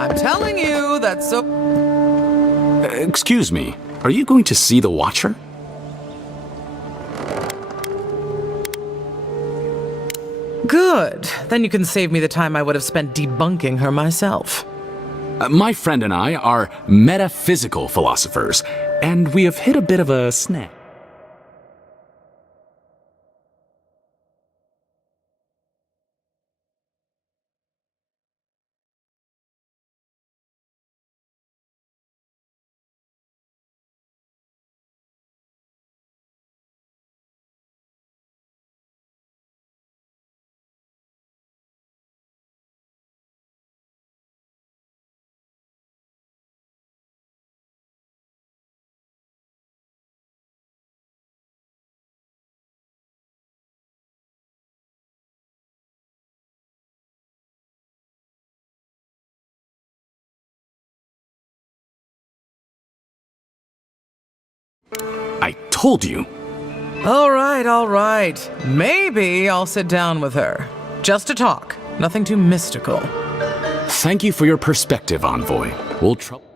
I'm telling you, that's so... Excuse me, are you going to see the Watcher? Good. Then you can save me the time I would have spent debunking her myself. My friend and I are metaphysical philosophers, and we have hit a bit of a snag. I told you. All right. Maybe I'll sit down with her. Just to talk. Nothing too mystical. Thank you for your perspective, Envoy. We'll trouble.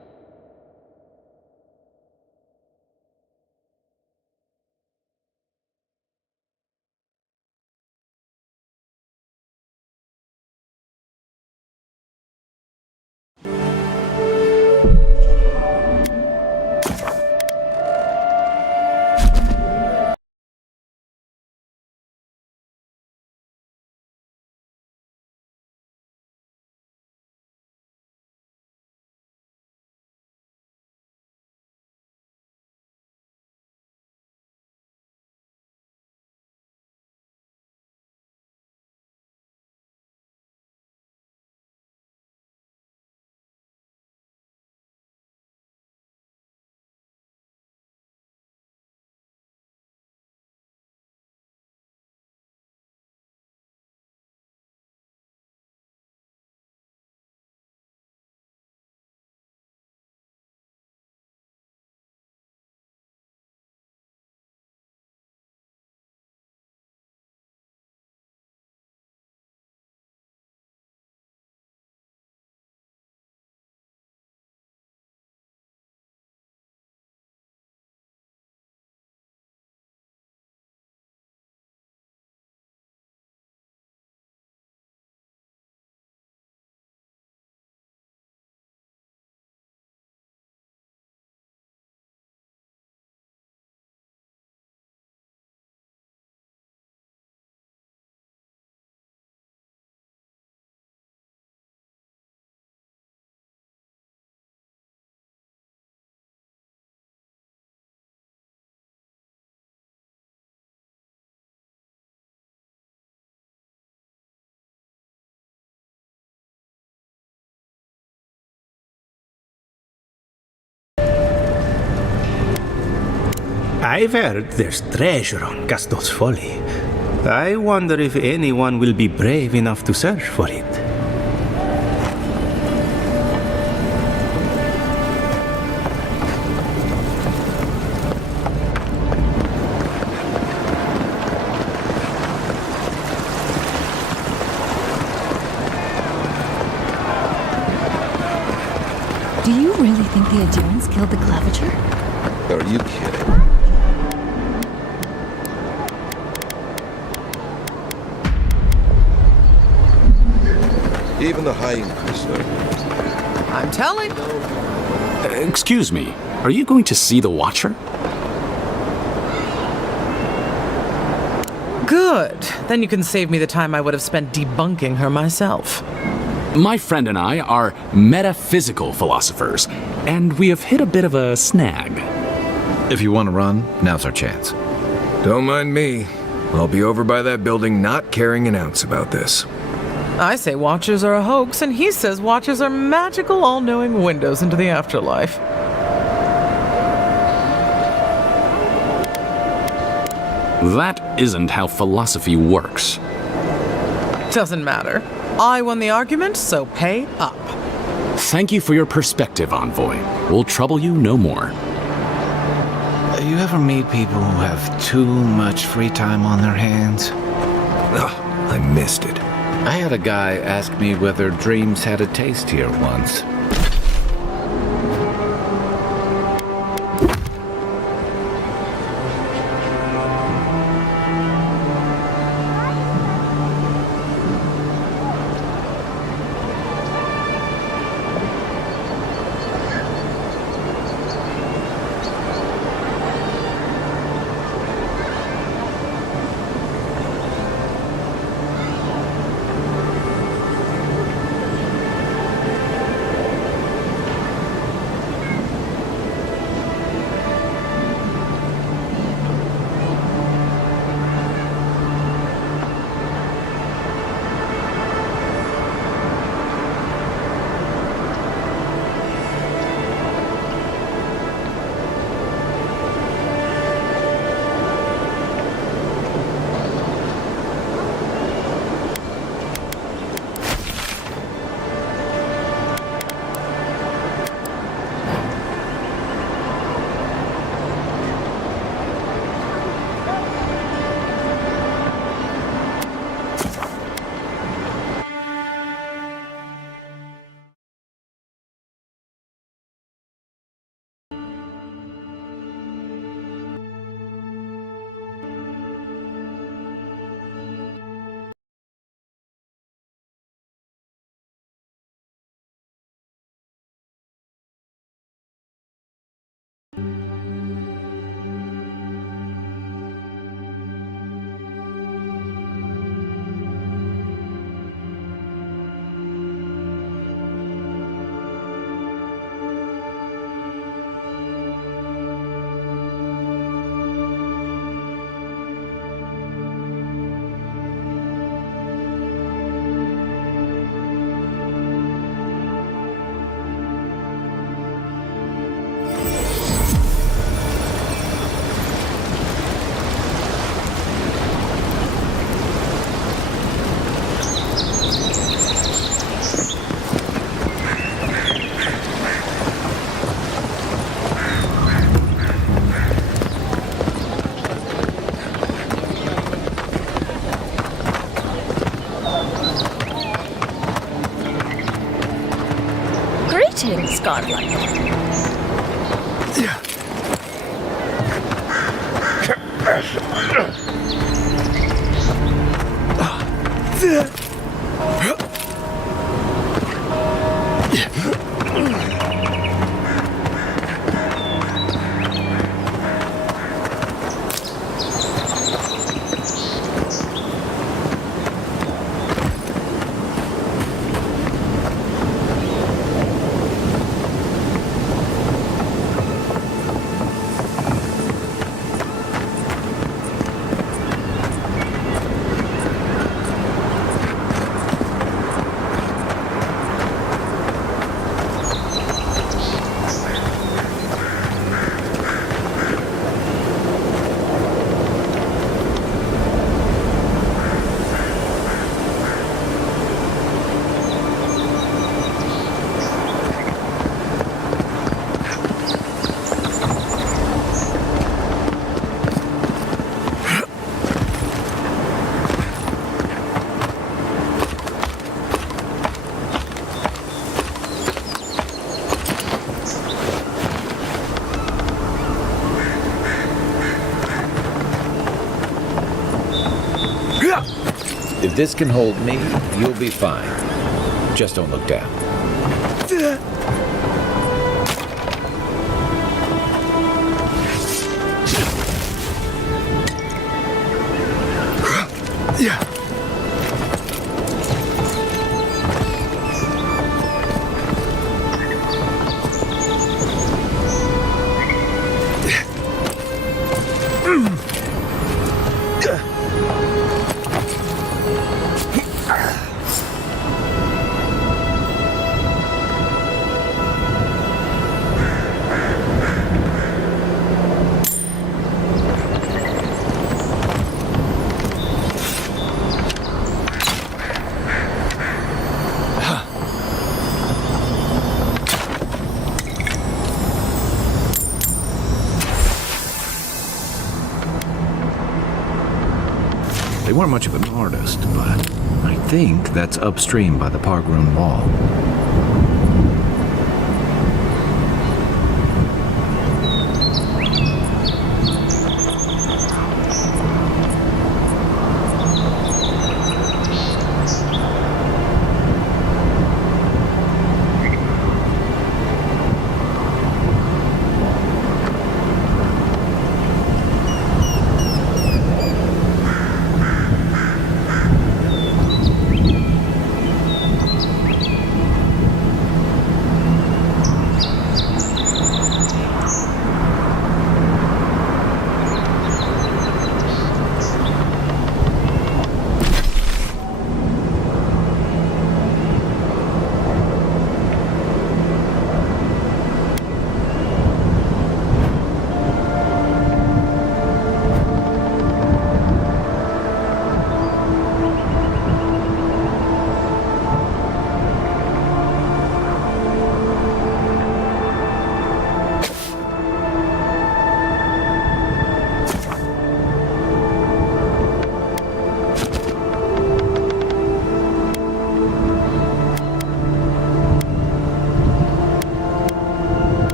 I've heard there's treasure on Castel's Folly. I wonder if anyone will be brave enough to search for it. Do you really think the Aedyrans killed the Claviger? Are you kidding? Even the High Inquisitor. I'm telling... Excuse me, are you going to see the Watcher? Good. Then you can save me the time I would have spent debunking her myself. My friend and I are metaphysical philosophers, and we have hit a bit of a snag. If you want to run, now's our chance. Don't mind me. I'll be over by that building not caring an ounce about this. I say Watchers are a hoax, and he says Watchers are magical, all-knowing windows into the afterlife. That isn't how philosophy works. Doesn't matter. I won the argument, so pay up. Thank you for your perspective, Envoy. We'll trouble you no more. You ever meet people who have too much free time on their hands? Ugh, I missed it. I had a guy ask me whether dreams had a taste here once. Greetings, godlike. If this can hold me, you'll be fine. Just don't look down. weren't much of an artist, but I think that's upstream by the Pargroon Wall.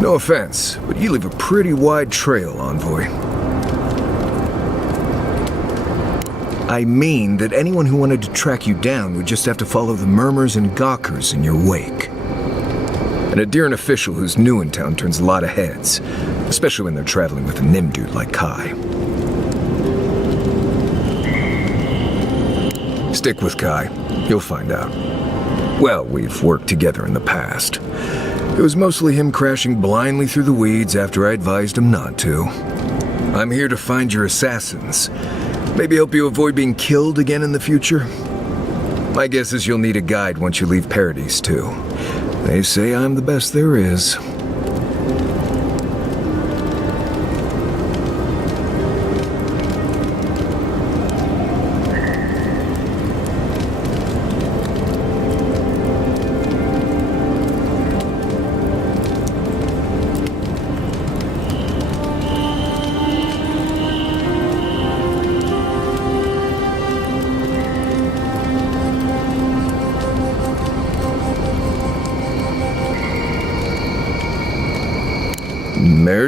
No offense, but you leave a pretty wide trail, Envoy. I mean that anyone who wanted to track you down would just have to follow the murmurs and gawkers in your wake. An Aedyran official who's new in town turns a lot of heads, especially when they're traveling with a Nim dude like Kai. Stick with Kai. You'll find out. Well, we've worked together in the past. It was mostly him crashing blindly through the weeds after I advised him not to. I'm here to find your assassins. Maybe help you avoid being killed again in the future. My guess is you'll need a guide once you leave Paradise, too. They say I'm the best there is.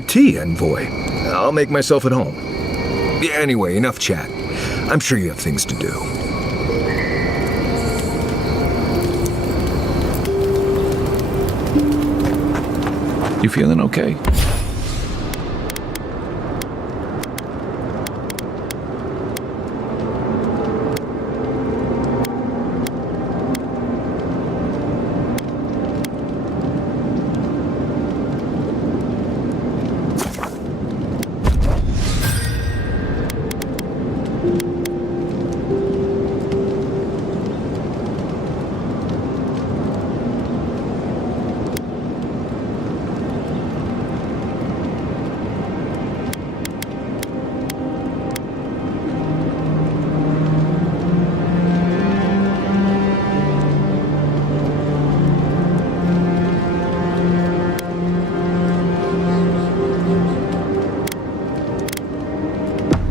Tea, Envoy. I'll make myself at home. Yeah, anyway, enough chat. I'm sure you have things to do. You feeling okay?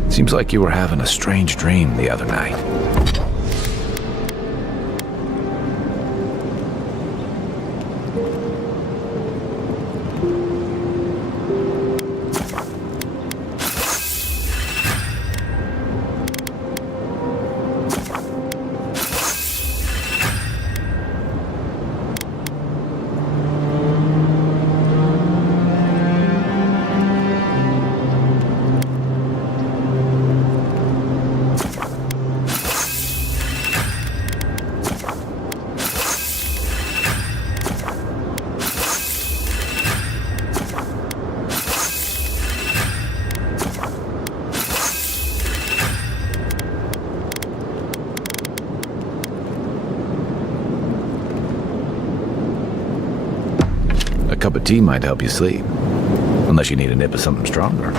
Seems like you were having a strange dream the other night. cup of tea might help you sleep. Unless you need a nip of something stronger.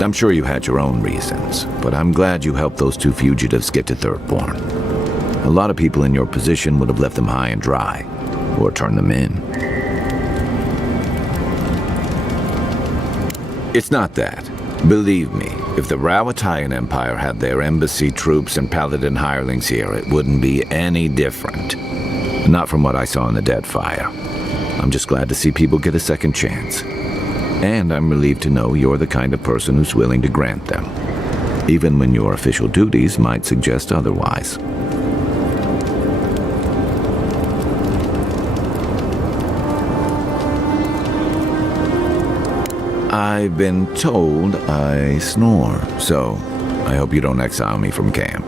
I'm sure you had your own reasons, but I'm glad you helped those two fugitives get to Thirdborn. A lot of people in your position would have left them high and dry, or turned them in. It's not that. Believe me, if the Rawatayan Empire had their embassy, troops, and paladin hirelings here, it wouldn't be any different. Not from what I saw in the Deadfire. I'm just glad to see people get a second chance. And I'm relieved to know you're the kind of person who's willing to grant them, even when your official duties might suggest otherwise. I've been told I snore, so I hope you don't exile me from camp.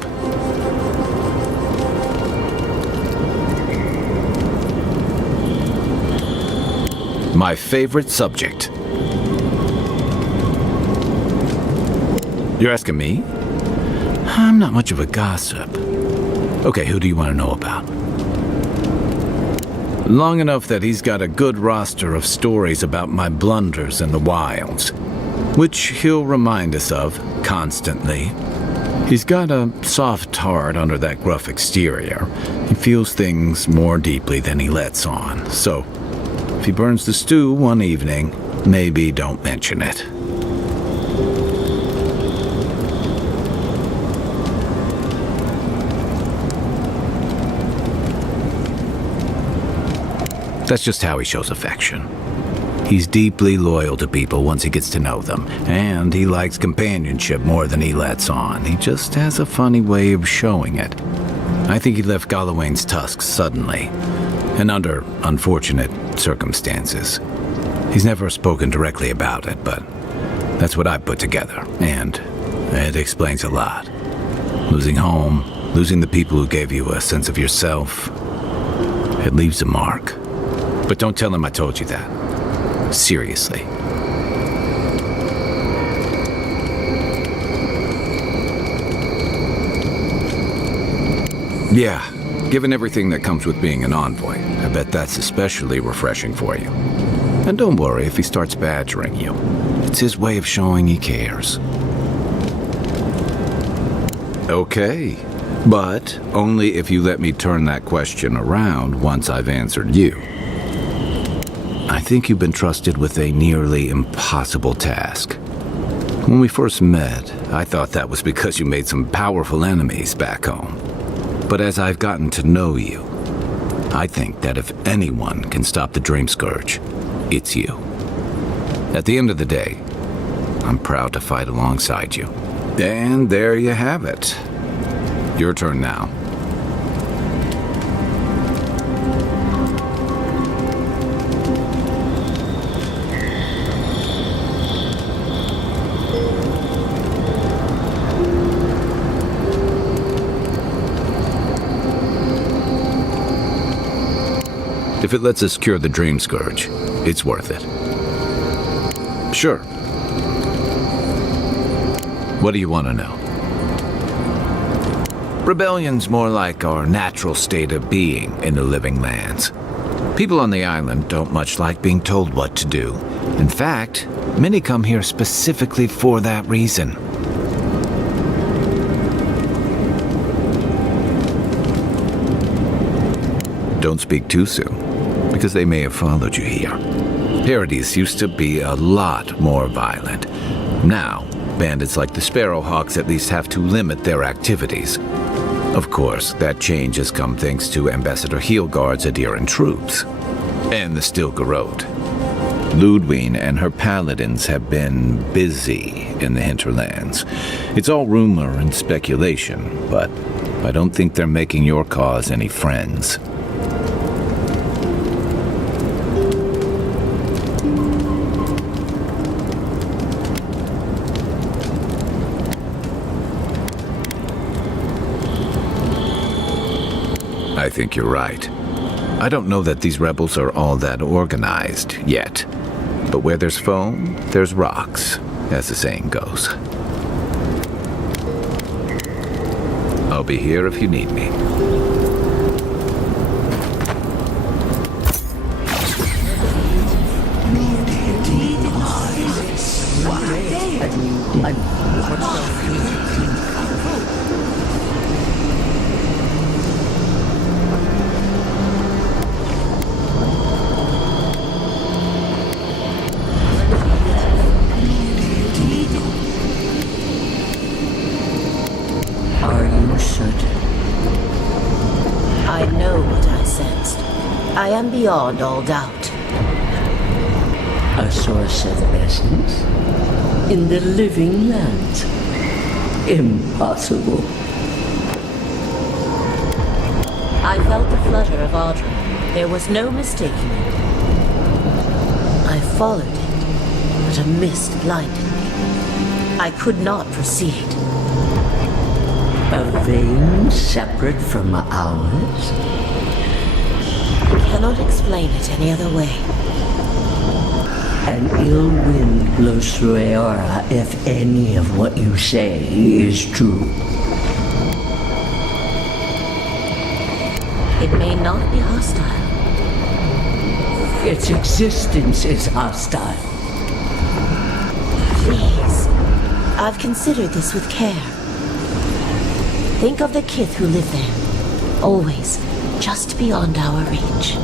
My favorite subject. You're asking me? I'm not much of a gossip. Okay, who do you want to know about? Long enough that he's got a good roster of stories about my blunders in the wilds, which he'll remind us of constantly. He's got a soft heart under that gruff exterior. He feels things more deeply than he lets on, so if he burns the stew one evening, maybe don't mention it. That's just how he shows affection. He's deeply loyal to people once he gets to know them, and he likes companionship more than he lets on. He just has a funny way of showing it. I think he left Galawain's tusks suddenly, and under unfortunate circumstances. He's never spoken directly about it, but that's what I put together, and it explains a lot. Losing home, losing the people who gave you a sense of yourself, it leaves a mark. But don't tell him I told you that. Seriously. Yeah, given everything that comes with being an envoy, I bet that's especially refreshing for you. And don't worry if he starts badgering you. It's his way of showing he cares. Okay, but only if you let me turn that question around once I've answered you. I think you've been trusted with a nearly impossible task. When we first met, I thought that was because you made some powerful enemies back home. But as I've gotten to know you, I think that if anyone can stop the Dream Scourge, it's you. At the end of the day, I'm proud to fight alongside you. And there you have it. Your turn now. If it lets us cure the Dream Scourge, it's worth it. Sure. What do you want to know? Rebellion's more like our natural state of being in the living lands. People on the island don't much like being told what to do. In fact, many come here specifically for that reason. Don't speak too soon, because they may have followed you here. Paradise used to be a lot more violent. Now, bandits like the Sparrowhawks at least have to limit their activities. Of course, that change has come thanks to Ambassador Heelguard's Aedyran troops. And the Stilgarode. Ludwine and her paladins have been busy in the hinterlands. It's all rumor and speculation, but I don't think they're making your cause any friends. I think you're right. I don't know that these rebels are all that organized yet. But where there's foam, there's rocks, as the saying goes. I'll be here if you need me. Are you certain? I know what I sensed. I am beyond all doubt. A source of essence? In the living lands? Impossible. I felt the flutter of Audrey. There was no mistaking it. I followed it, but a mist blinded me. I could not proceed. A vein separate from ours? I cannot explain it any other way. An ill wind blows through Eora if any of what you say is true. It may not be hostile. Its existence is hostile. Please, I've considered this with care. Think of the kith who live there. Always just beyond our reach.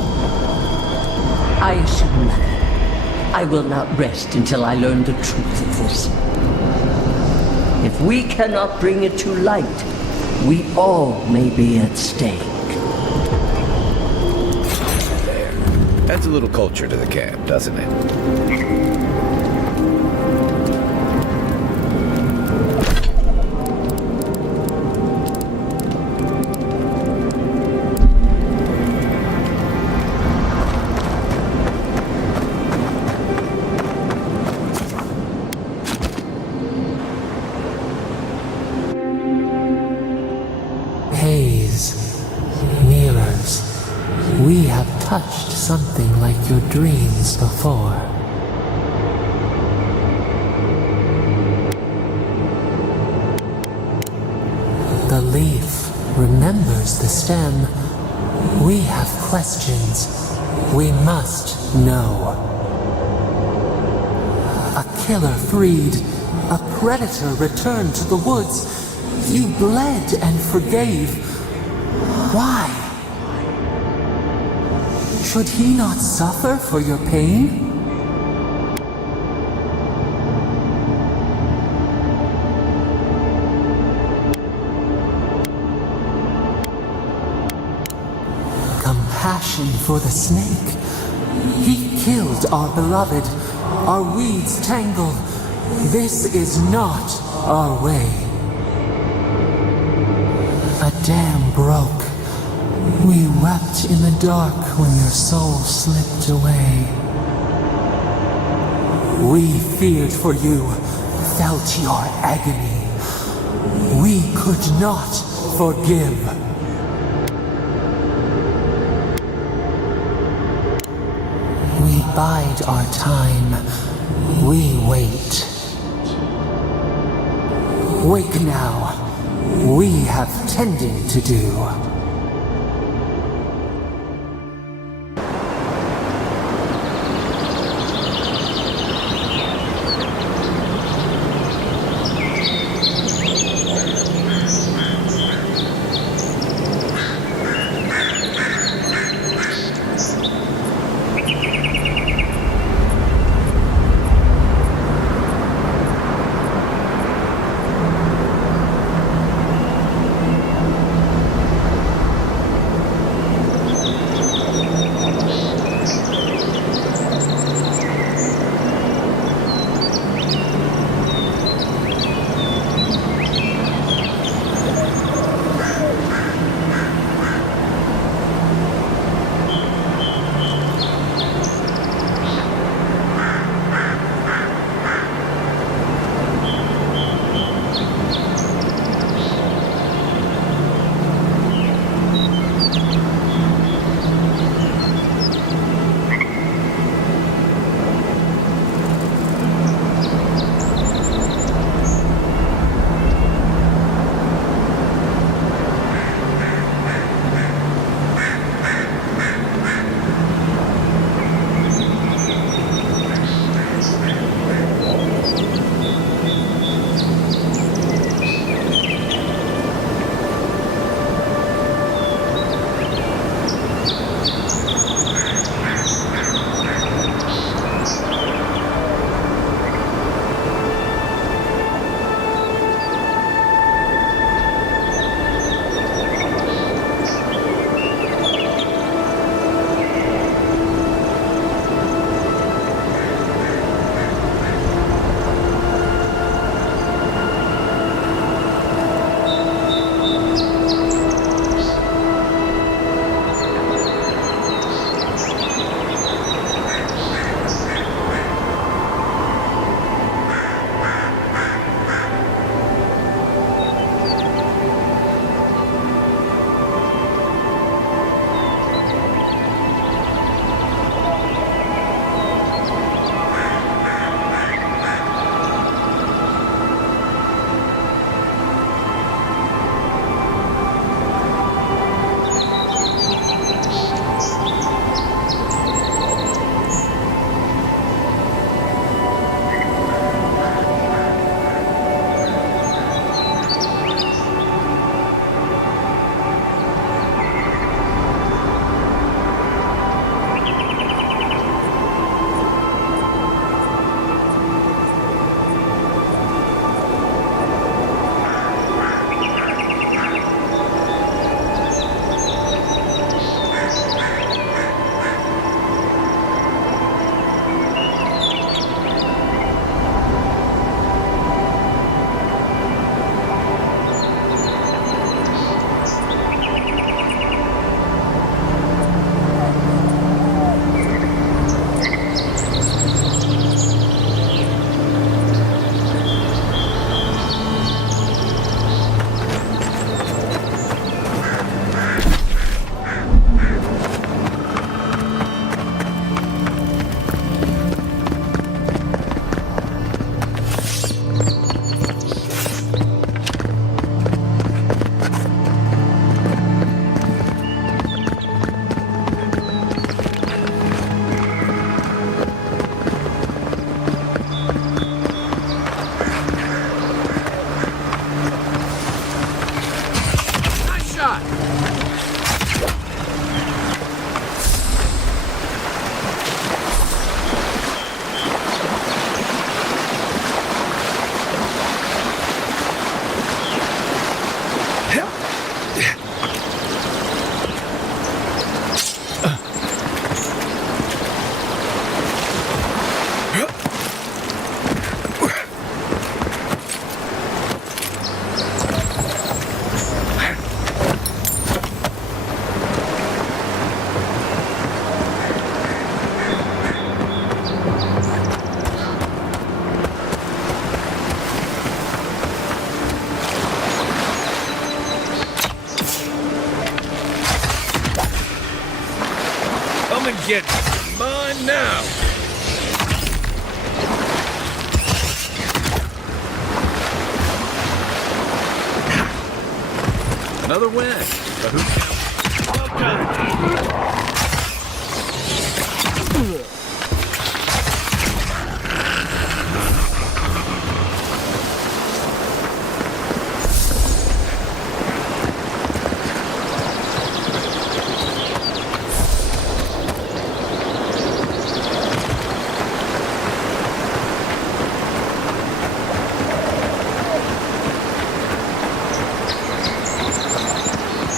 I assume nothing. I will not rest until I learn the truth of this. If we cannot bring it to light, we all may be at stake. There. Adds a little culture to the camp, doesn't it? We have touched something like your dreams before. The leaf remembers the stem. We have questions. We must know. A killer freed. A predator returned to the woods. You bled and forgave. Why? Should he not suffer for your pain? Compassion for the snake. He killed our beloved. Our weeds tangled. This is not our way. A dam broke. We wept in the dark when your soul slipped away. We feared for you, felt your agony. We could not forgive. We bide our time. We wait. Wake now. We have tending to do. Another win. But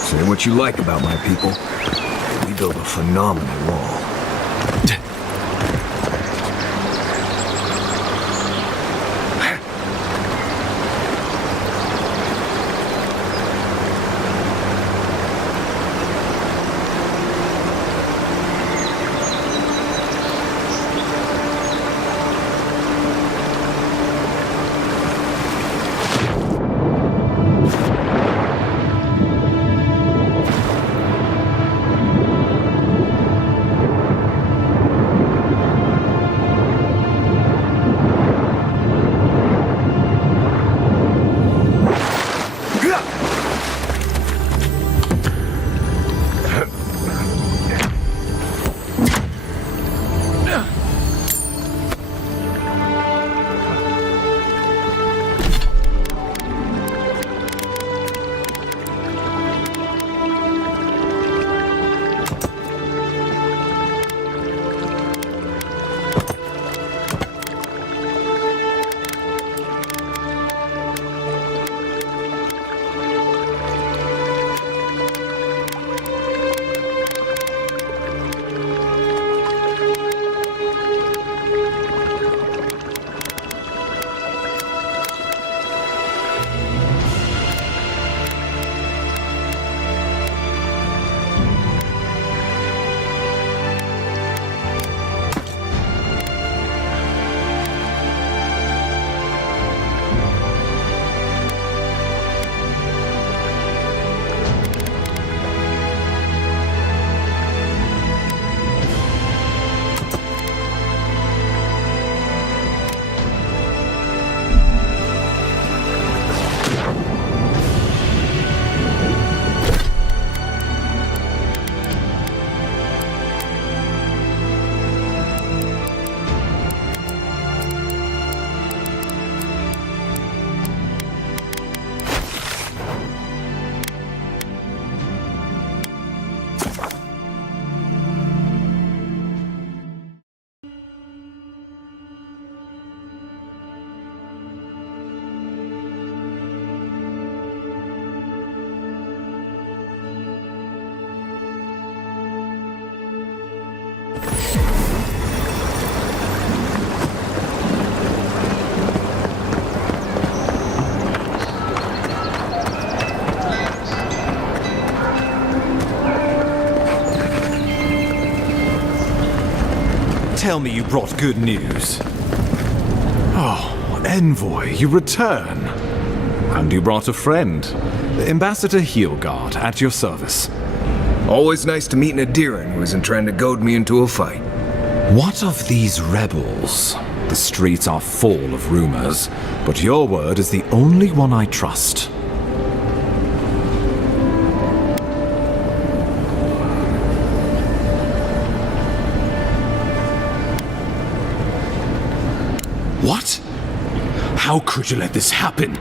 Say what you like about my people. We built a phenomenal wall. Tell me you brought good news. Oh, Envoy, you return. And you brought a friend. Ambassador Heelguard, at your service. Always nice to meet an Aedyran who isn't trying to goad me into a fight. What of these rebels? The streets are full of rumors, but your word is the only one I trust. What? How could you let this happen?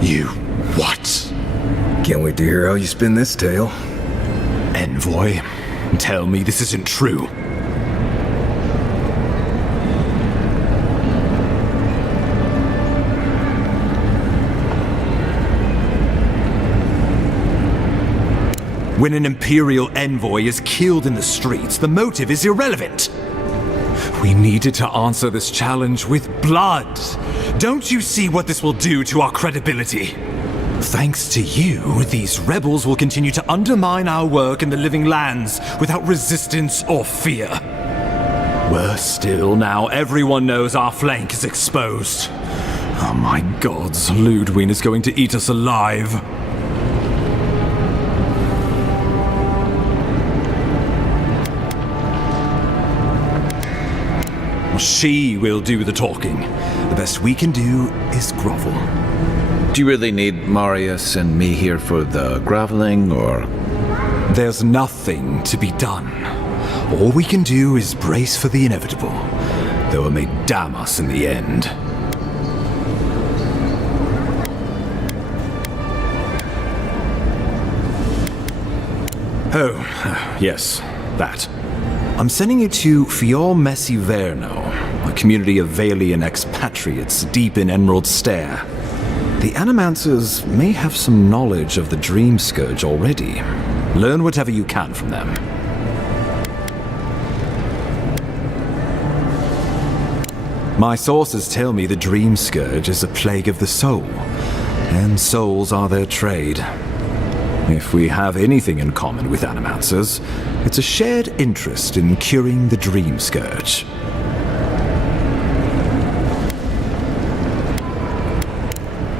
You what? Can't wait to hear how you spin this tale. Envoy, tell me this isn't true. When an Imperial envoy is killed in the streets, the motive is irrelevant. We needed to answer this challenge with blood. Don't you see what this will do to our credibility? Thanks to you, these rebels will continue to undermine our work in the Living Lands without resistance or fear. Worse still, now everyone knows our flank is exposed. Oh my gods, Ludwig is going to eat us alive. She will do the talking. The best we can do is grovel. Do you really need Marius and me here for the groveling, or...? There's nothing to be done. All we can do is brace for the inevitable, though it may damn us in the end. Oh, yes, that. I'm sending you to Fior Messi Verno, a community of Valian expatriates deep in Emerald Stair. The Animancers may have some knowledge of the Dream Scourge already. Learn whatever you can from them. My sources tell me the Dream Scourge is a plague of the soul, and souls are their trade. If we have anything in common with Animancers, it's a shared interest in curing the Dream Scourge.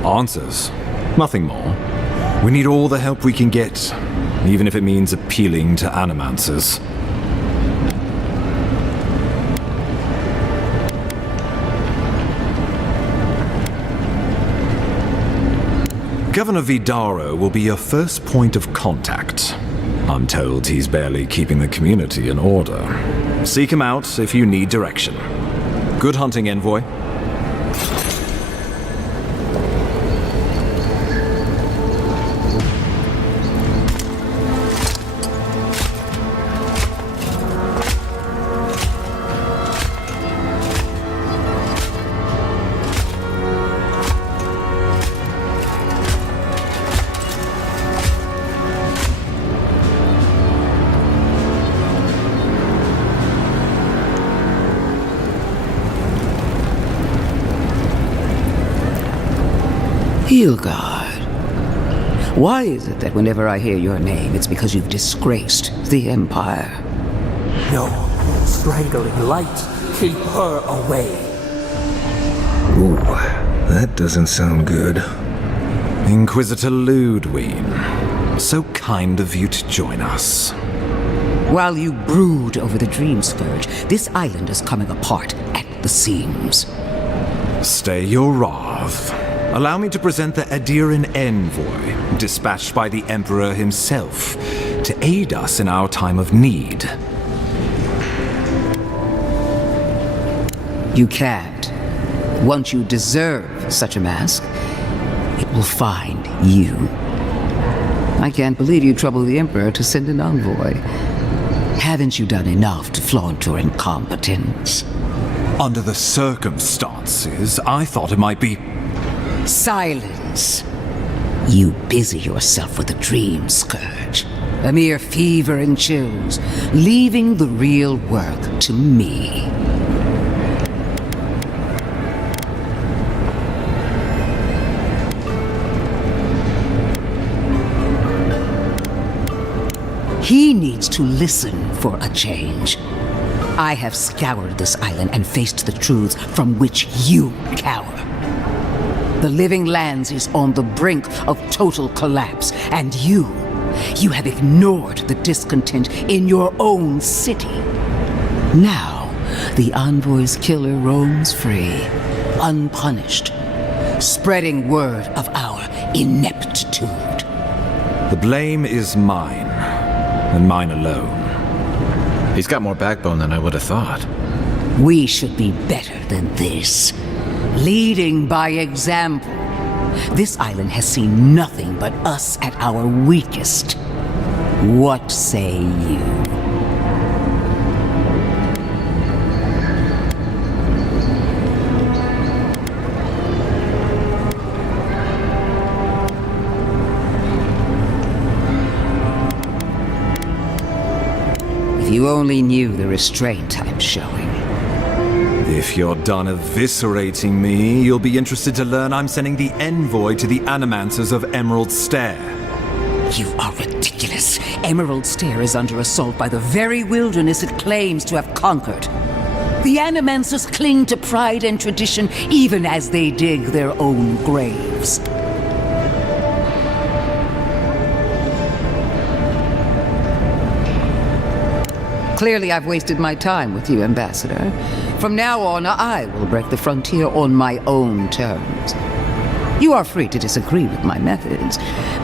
Answers. Nothing more. We need all the help we can get, even if it means appealing to Animancers. Governor Vidaro will be your first point of contact. I'm told he's barely keeping the community in order. Seek him out if you need direction. Good hunting, envoy. Hildegard. Why is it that whenever I hear your name, it's because you've disgraced the Empire? No, strangling light. Keep her away. Ooh, that doesn't sound good. Inquisitor Ludwig, so kind of you to join us. While you brood over the Dream Scourge, this island is coming apart at the seams. Stay your wrath. Allow me to present the Aedyran envoy, dispatched by the Emperor himself, to aid us in our time of need. You can't. Once you deserve such a mask, it will find you. I can't believe you troubled the Emperor to send an envoy. Haven't you done enough to flaunt your incompetence? Under the circumstances, I thought it might be... Silence! You busy yourself with the Dream Scourge. A mere fever and chills, leaving the real work to me. He needs to listen for a change. I have scoured this island and faced the truths from which you cower. The Living Lands is on the brink of total collapse, and you have ignored the discontent in your own city. Now, the Envoy's killer roams free, unpunished, spreading word of our ineptitude. The blame is mine, and mine alone. He's got more backbone than I would have thought. We should be better than this. Leading by example. This island has seen nothing but us at our weakest. What say you? If you only knew the restraint I'm showing. If you're done eviscerating me, you'll be interested to learn I'm sending the envoy to the Animancers of Emerald Stair. You are ridiculous. Emerald Stair is under assault by the very wilderness it claims to have conquered. The Animancers cling to pride and tradition even as they dig their own graves. Clearly, I've wasted my time with you, Ambassador. From now on, I will break the frontier on my own terms. You are free to disagree with my methods,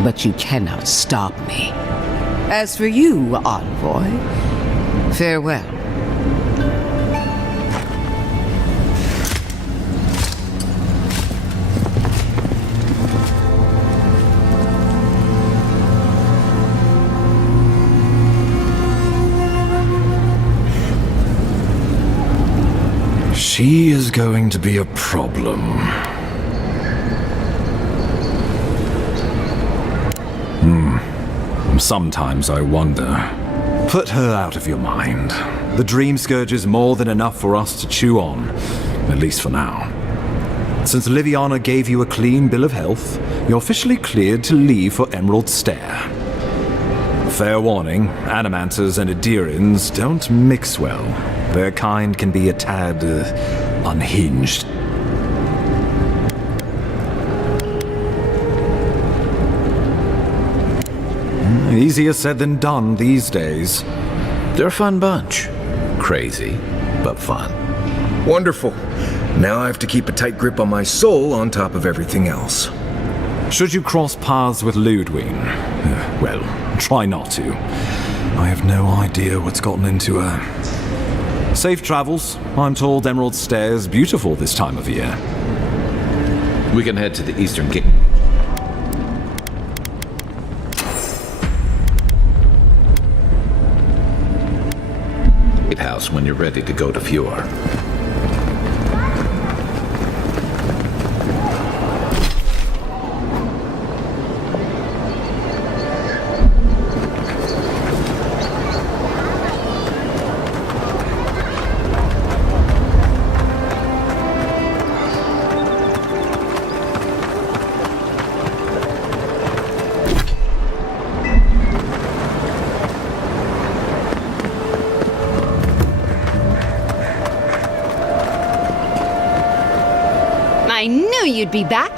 but you cannot stop me. As for you, Envoy, farewell. She is going to be a problem. Sometimes I wonder. Put her out of your mind. The Dream Scourge is more than enough for us to chew on, at least for now. Since Liviana gave you a clean bill of health, you're officially cleared to leave for Emerald Stair. Fair warning, Animancers and Aedyrians don't mix well. Their kind can be a tad unhinged. Easier said than done these days. They're a fun bunch. Crazy, but fun. Wonderful. Now I have to keep a tight grip on my soul on top of everything else. Should you cross paths with Ludwig, well, try not to. I have no idea what's gotten into her. Safe travels. I'm told Emerald Stair's beautiful this time of year. We can head to the eastern gate. House when you're ready to go to Fjord. I knew you'd be back!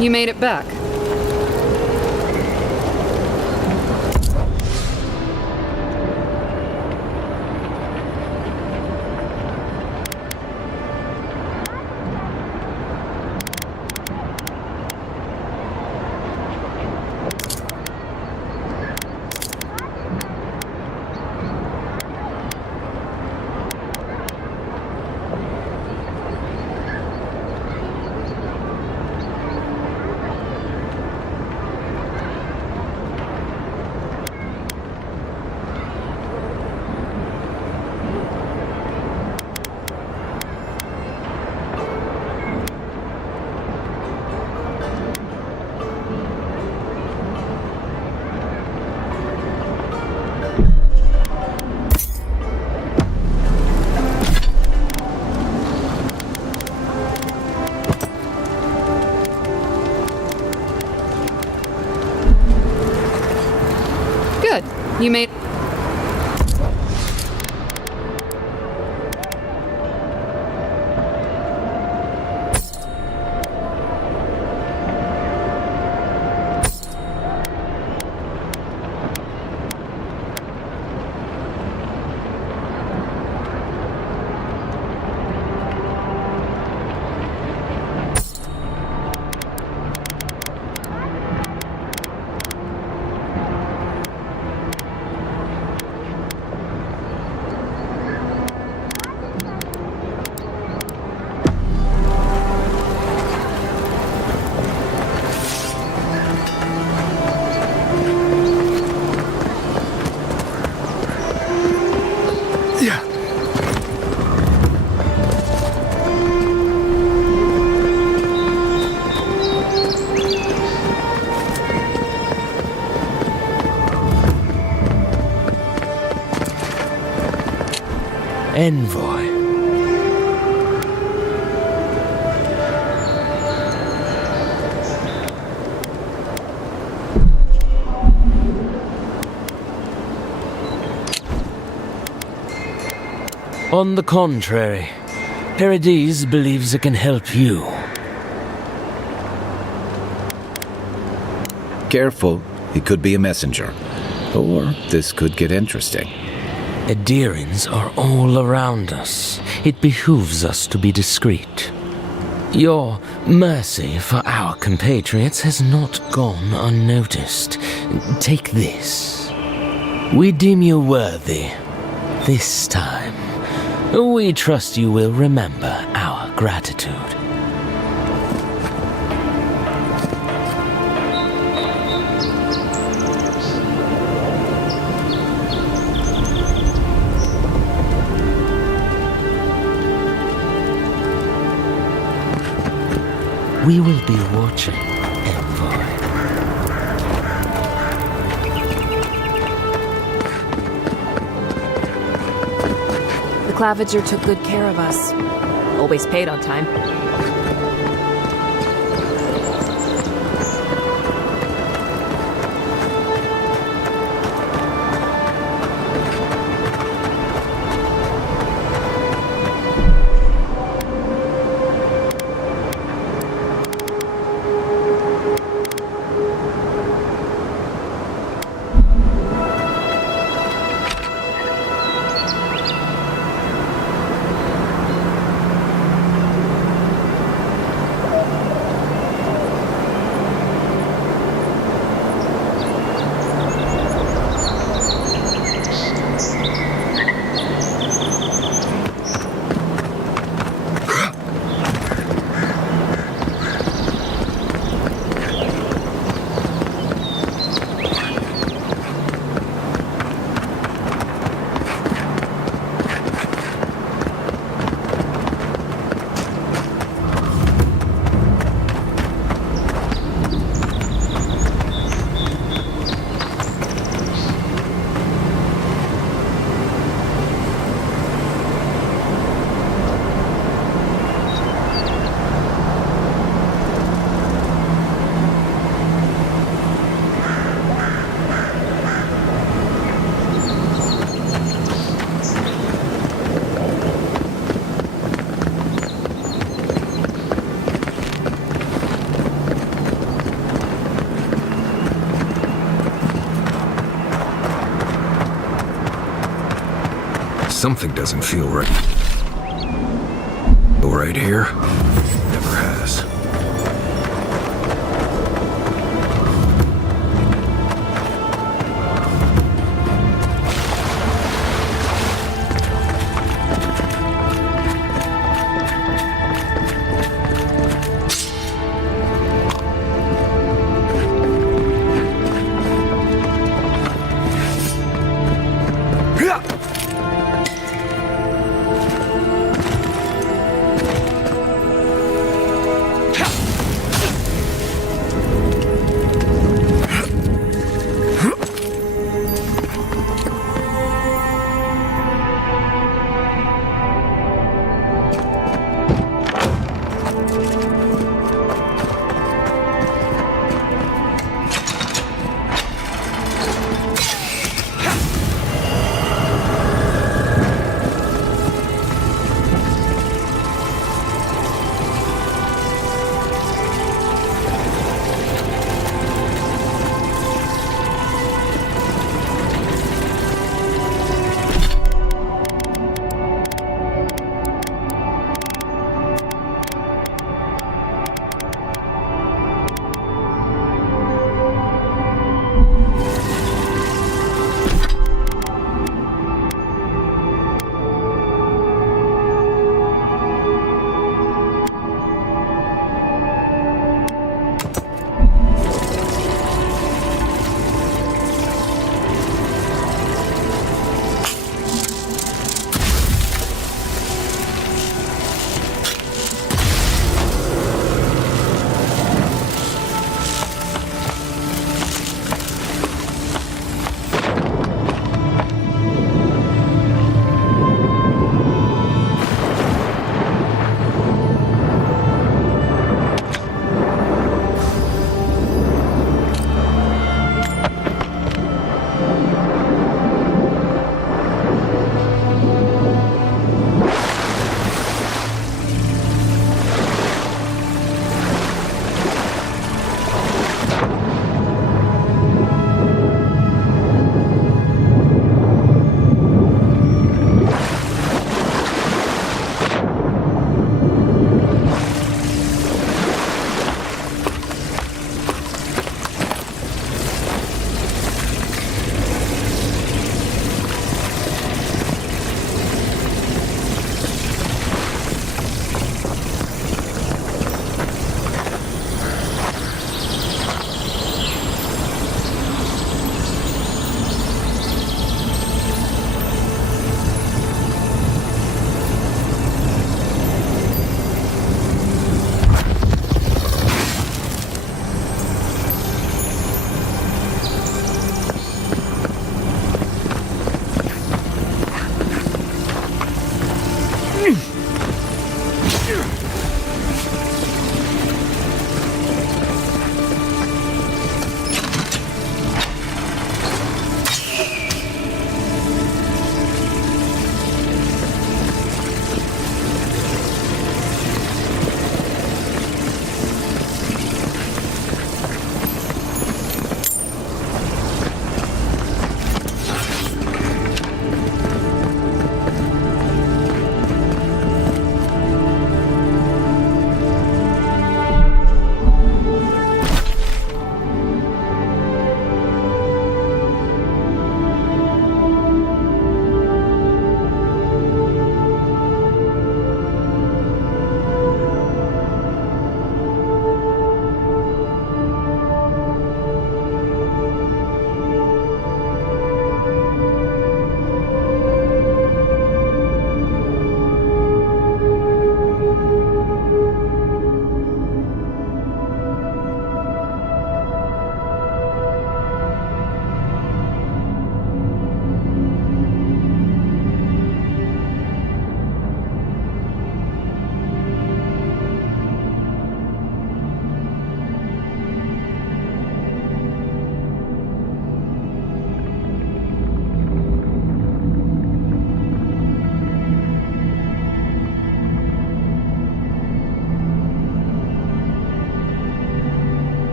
You made it back. Good. You made... Envoy. On the contrary, Paradise believes it can help you. Careful, he could be a messenger. Or this could get interesting. Aedyrians are all around us. It behooves us to be discreet. Your mercy for our compatriots has not gone unnoticed. Take this. We deem you worthy. This time, we trust you will remember our gratitude. We will be watching, Envoy. The Clavager took good care of us. Always paid on time. Something doesn't feel right. Right here? Never has.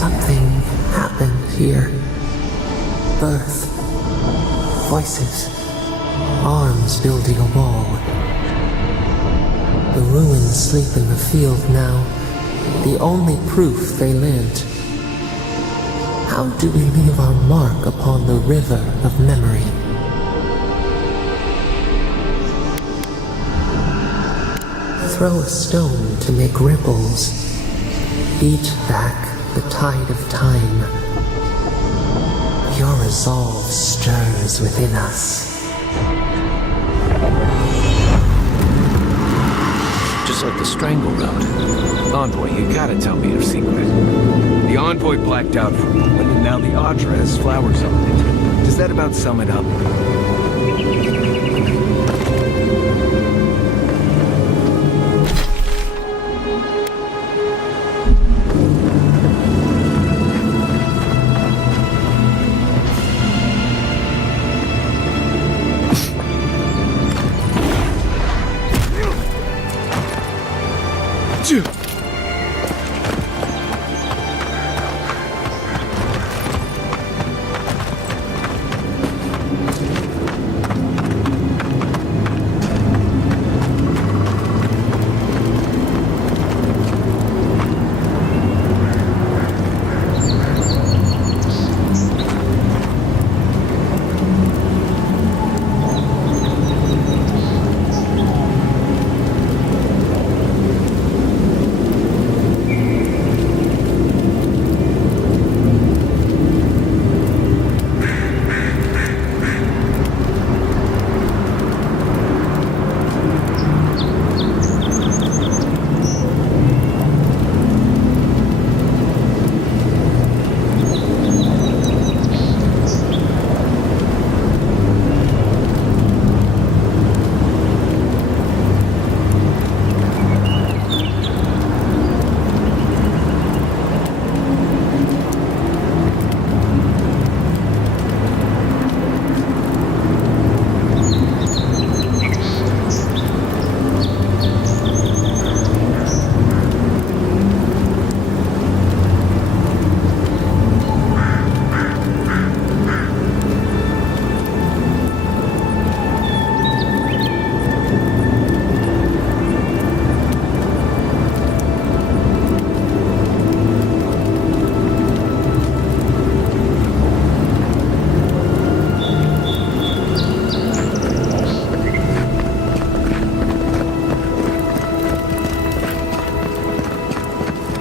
Something happened here. Birth. Voices. Arms building a wall. The ruins sleep in the field now. The only proof they lived. How do we leave our mark upon the river of memory? Throw a stone to make ripples. Beat back the tide of time. Your resolve stirs within us. Just like the Strangle Road. Envoy, you gotta tell me your secret. The Envoy blacked out for a moment, and now the Audra has flowers on it. Does that about sum it up?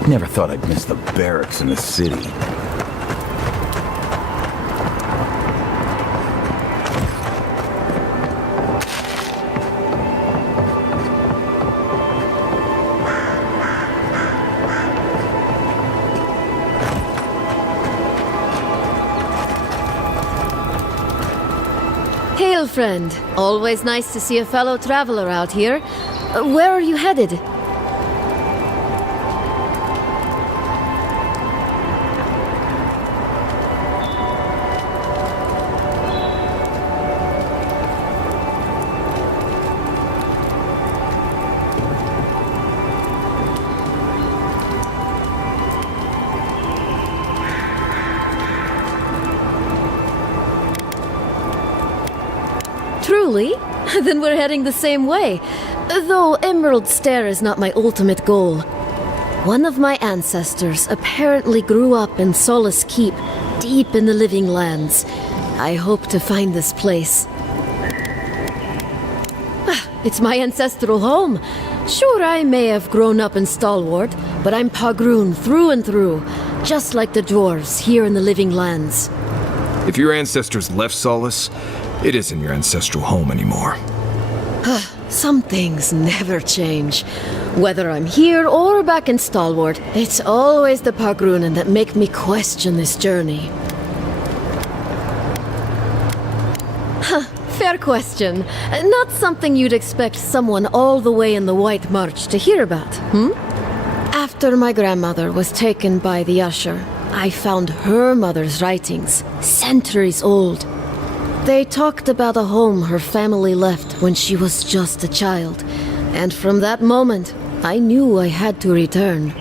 Never thought I'd miss the barracks in the city. Hail, friend. Always nice to see a fellow traveler out here. Where are you headed? Truly? Then we're heading the same way. Though Emerald Stair is not my ultimate goal. One of my ancestors apparently grew up in Solace Keep, deep in the Living Lands. I hope to find this place. It's my ancestral home. Sure, I may have grown up in Stalwart, but I'm Pagroon through and through, just like the dwarves here in the Living Lands. If your ancestors left Solace, it isn't your ancestral home anymore. Some things never change. Whether I'm here or back in Stalwart, it's always the Pagroonen that make me question this journey. Fair question. Not something you'd expect someone all the way in the White March to hear about, After my grandmother was taken by the Usher, I found her mother's writings, centuries old. They talked about a home her family left when she was just a child, and from that moment, I knew I had to return.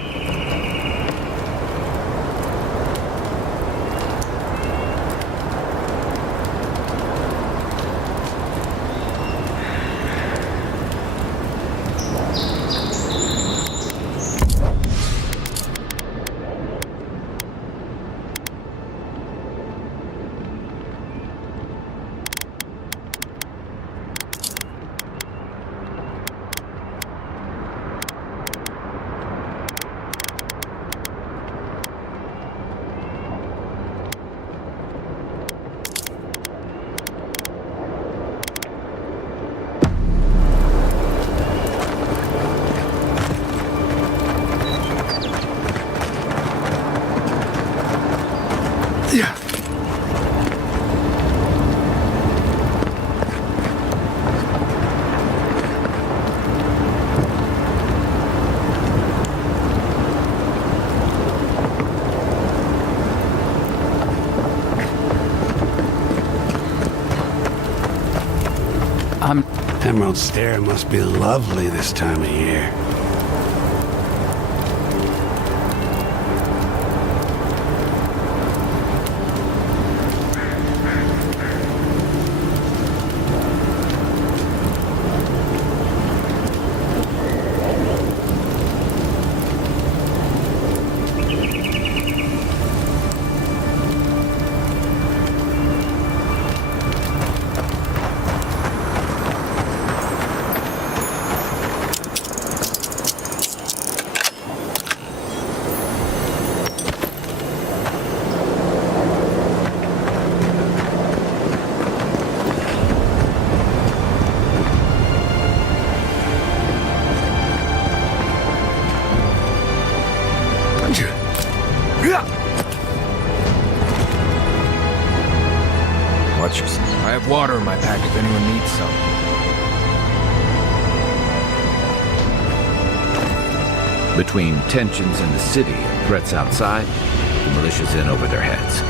Emerald Stair must be lovely this time of year. Watch yourself. I have water in my pack if anyone needs some. Between tensions in the city and threats outside, the militia's in over their heads.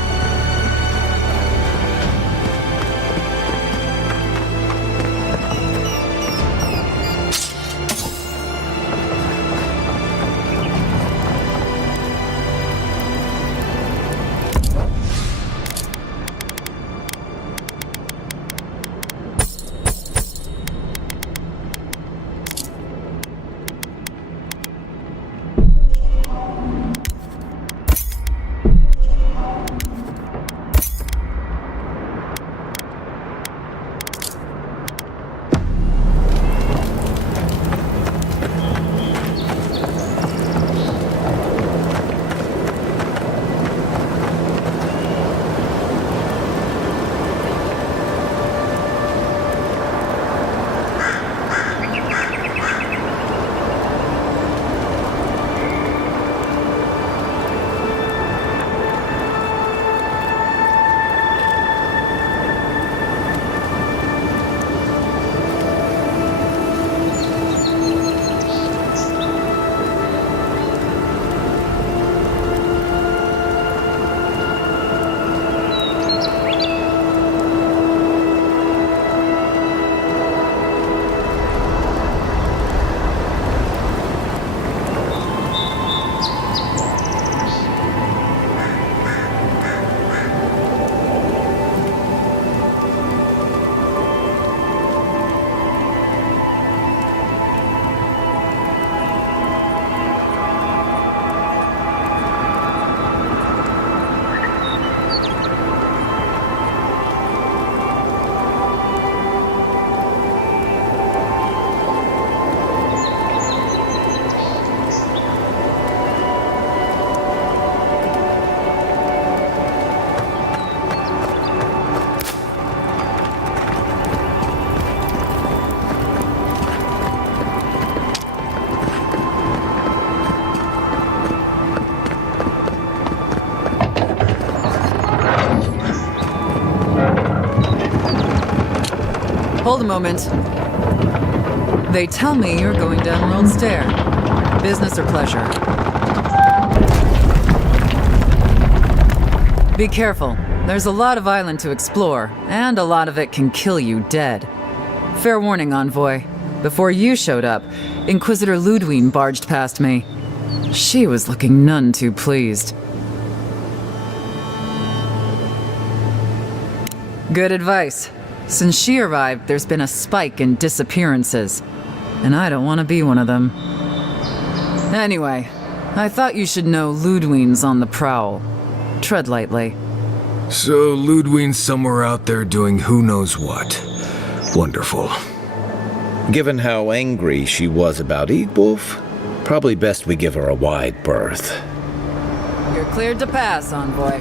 Hold a moment. They tell me you're going down Emerald Stair. Business or pleasure? Be careful. There's a lot of island to explore, and a lot of it can kill you dead. Fair warning, Envoy. Before you showed up, Inquisitor Ludwine barged past me. She was looking none too pleased. Good advice. Since she arrived, there's been a spike in disappearances. And I don't want to be one of them. Anyway, I thought you should know Ludwine's on the prowl. Tread lightly. So Ludwine's somewhere out there doing who knows what. Wonderful. Given how angry she was about Eagwolf, probably best we give her a wide berth. You're cleared to pass, Envoy.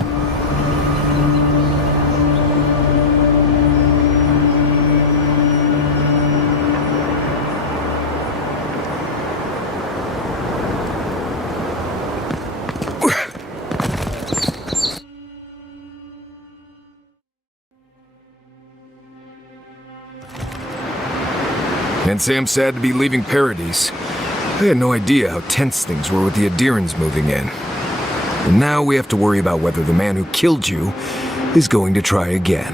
Can't say I'm sad to be leaving Paradise. I had no idea how tense things were with the Aedyrs moving in. And now we have to worry about whether the man who killed you is going to try again.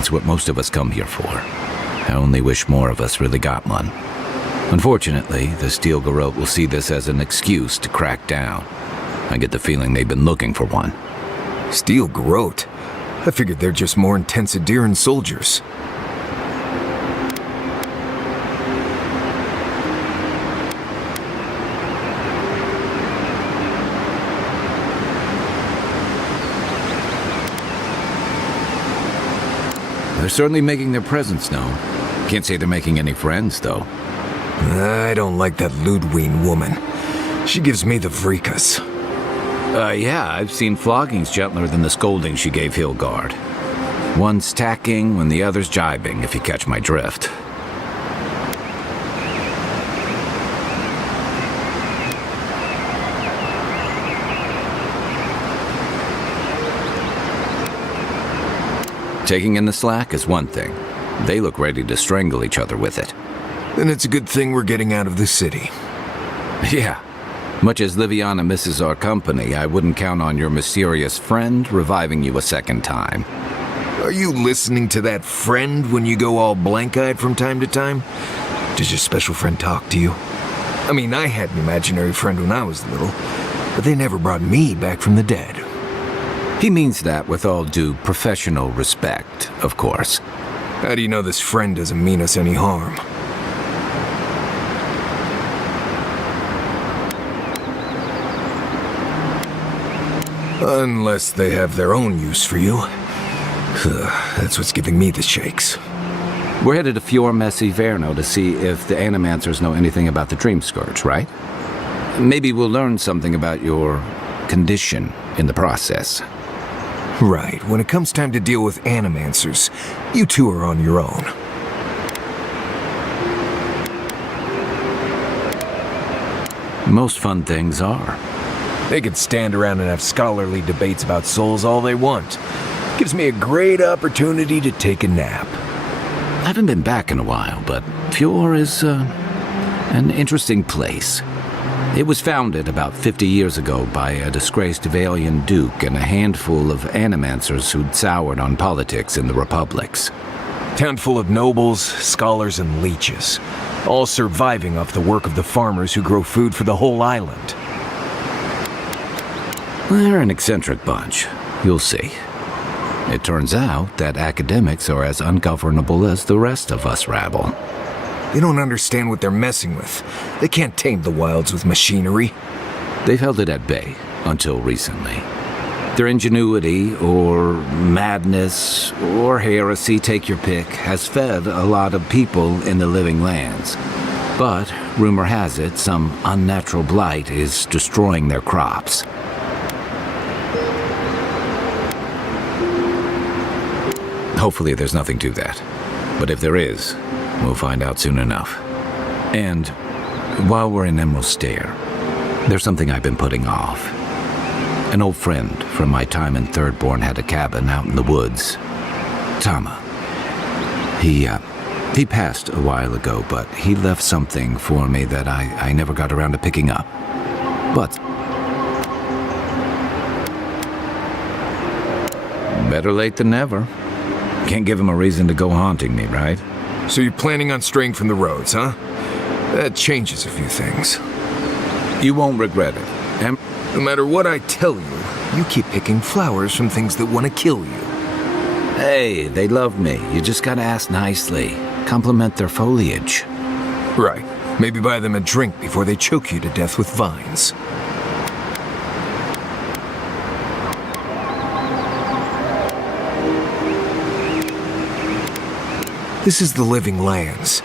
It's what most of us come here for. I only wish more of us really got one. Unfortunately, the Steel Garrote will see this as an excuse to crack down. I get the feeling they've been looking for one. Steel Garrote? I figured they're just more intense Aedyran soldiers. They're certainly making their presence known. Can't say they're making any friends, though. I don't like that Ludwig woman. She gives me the freakus. Yeah, I've seen floggings gentler than the scolding she gave Hilgard. One's tacking when the other's jibing, if you catch my drift. Taking in the slack is one thing. They look ready to strangle each other with it. Then it's a good thing we're getting out of the city. Yeah. Much as Liviana misses our company, I wouldn't count on your mysterious friend reviving you a second time. Are you listening to that friend when you go all blank-eyed from time to time? Does your special friend talk to you? I mean, I had an imaginary friend when I was little, but they never brought me back from the dead. He means that with all due professional respect, of course. How do you know this friend doesn't mean us any harm? Unless they have their own use for you. That's what's giving me the shakes. We're headed to Fior-Messi Verno to see if the Animancers know anything about the Dream Scourge, right? Maybe we'll learn something about your condition in the process. Right. When it comes time to deal with Animancers, you two are on your own. Most fun things are. They could stand around and have scholarly debates about souls all they want. Gives me a great opportunity to take a nap. I haven't been back in a while, but Fjord is an interesting place. It was founded about 50 years ago by a disgraced Valian duke and a handful of animancers who'd soured on politics in the republics. Town full of nobles, scholars, and leeches, all surviving off the work of the farmers who grow food for the whole island. They're an eccentric bunch. You'll see. It turns out that academics are as ungovernable as the rest of us rabble. They don't understand what they're messing with. They can't tame the wilds with machinery. They've held it at bay until recently. Their ingenuity, or madness, or heresy, take your pick, has fed a lot of people in the living lands. But, rumor has it, some unnatural blight is destroying their crops. Hopefully there's nothing to that. But if there is, we'll find out soon enough. And while we're in Emerald Stair, there's something I've been putting off. An old friend from my time in Thirdborn had a cabin out in the woods. Tama. He passed a while ago, but he left something for me that I never got around to picking up. But better late than never. Can't give him a reason to go haunting me, right? So you're planning on straying from the roads, huh? That changes a few things. You won't regret it. No matter what I tell you, you keep picking flowers from things that want to kill you. Hey, they love me. You just gotta ask nicely. Compliment their foliage. Right. Maybe buy them a drink before they choke you to death with vines. This is the living lands.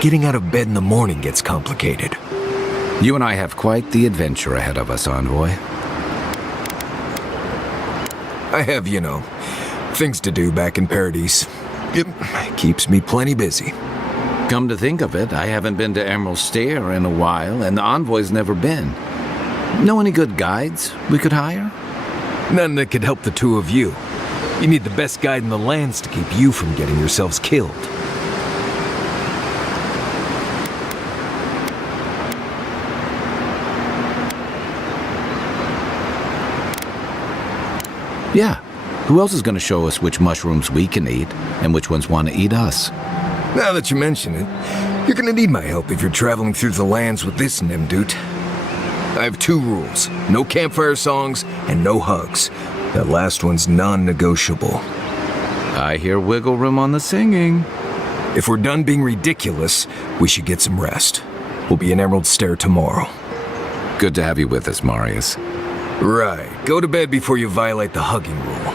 Getting out of bed in the morning gets complicated. You and I have quite the adventure ahead of us, Envoy. I have, things to do back in Paradise. It keeps me plenty busy. Come to think of it, I haven't been to Emerald Stair in a while, and the envoy's never been. Know any good guides we could hire? None that could help the two of you. You need the best guide in the lands to keep you from getting yourselves killed. Yeah. Who else is going to show us which mushrooms we can eat and which ones want to eat us? Now that you mention it, you're gonna need my help if you're traveling through the lands with this Nimdut. I have 2 rules. No campfire songs and no hugs. That last one's non-negotiable. I hear wiggle room on the singing. If we're done being ridiculous, we should get some rest. We'll be in Emerald Stair tomorrow. Good to have you with us, Marius. Right. Go to bed before you violate the hugging rule.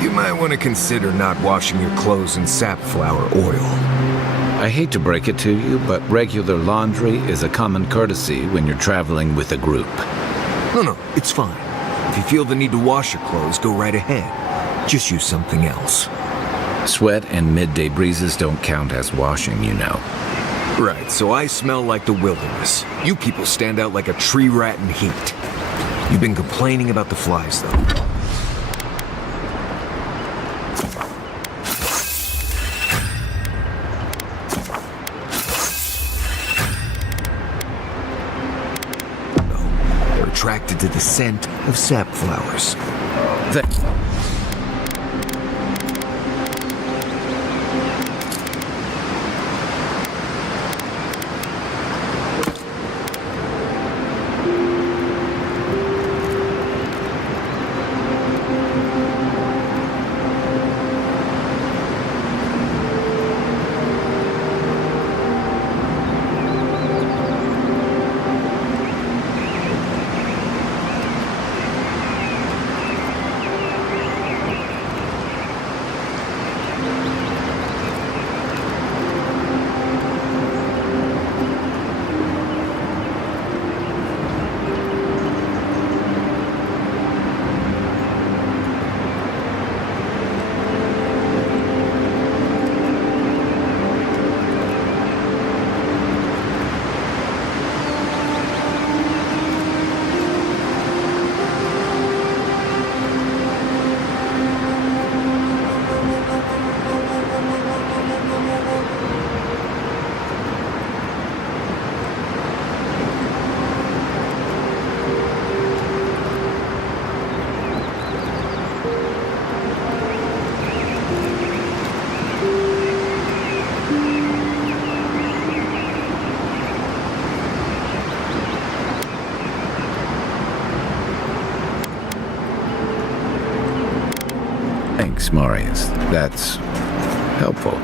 You might want to consider not washing your clothes in safflower oil. I hate to break it to you, but regular laundry is a common courtesy when you're traveling with a group. No, it's fine. If you feel the need to wash your clothes, go right ahead. Just use something else. Sweat and midday breezes don't count as washing, you know. Right, so I smell like the wilderness. You people stand out like a tree rat in heat. You've been complaining about the flies, though. They're attracted to the scent of sap flowers. Thanks, Marius. That's helpful.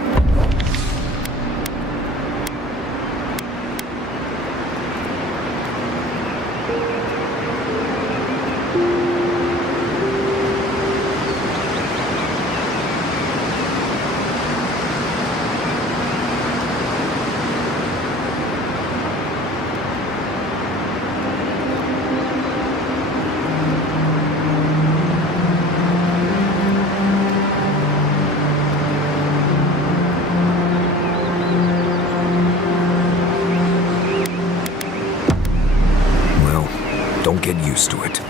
Don't get used to it.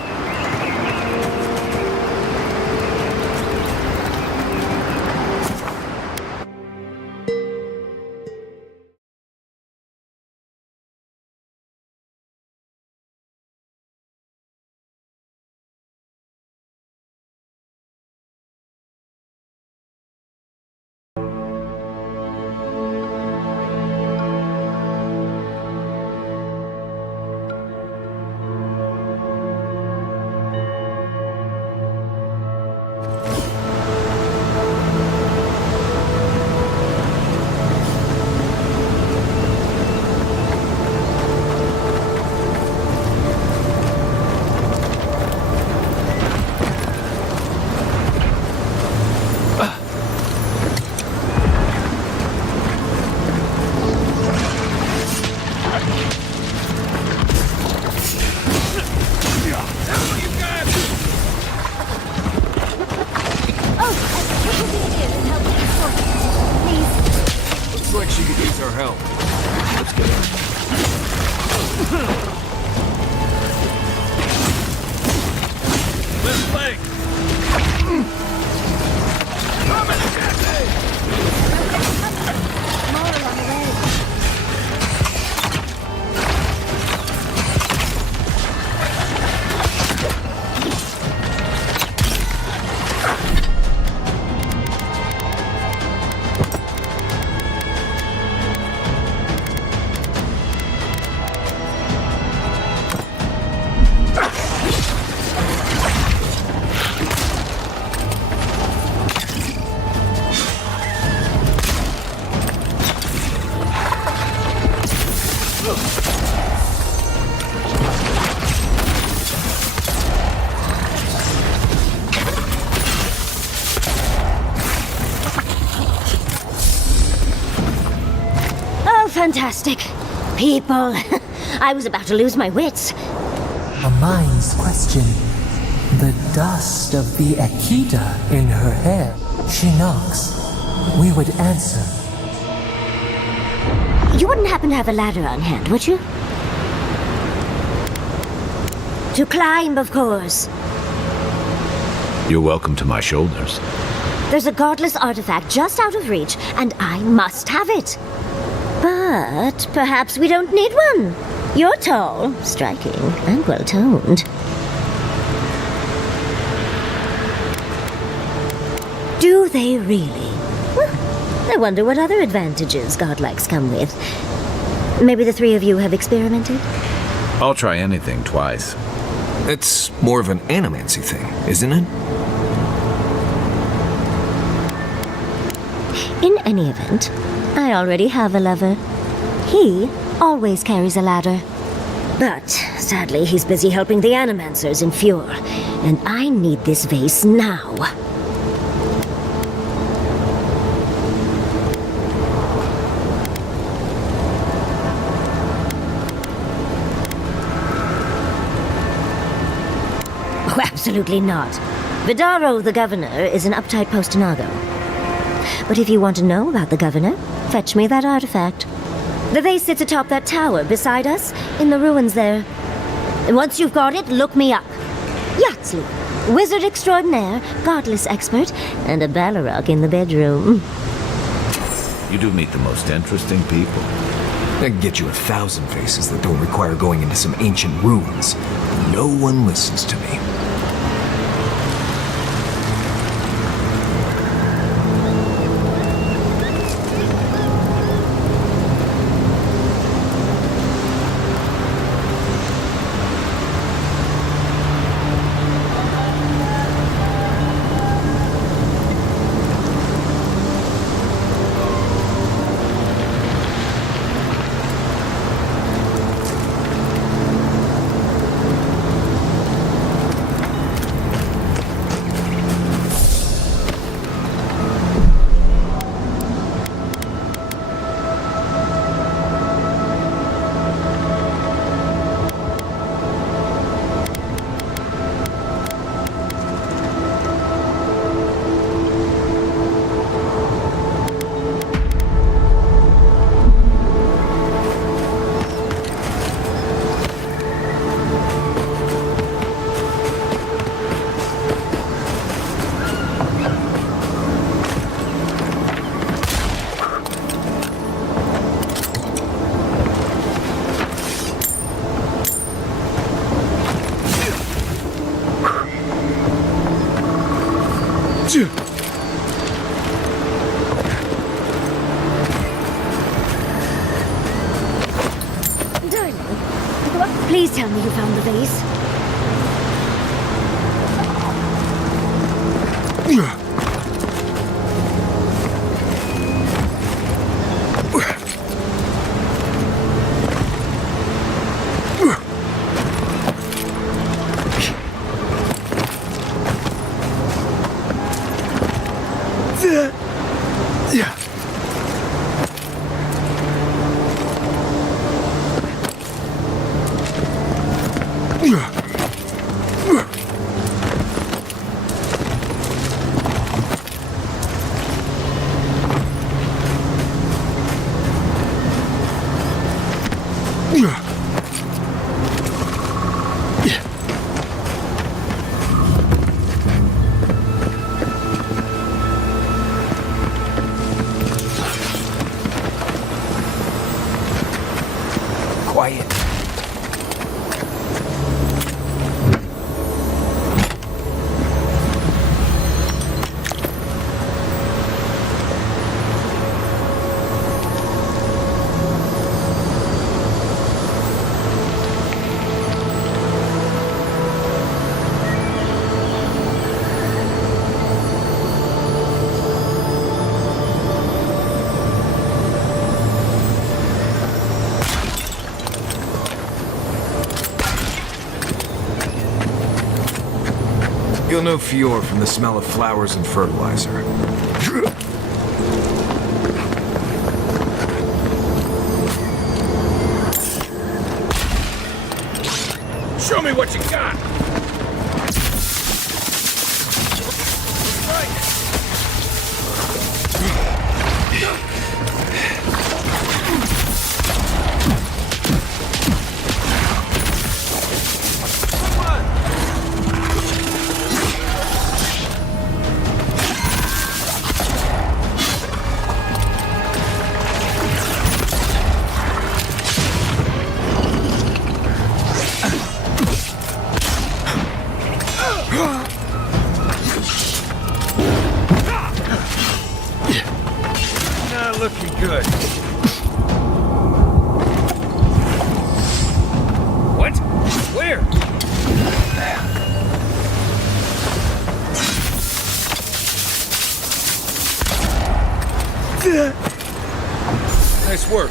help. Let's get it. Left flank! Coming, Jesse! More on the way. Fantastic. People. I was about to lose my wits. A mind's question. The dust of the Akita in her hair. She knocks. We would answer. You wouldn't happen to have a ladder on hand, would you? To climb, of course. You're welcome to my shoulders. There's a godless artifact just out of reach, and I must have it. But perhaps we don't need one. You're tall, striking, and well-toned. Do they really? Well, I wonder what other advantages godlikes come with. Maybe the three of you have experimented? I'll try anything twice. It's more of an animancy thing, isn't it? In any event, I already have a lover. He always carries a ladder. But sadly, he's busy helping the animancers in Fjord, and I need this vase now. Oh, absolutely not. Vidaro, the governor, is an uptight postinago. But if you want to know about the governor, fetch me that artifact. The vase sits atop that tower beside us, in the ruins there. And once you've got it, look me up. Yahtzee, wizard extraordinaire, godless expert, and a Balrog in the bedroom. You do meet the most interesting people. I can get you 1,000 faces that don't require going into some ancient ruins. No one listens to me. Darling, please tell me you found the vase. Yeah. You'll know Fjord from the smell of flowers and fertilizer. Show me what you got! Not looking good. What? Where? Nice work.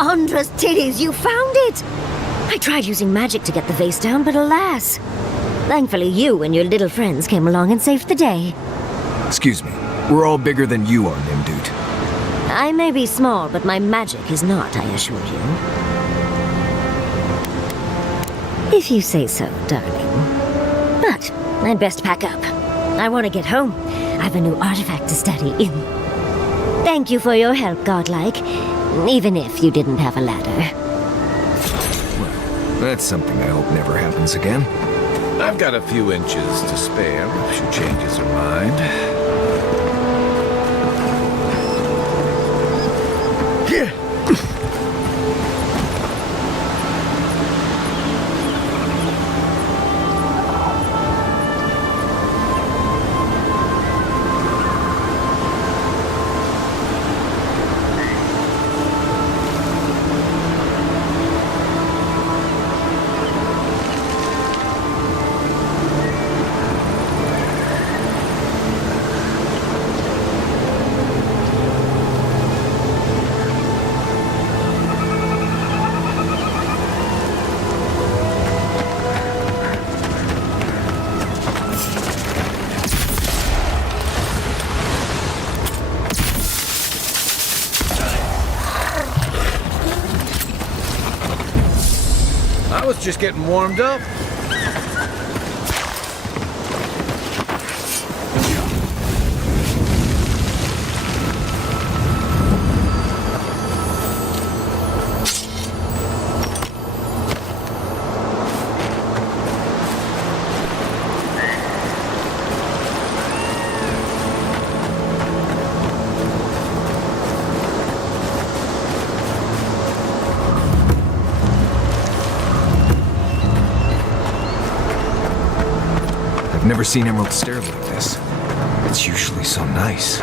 Andra's titties, you found it! I tried using magic to get the vase down, but alas. Thankfully, you and your little friends came along and saved the day. Excuse me. We're all bigger than you are, Nimdude. I may be small, but my magic is not, I assure you. If you say so, darling. But I'd best pack up. I want to get home. I've a new artifact to study in. Thank you for your help, Godlike. Even if you didn't have a ladder. Well, that's something I hope never happens again. I've got a few inches to spare if she changes her mind. Yeah. I was just getting warmed up. never seen Emerald stare like this. It's usually so nice.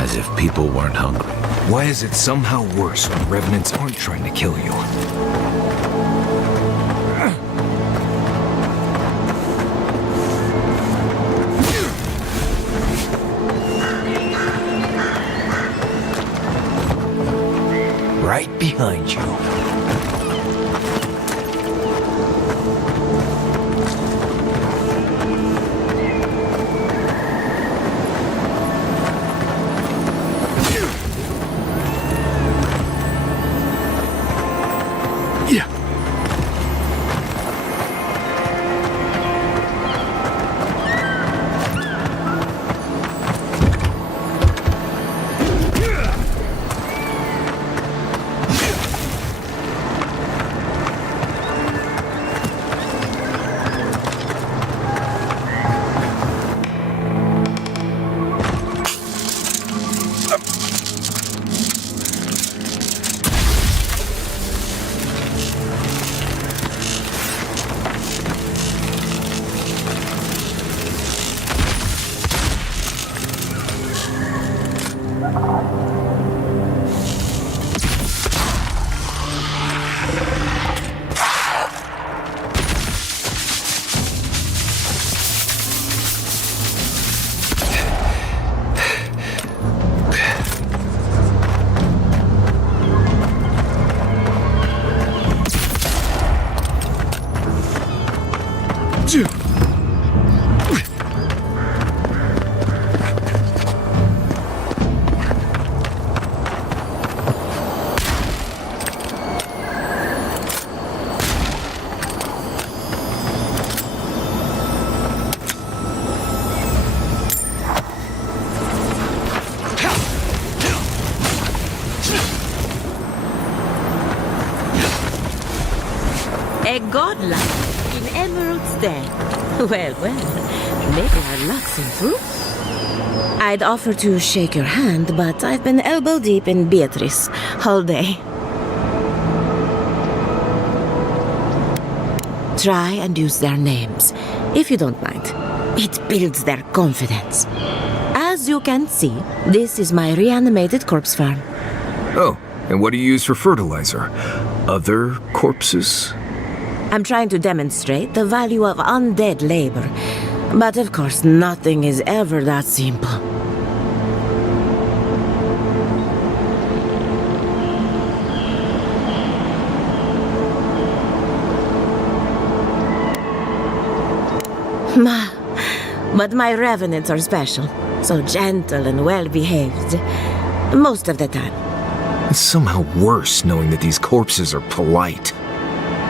As if people weren't hungry. Why is it somehow worse when revenants aren't trying to kill you? Right behind you. A godlike in Emerald's Den. Well, maybe our luck's improved. I'd offer to shake your hand, but I've been elbow deep in Beatrice all day. Try and use their names, if you don't mind. It builds their confidence. As you can see, this is my reanimated corpse farm. Oh, and what do you use for fertilizer? Other corpses? I'm trying to demonstrate the value of undead labor. But of course, nothing is ever that simple. But my revenants are special. So gentle and well-behaved. Most of the time. It's somehow worse knowing that these corpses are polite.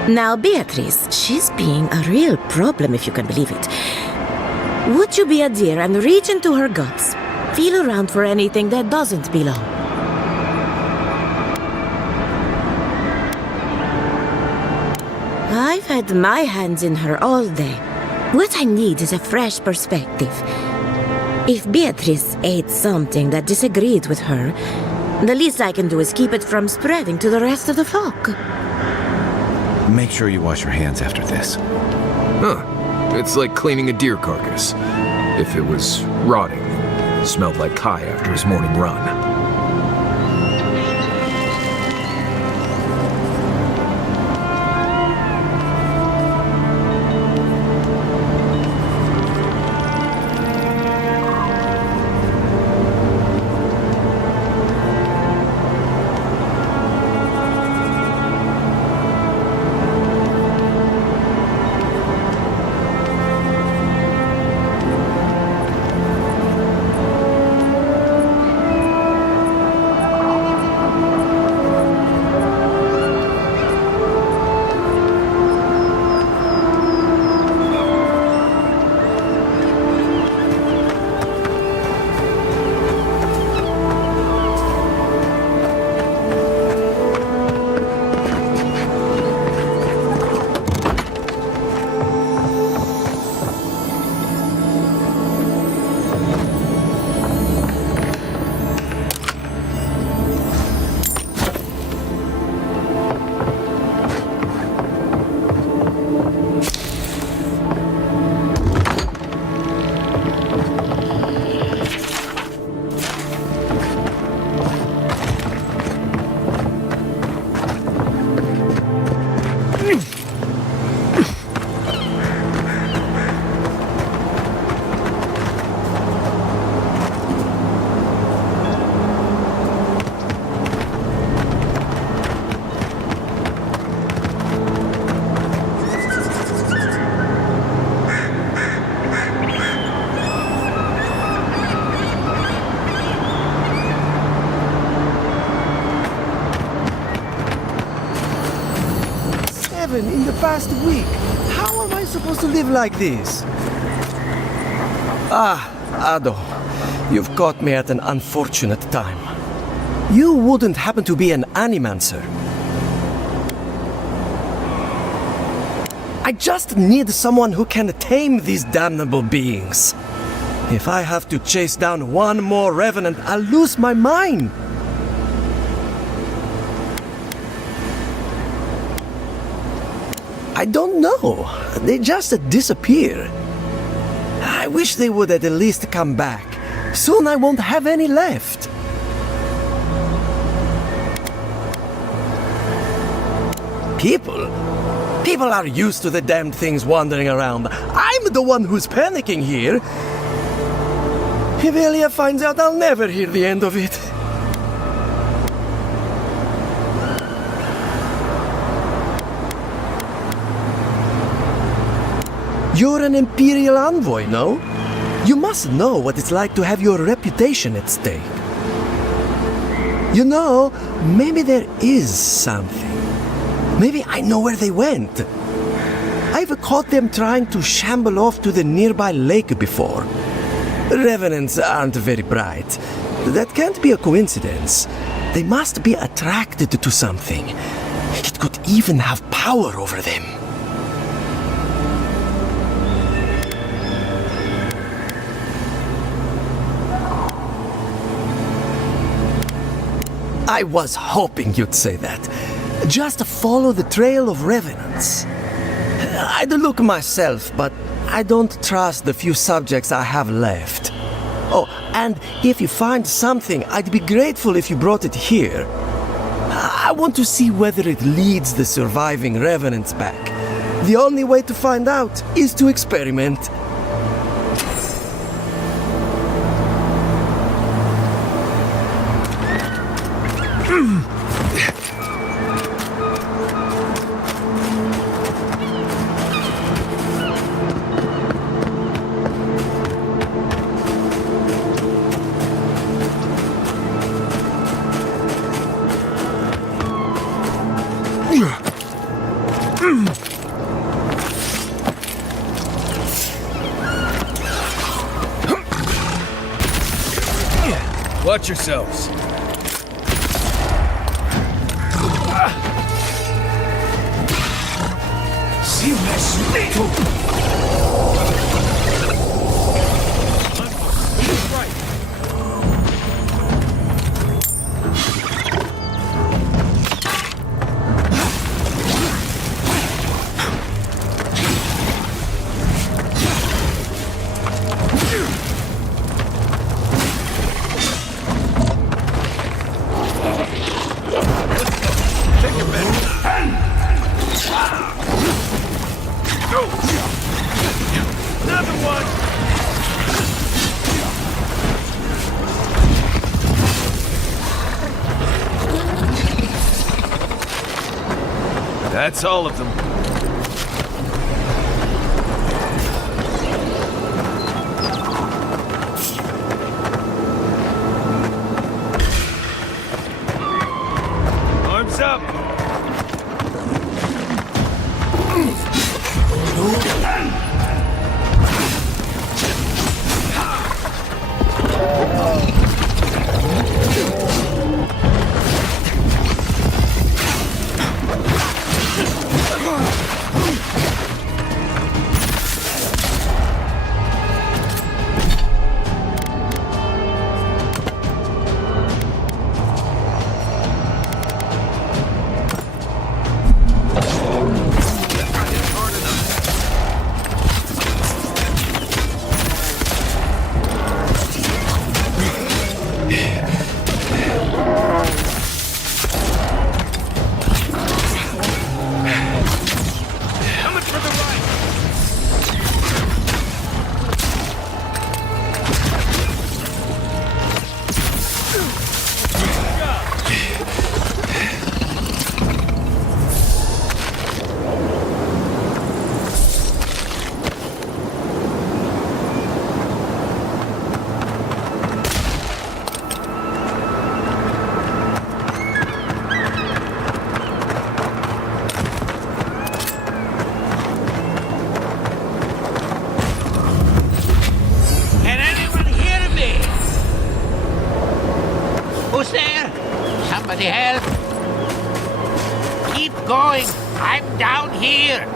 Now, Beatrice, she's being a real problem, if you can believe it. Would you be a dear and reach into her guts? Feel around for anything that doesn't belong. I've had my hands in her all day. What I need is a fresh perspective. If Beatrice ate something that disagreed with her, the least I can do is keep it from spreading to the rest of the flock. Make sure you wash your hands after this. Huh. It's like cleaning a deer carcass. If it was rotting, it smelled like Kai after his morning run. 7 in the past week. How am I supposed to live like this? Ah, Ado, you've caught me at an unfortunate time. You wouldn't happen to be an animancer. I just need someone who can tame these damnable beings. If I have to chase down one more revenant, I'll lose my mind. I don't know. They just disappear. I wish they would at least come back. Soon I won't have any left. People are used to the damned things wandering around. I'm the one who's panicking here. If Elia finds out, I'll never hear the end of it. You're an Imperial envoy, no? You must know what it's like to have your reputation at stake. You know, maybe there is something. Maybe I know where they went. I've caught them trying to shamble off to the nearby lake before. Revenants aren't very bright. That can't be a coincidence. They must be attracted to something. It could even have power over them. I was hoping you'd say that. Just follow the trail of revenants. I'd look myself, but I don't trust the few subjects I have left. Oh, and if you find something, I'd be grateful if you brought it here. I want to see whether it leads the surviving revenants back. The only way to find out is to experiment. Watch yourselves. That's all of them. Arms up! Keep going. I'm down here.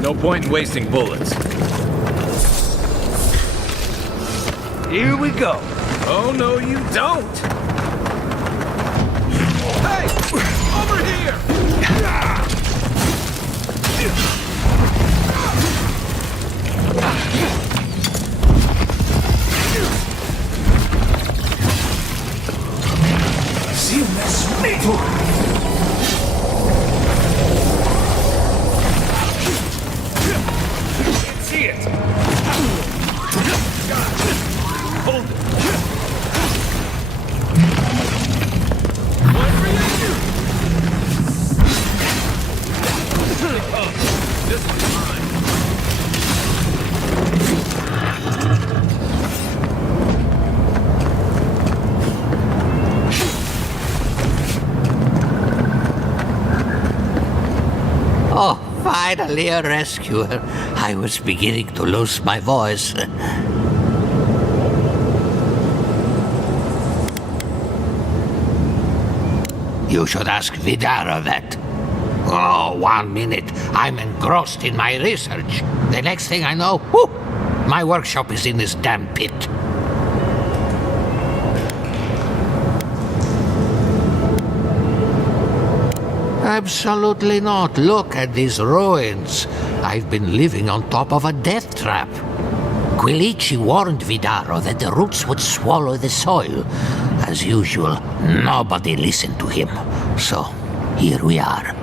No point in wasting bullets. Here we go. Oh, no, you don't. Hey! Over here! See it! Hold it! One for you! Oh, this one's mine. Oh, finally a rescuer. I was beginning to lose my voice. You should ask Vidara that. Oh, 1 minute. I'm engrossed in my research. The next thing I know, whoop, my workshop is in this damn pit. Absolutely not. Look at these ruins. I've been living on top of a death trap. Quilici warned Vidaro that the roots would swallow the soil. As usual, nobody listened to him. So, here we are.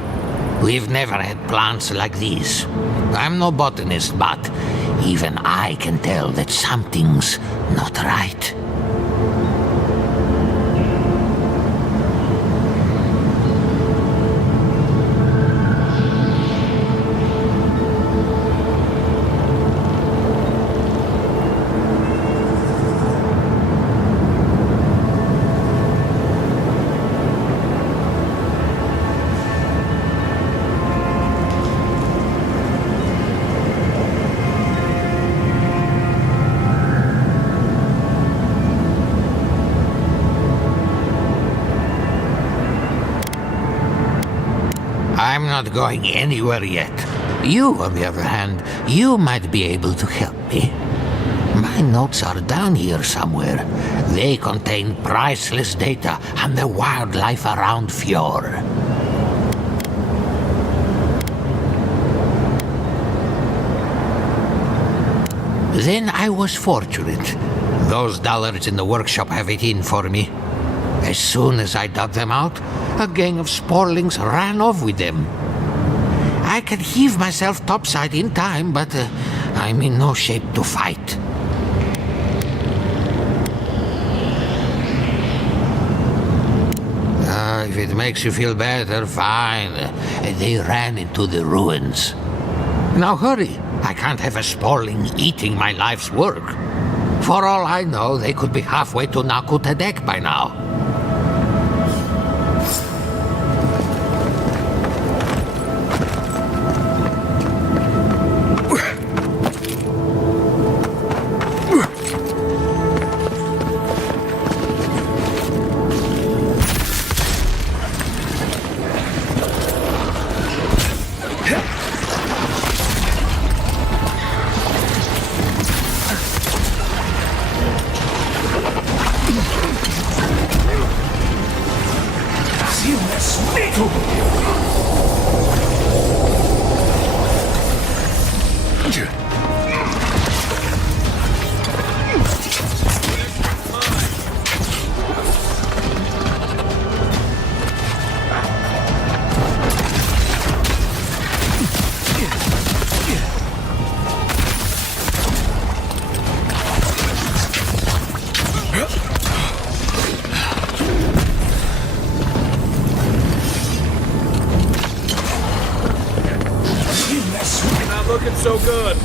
We've never had plants like these. I'm no botanist, but even I can tell that something's not right. I'm not going anywhere yet. You, on the other hand, you might be able to help me. My notes are down here somewhere. They contain priceless data on the wildlife around Fjord. Then I was fortunate. Those dollars in the workshop have it in for me. As soon as I dug them out, a gang of sporlings ran off with them. I can heave myself topside in time, but I'm in no shape to fight. If it makes you feel better, fine. They ran into the ruins. Now hurry. I can't have a Sporling eating my life's work. For all I know, they could be halfway to Nakutadek by now. Looking so good.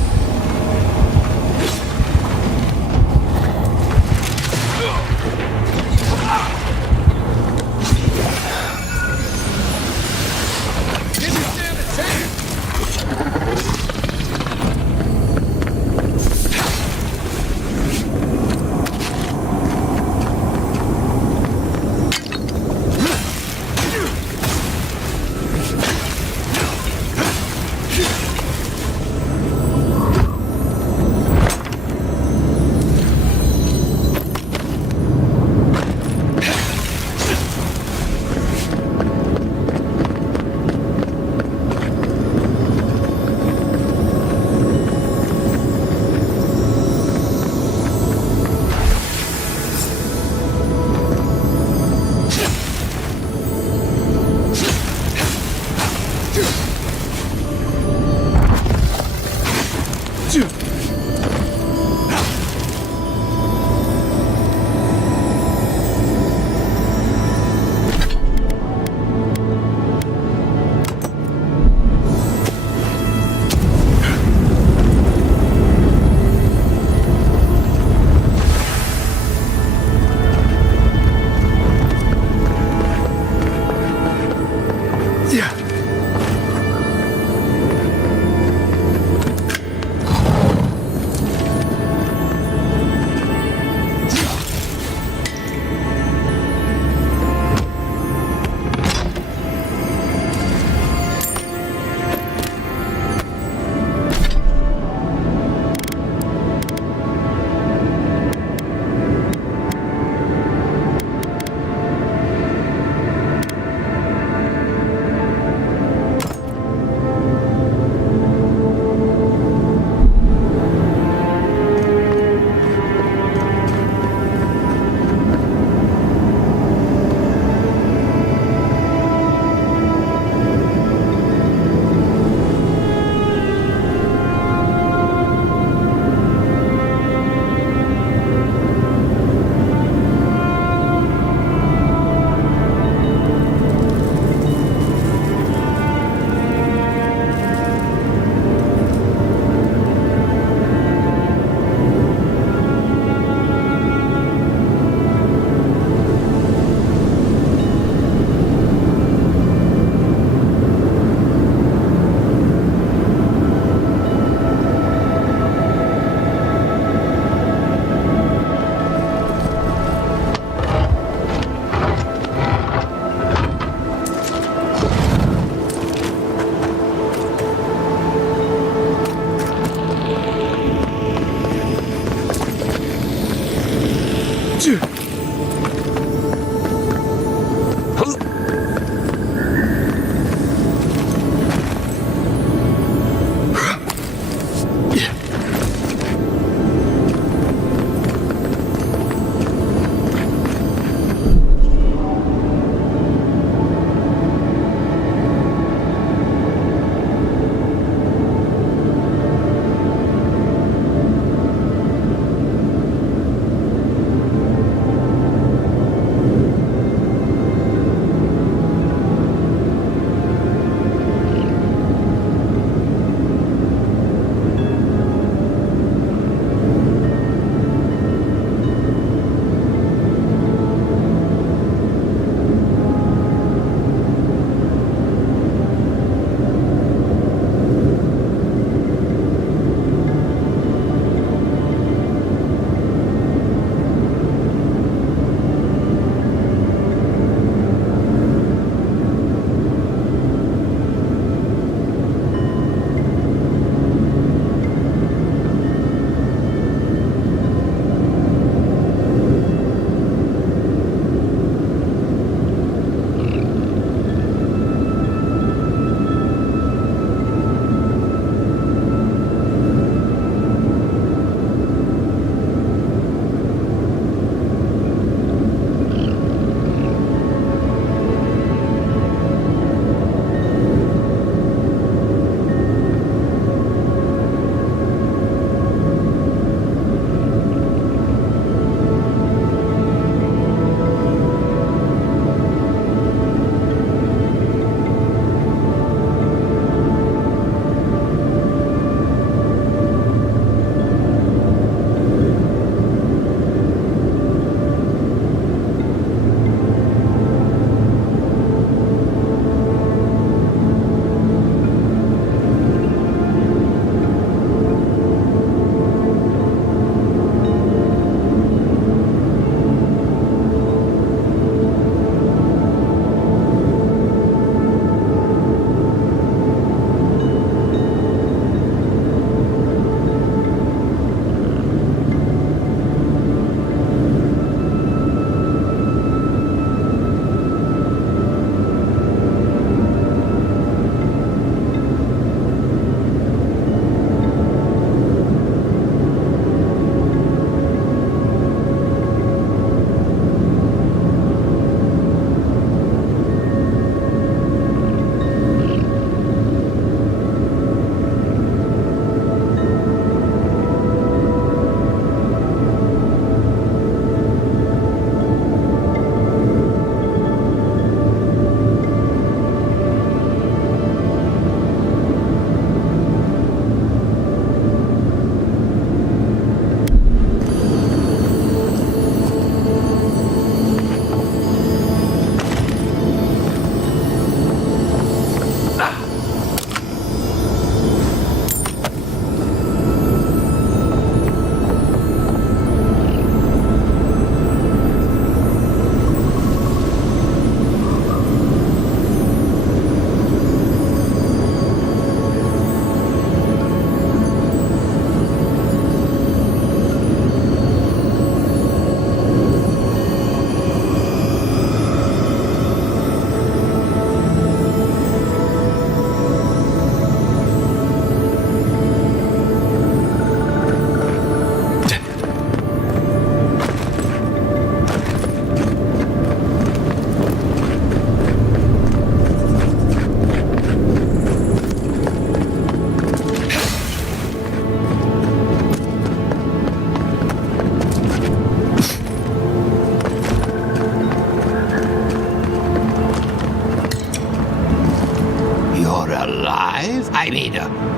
alive? I mean,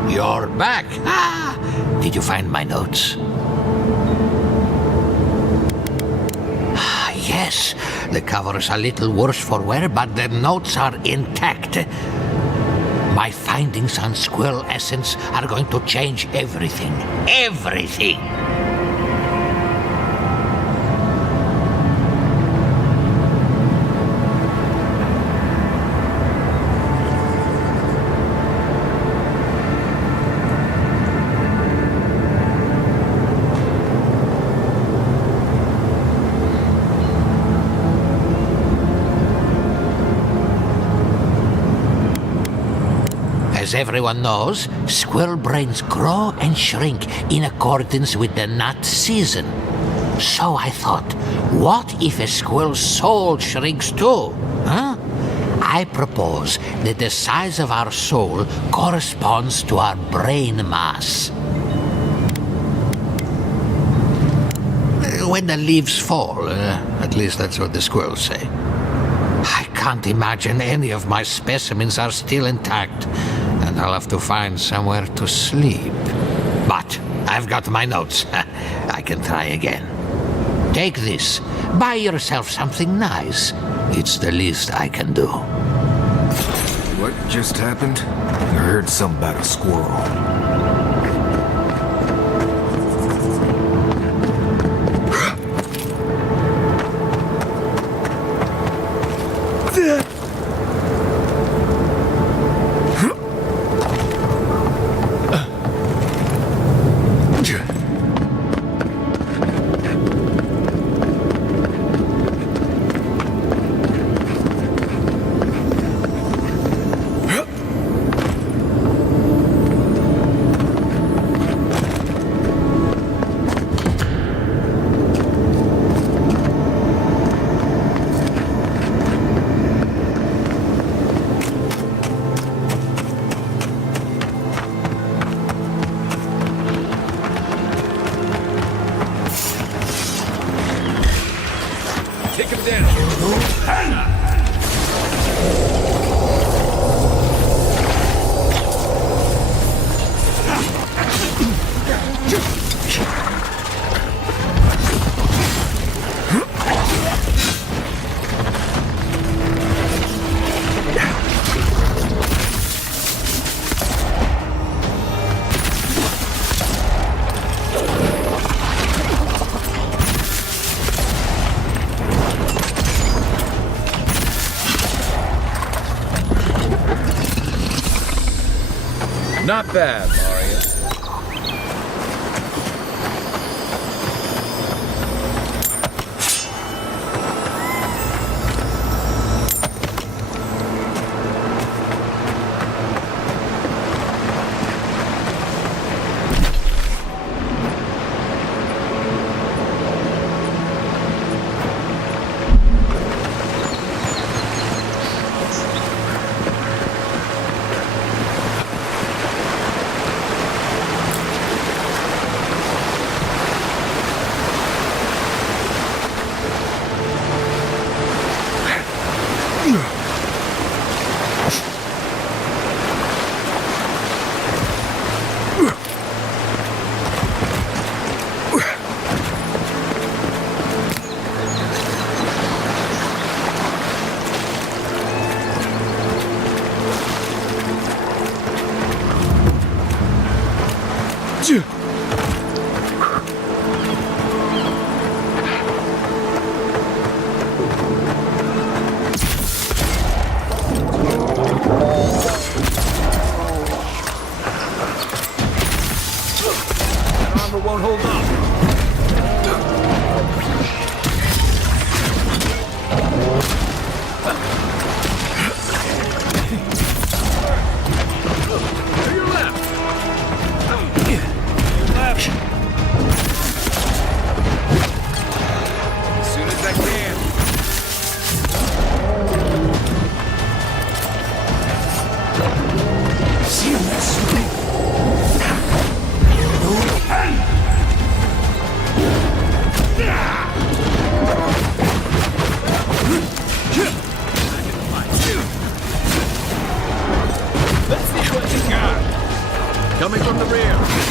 you're back. Ah, did you find my notes? Ah, yes, the cover's a little worse for wear, but the notes are intact. My findings on squirrel essence are going to change everything. Everything! As everyone knows, squirrel brains grow and shrink in accordance with the nut season. So I thought, what if a squirrel's soul shrinks too? Huh? I propose that the size of our soul corresponds to our brain mass. When the leaves fall, at least that's what the squirrels say. I can't imagine any of my specimens are still intact. And I'll have to find somewhere to sleep. But I've got my notes. I can try again. Take this. Buy yourself something nice. It's the least I can do. What just happened? I heard something about a squirrel. Not bad, Mario. Won't hold up. To your left. Left. As soon as I can. See you next week. Coming from the rear.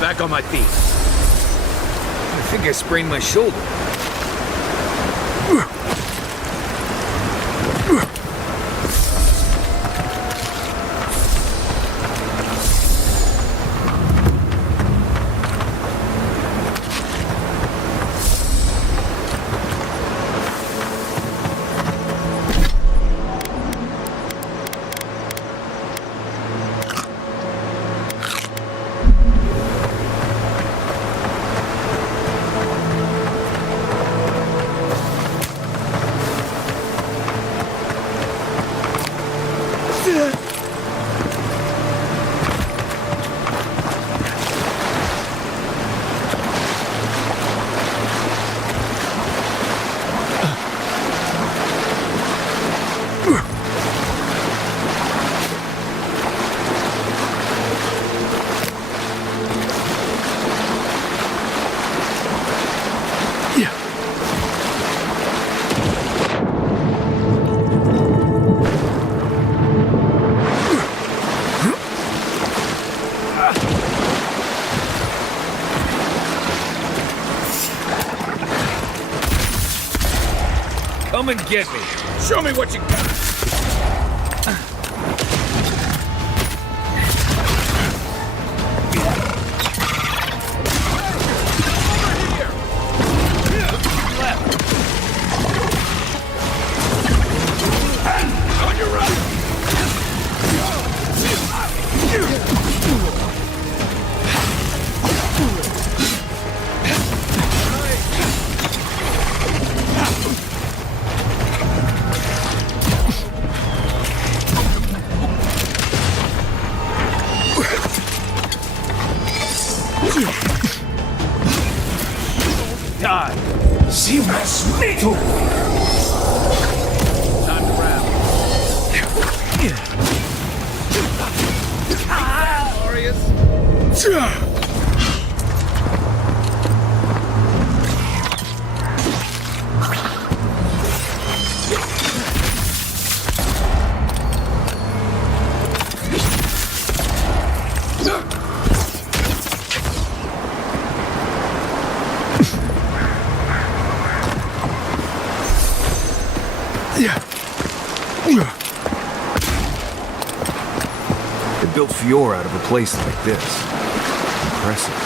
Back on my feet. I think I sprained my shoulder. Come and get me. Show me what you got. On your right. Die! Simasmito! Time to wrap. Glorious! They built Eora out of a place like this. Impressive.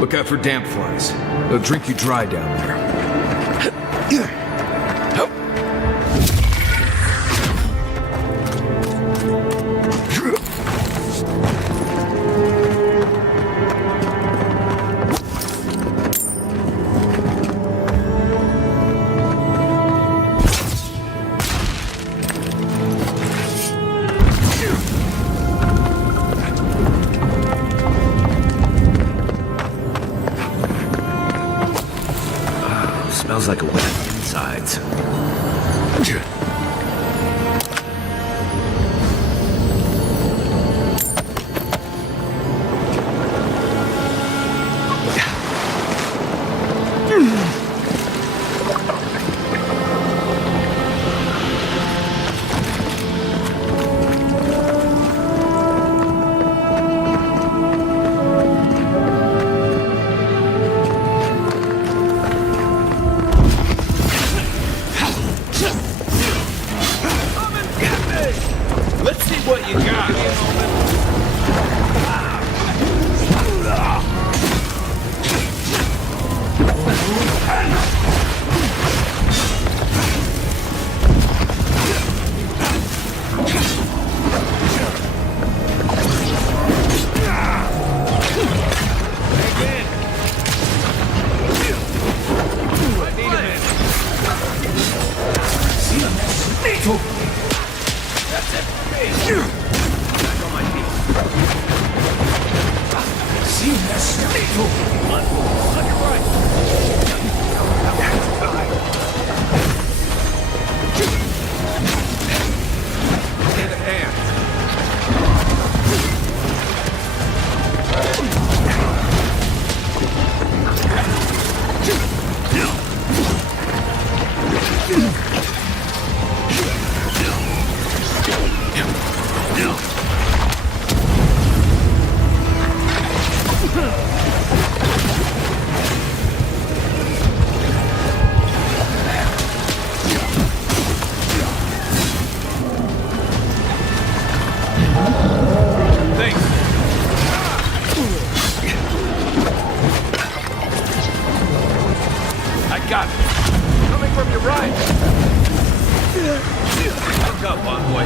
Look out for damp flies. They'll drink you dry down there. Smells like a wet insides. I got it. Coming from your right. Look up, envoy.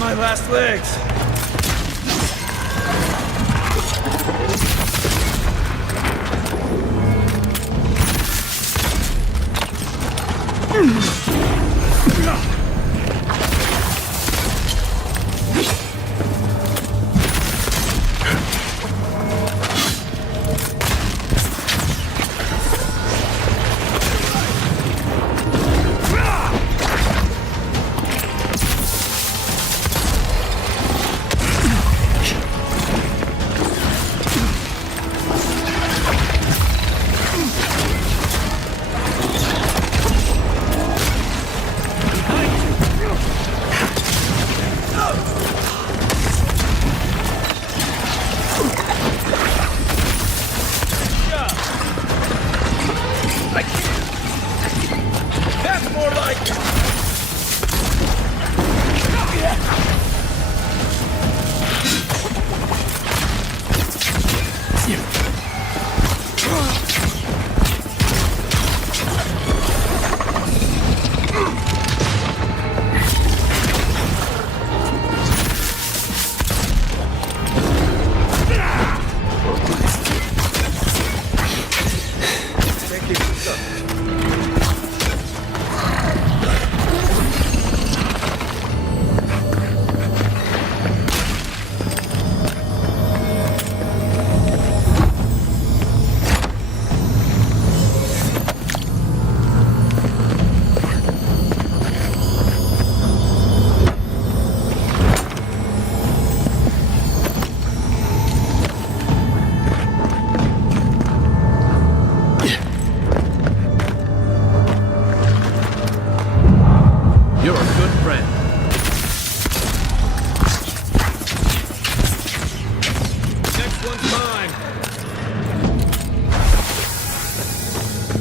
My last legs.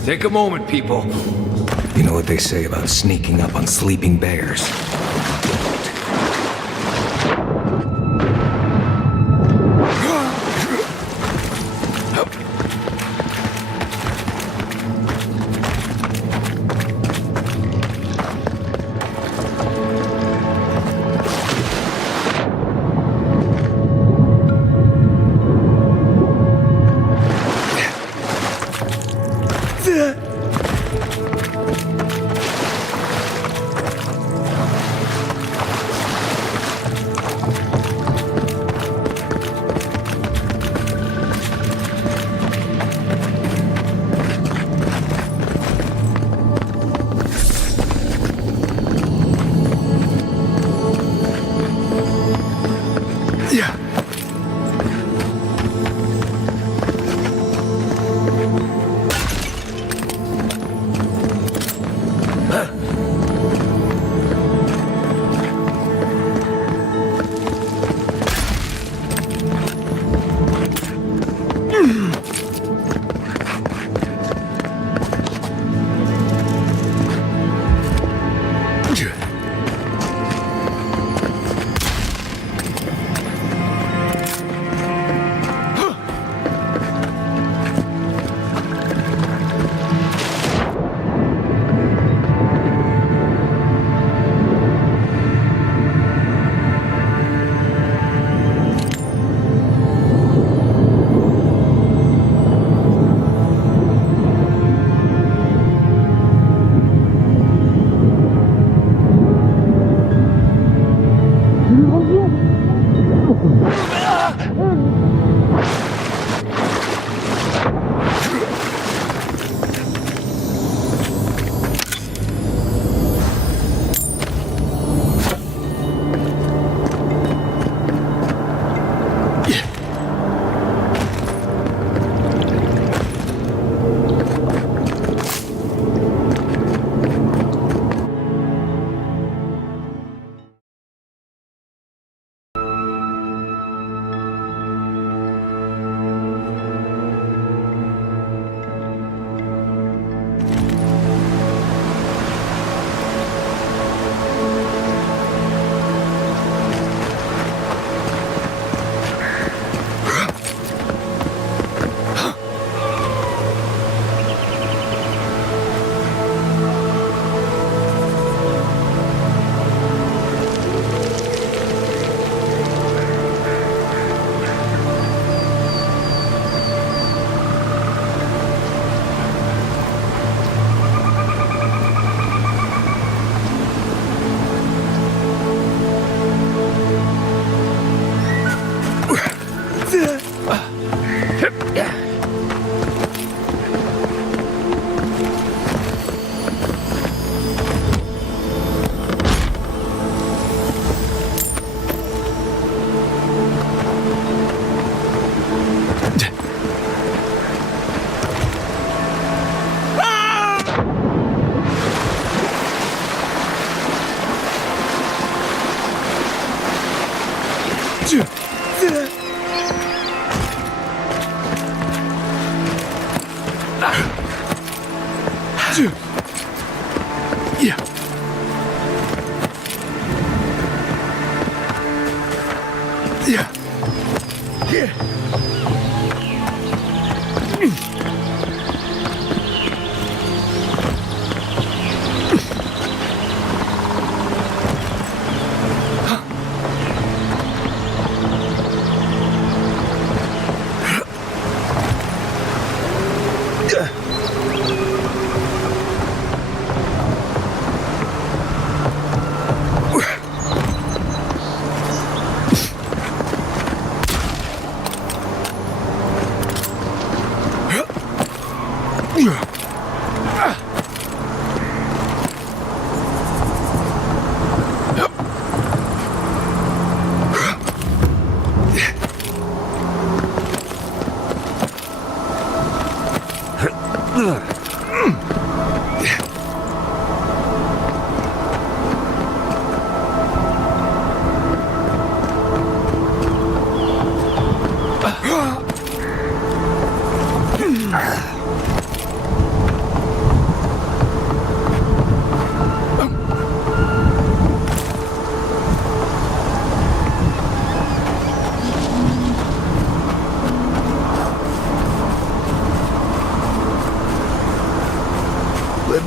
Take a moment, people. You know what they say about sneaking up on sleeping bears?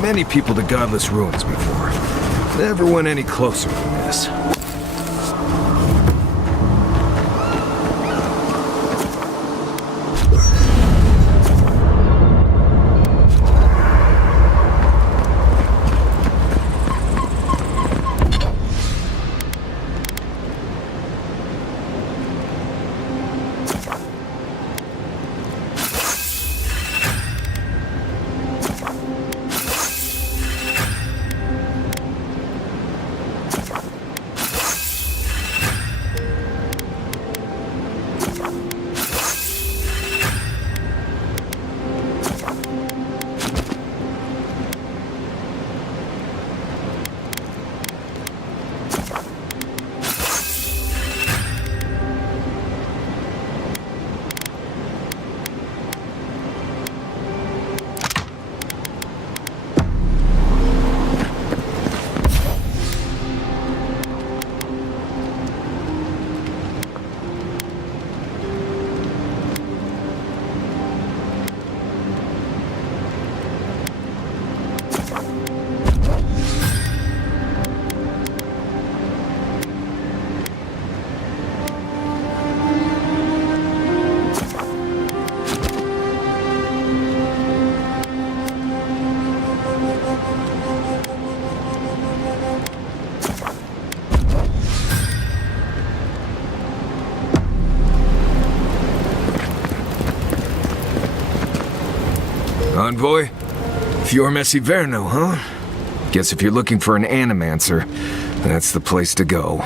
Many people to godless ruins before. Never went any closer than this. Envoy? Fior Messiverno, huh? Guess if you're looking for an animancer, that's the place to go.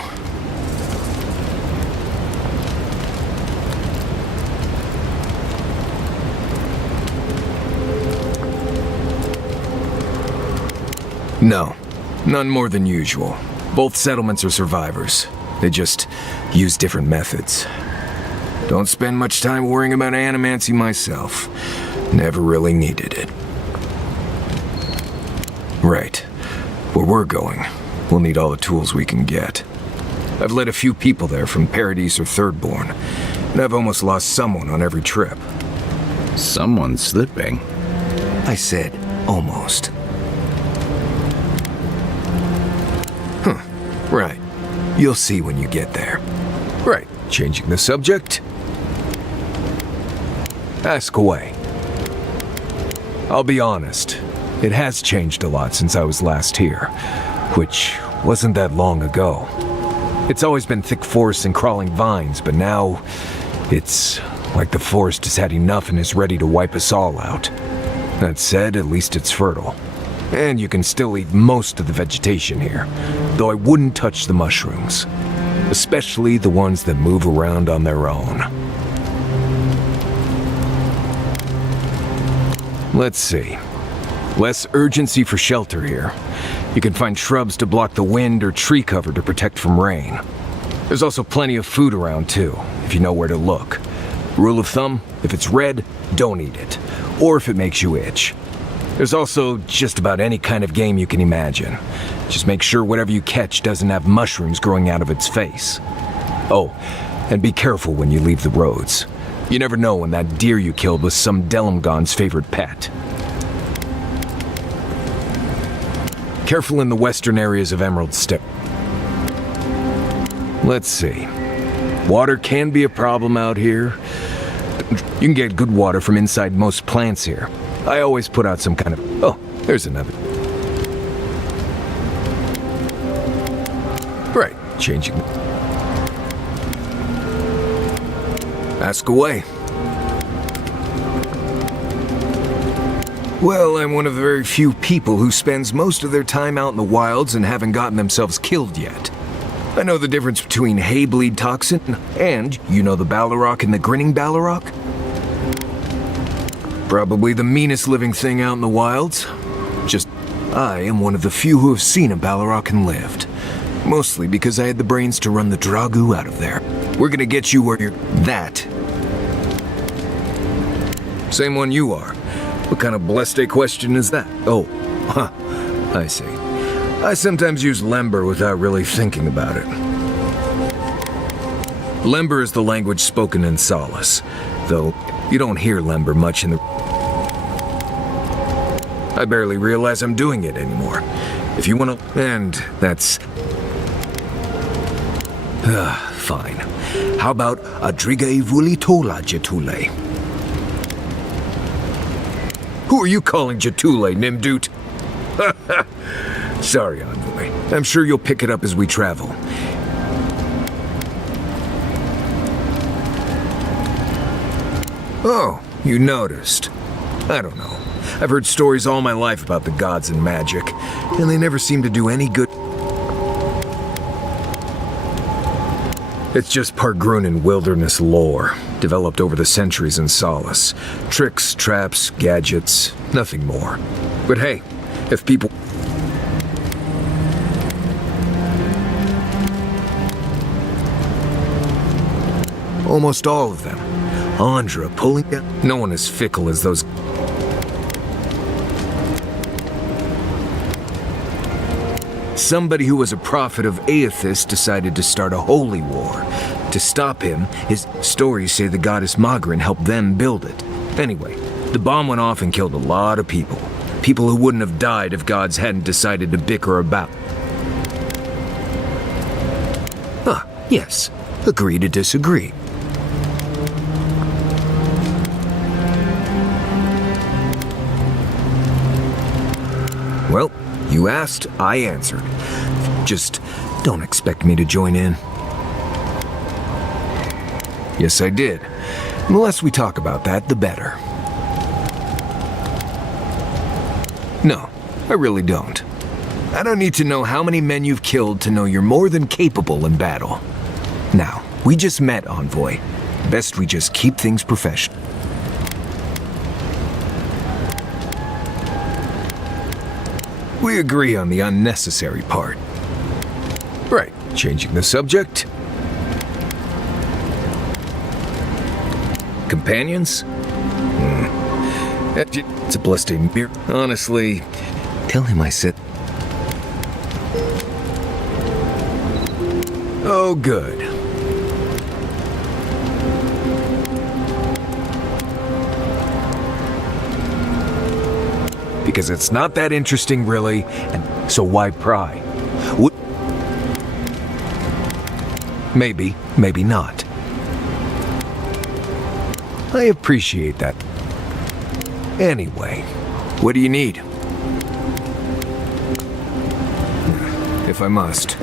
No, none more than usual. Both settlements are survivors. They just use different methods. Don't spend much time worrying about animancy myself. Never really needed it. Right. Where we're going, we'll need all the tools we can get. I've led a few people there from Paradise or Thirdborn, and I've almost lost someone on every trip. Someone slipping? I said almost. Huh. Right. You'll see when you get there. Right. Changing the subject? Ask away. I'll be honest. It has changed a lot since I was last here, which wasn't that long ago. It's always been thick forests and crawling vines, but now it's like the forest has had enough and is ready to wipe us all out. That said, at least it's fertile. And you can still eat most of the vegetation here, though I wouldn't touch the mushrooms, especially the ones that move around on their own. Let's see. Less urgency for shelter here. You can find shrubs to block the wind or tree cover to protect from rain. There's also plenty of food around too, if you know where to look. Rule of thumb, if it's red, don't eat it, or if it makes you itch. There's also just about any kind of game you can imagine. Just make sure whatever you catch doesn't have mushrooms growing out of its face. Oh, and be careful when you leave the roads. You never know when that deer you killed was some Delimgon's favorite pet. Careful in the western areas of Emerald Steppe. Let's see. Water can be a problem out here. You can get good water from inside most plants here. I always put out some kind of... Oh, there's another. Right, changing. Ask away. Well, I'm one of the very few people who spends most of their time out in the wilds and haven't gotten themselves killed yet. I know the difference between hay-bleed toxin and, you know, the Ballarok and the grinning Ballarok? Probably the meanest living thing out in the wilds. Just, I am one of the few who have seen a Ballarok and lived. Mostly because I had the brains to run the Dragu out of there. We're gonna get you where you're... That. Same one you are. What kind of blessed question is that? Oh, huh. I see. I sometimes use Lember without really thinking about it. Lember is the language spoken in Solace, though you don't hear Lember much in the... I barely realize I'm doing it anymore. If you want to... And that's... Fine. How about Adriga Ivuli Tola Jetule? Who are you calling Jetule, Nimdut? Sorry, Envoy. I'm sure you'll pick it up as we travel. Oh, you noticed. I don't know. I've heard stories all my life about the gods and magic, and they never seem to do any good. It's just part Grunin wilderness lore, developed over the centuries in Solace. Tricks, traps, gadgets, nothing more. But hey, if people... Almost all of them. Andra pulling down... No one as fickle as those... Somebody who was a prophet of Aethys decided to start a holy war. To stop him, his stories say the goddess Magrin helped them build it. Anyway, the bomb went off and killed a lot of people. People who wouldn't have died if gods hadn't decided to bicker about. Ah, yes. Agree to disagree. Well, you asked, I answered. Just don't expect me to join in. Yes, I did. The less we talk about that, the better. I really don't. I don't need to know how many men you've killed to know you're more than capable in battle. Now, we just met, Envoy. Best we just keep things professional. We agree on the unnecessary part. Right, changing the subject. Companions? It's a blessed beer. Honestly, tell him I said... Oh, good. Because it's not that interesting, really, and so why pry? Maybe, maybe not. I appreciate that. Anyway, what do you need? If I must.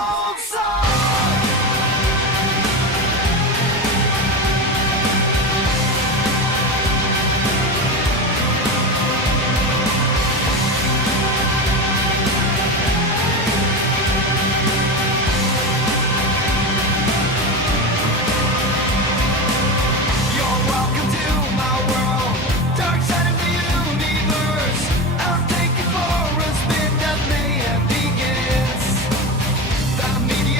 old song. You're welcome to my world, dark side of the universe. I'll take you for a spin that mayhem begins. The media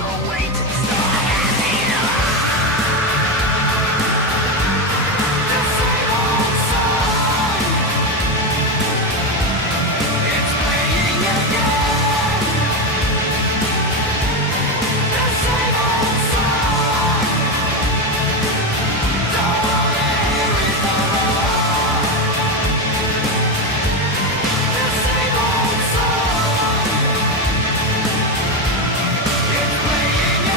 It's playing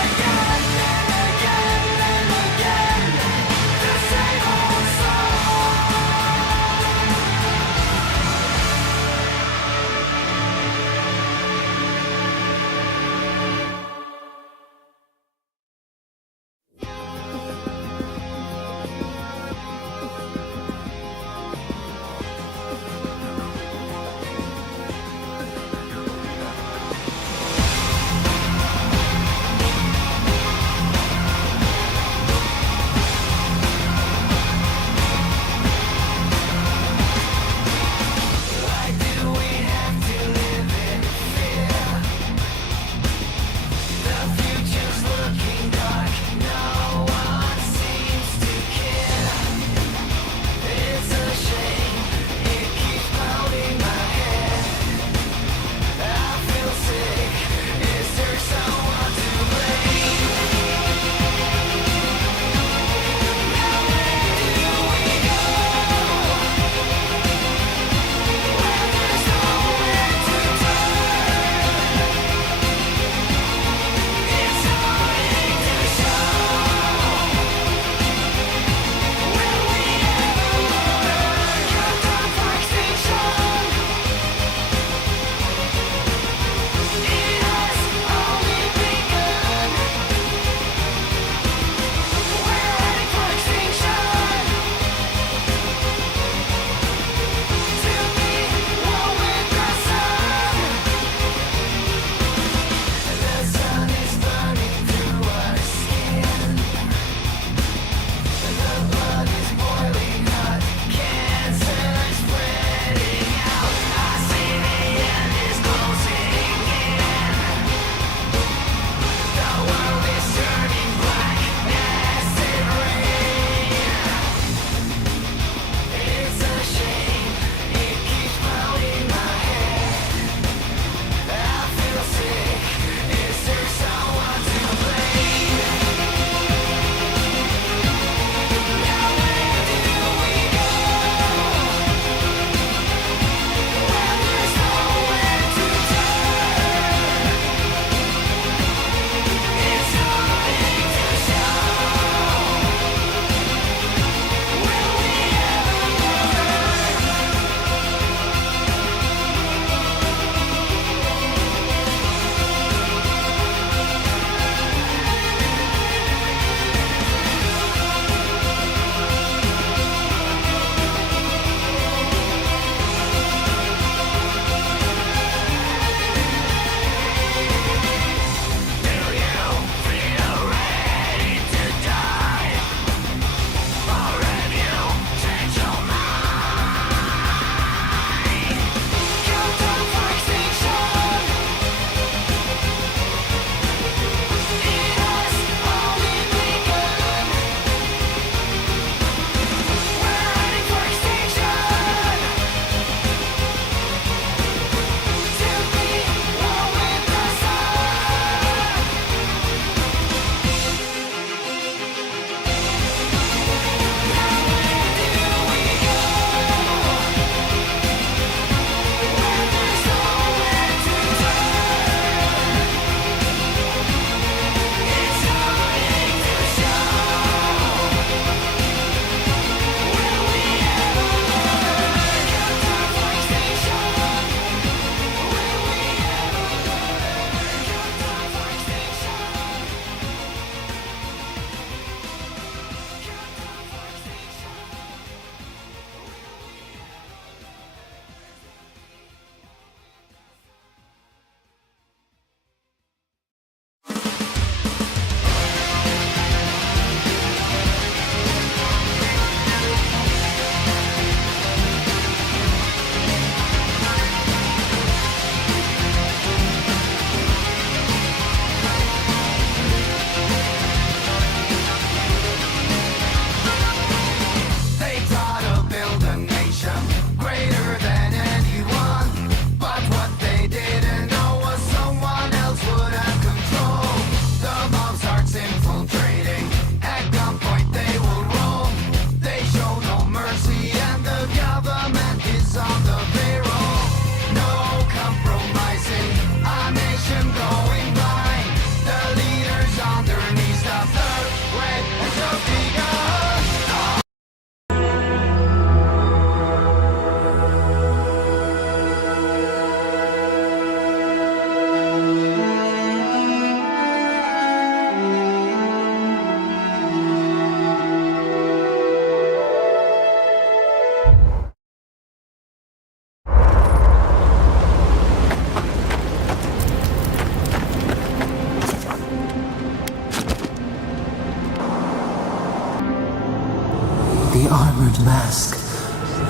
mask.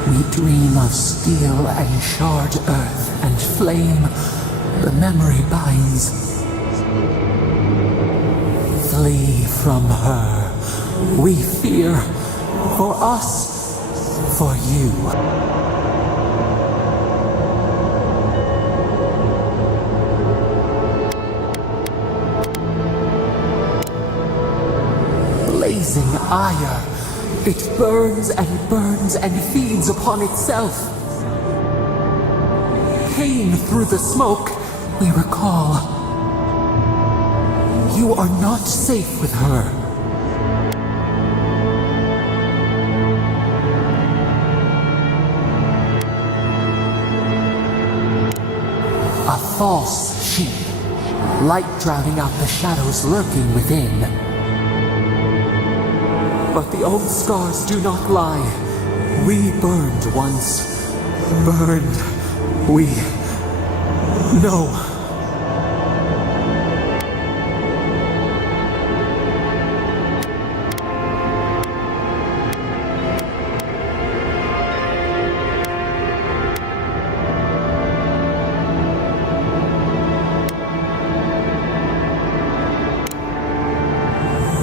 We dream of steel and charred earth and flame. The memory binds. Flee from her. We fear. For us. For you. Blazing ire. It burns and feeds upon itself. Pain through the smoke, we recall. You are not safe with her. A false sheep, light drowning out the shadows lurking within. But the old scars do not lie. We burned once. Burned. We know.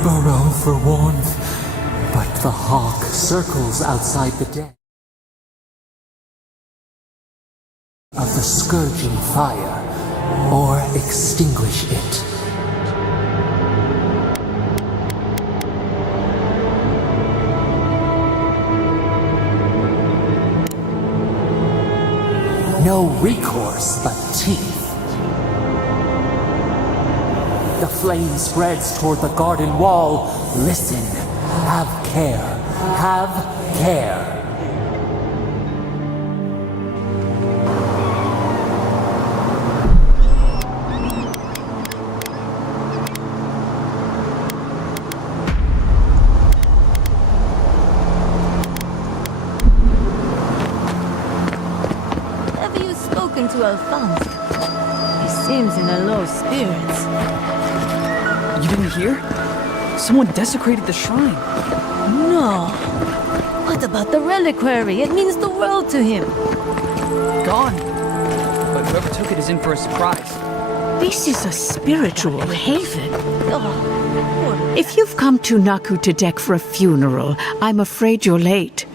Burrow for warmth. But the hawk circles outside the den of the scourging fire, or extinguish it. No recourse but teeth. The flame spreads toward the garden wall. Listen. Have care. Have care. Have you spoken to Alphonse? He seems in a low spirits. You didn't hear? Someone desecrated the shrine. No. What about the reliquary? It means the world to him. Gone. But whoever took it is in for a surprise. This is a spiritual haven. If you've come to Nakutadek for a funeral, I'm afraid you're late.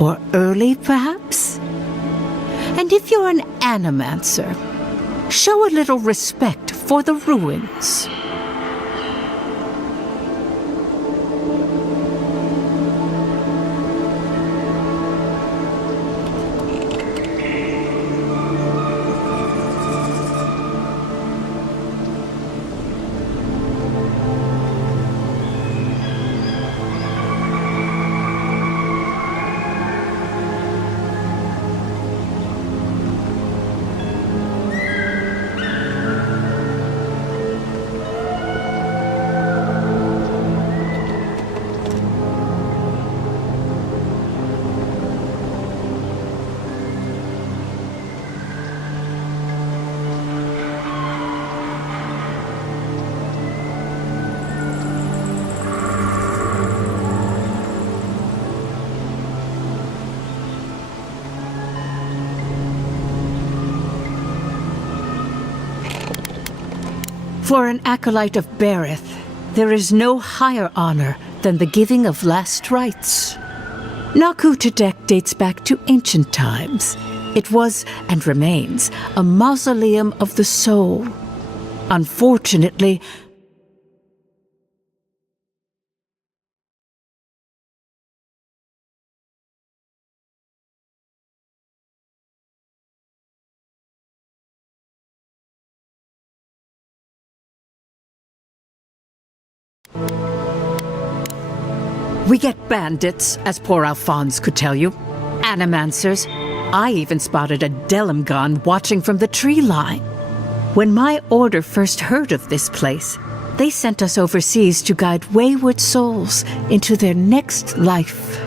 Or early, perhaps? And if you're an animancer, show a little respect for the ruins. For an acolyte of Berith, there is no higher honor than the giving of last rites. Nakutadek dates back to ancient times. It was, and remains, a mausoleum of the soul. Unfortunately, we get bandits, as poor Alphonse could tell you. Animancers. I even spotted a Delimgon watching from the tree line. When my order first heard of this place, they sent us overseas to guide wayward souls into their next life.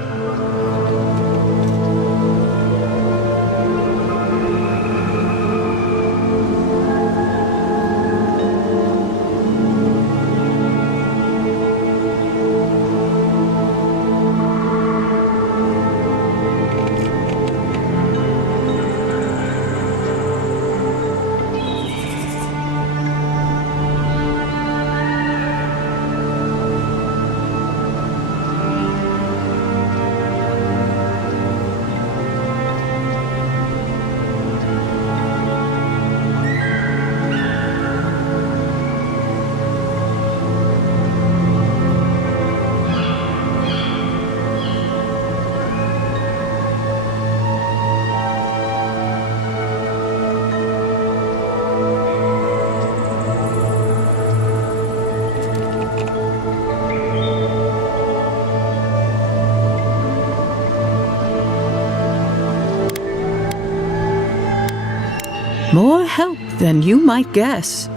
More help than you might guess.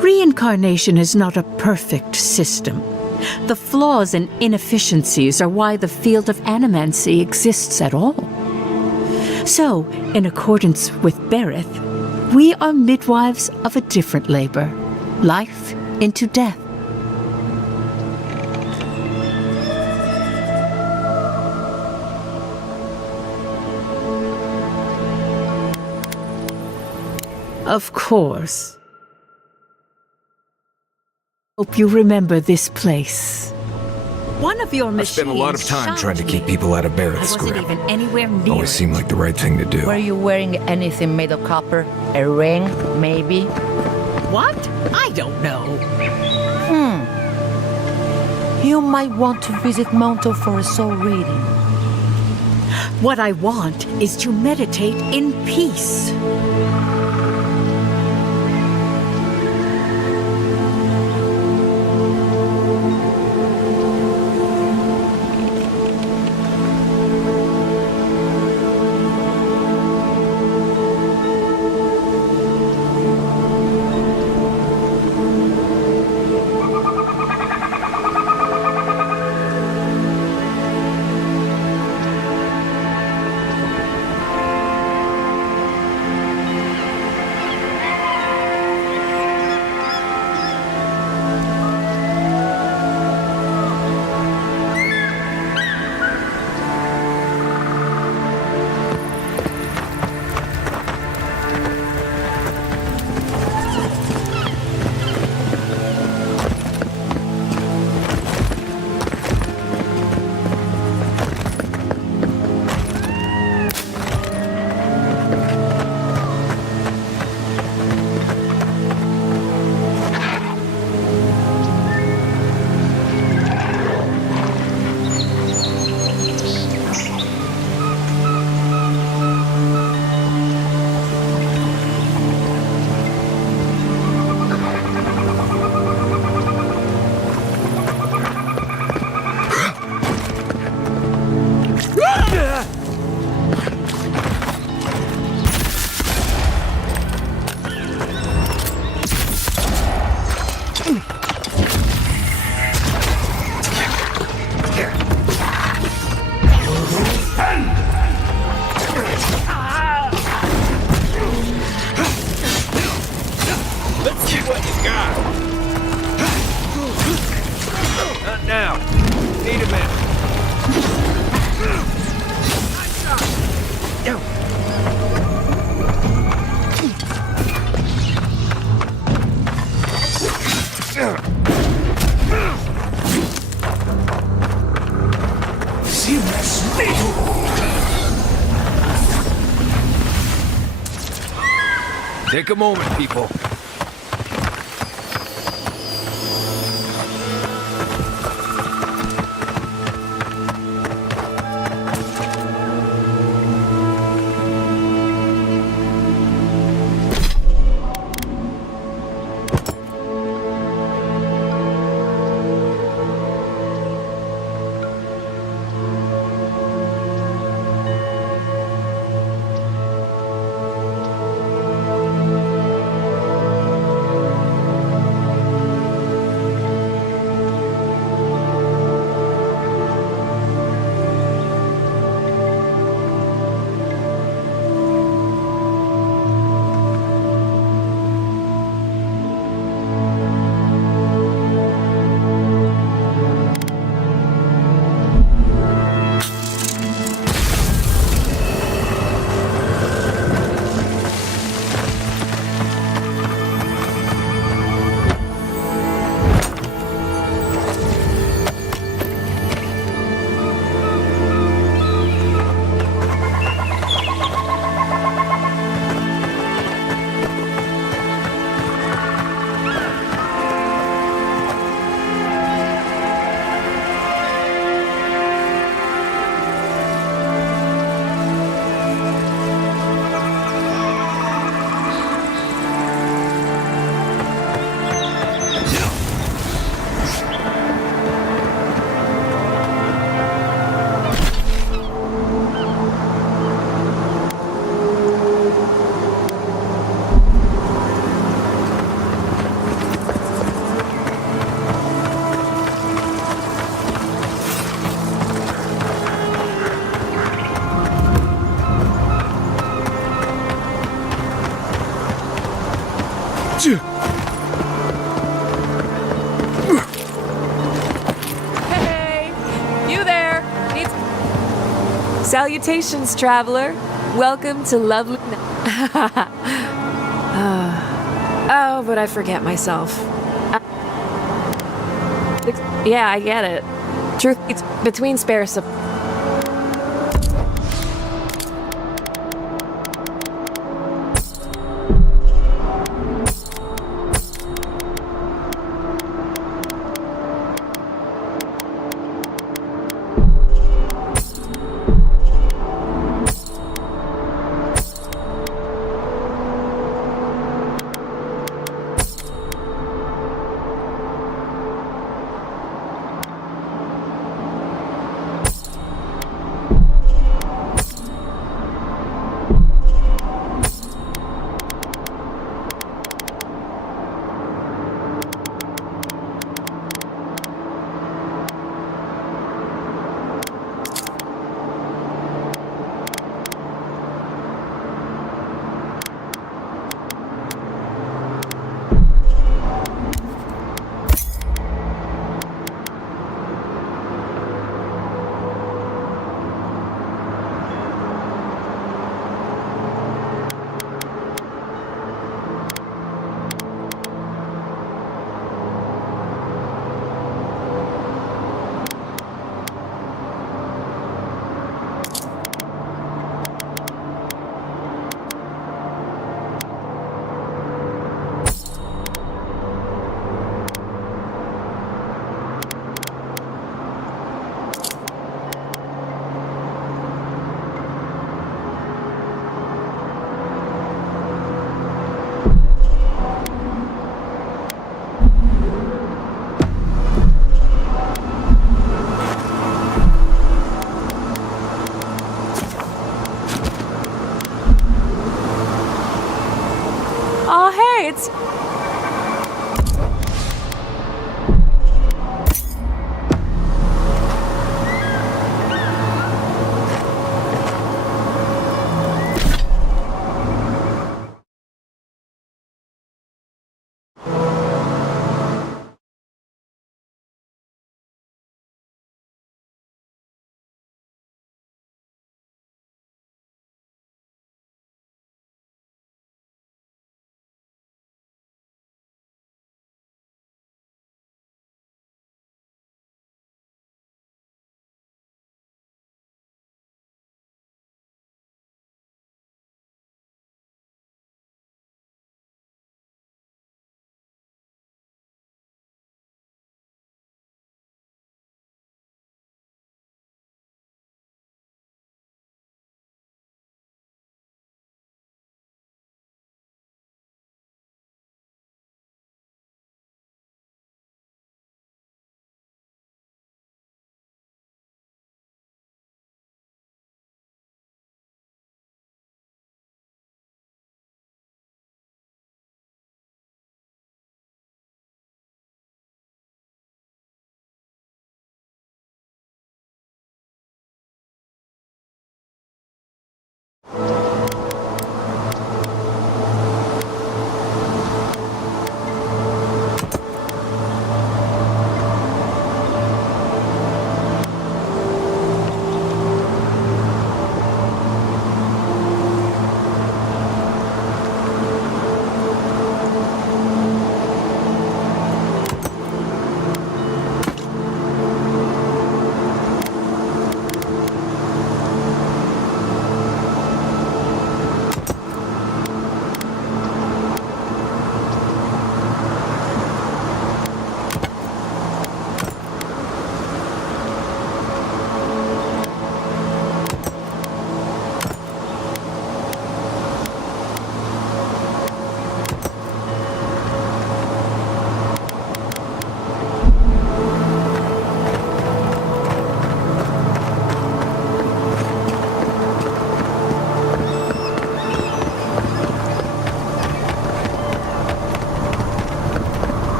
Reincarnation is not a perfect system. The flaws and inefficiencies are why the field of animancy exists at all. So, in accordance with Berith, we are midwives of a different labor, life into death. Of course. Hope you remember this place. One of your I machines spent a lot of time trying to shocked keep me. people out of I Barrett's wasn't grip. even anywhere near Always seemed like the right thing to do. Were you wearing anything made of copper? A ring, maybe? What? I don't know. You might want to visit Monto for a soul reading. What I want is to meditate in peace. Take a moment, people. Hey, you there? Salutations, traveler. Welcome to lovely. Oh, but I forget myself. Yeah, I get it. Truth, it's between spare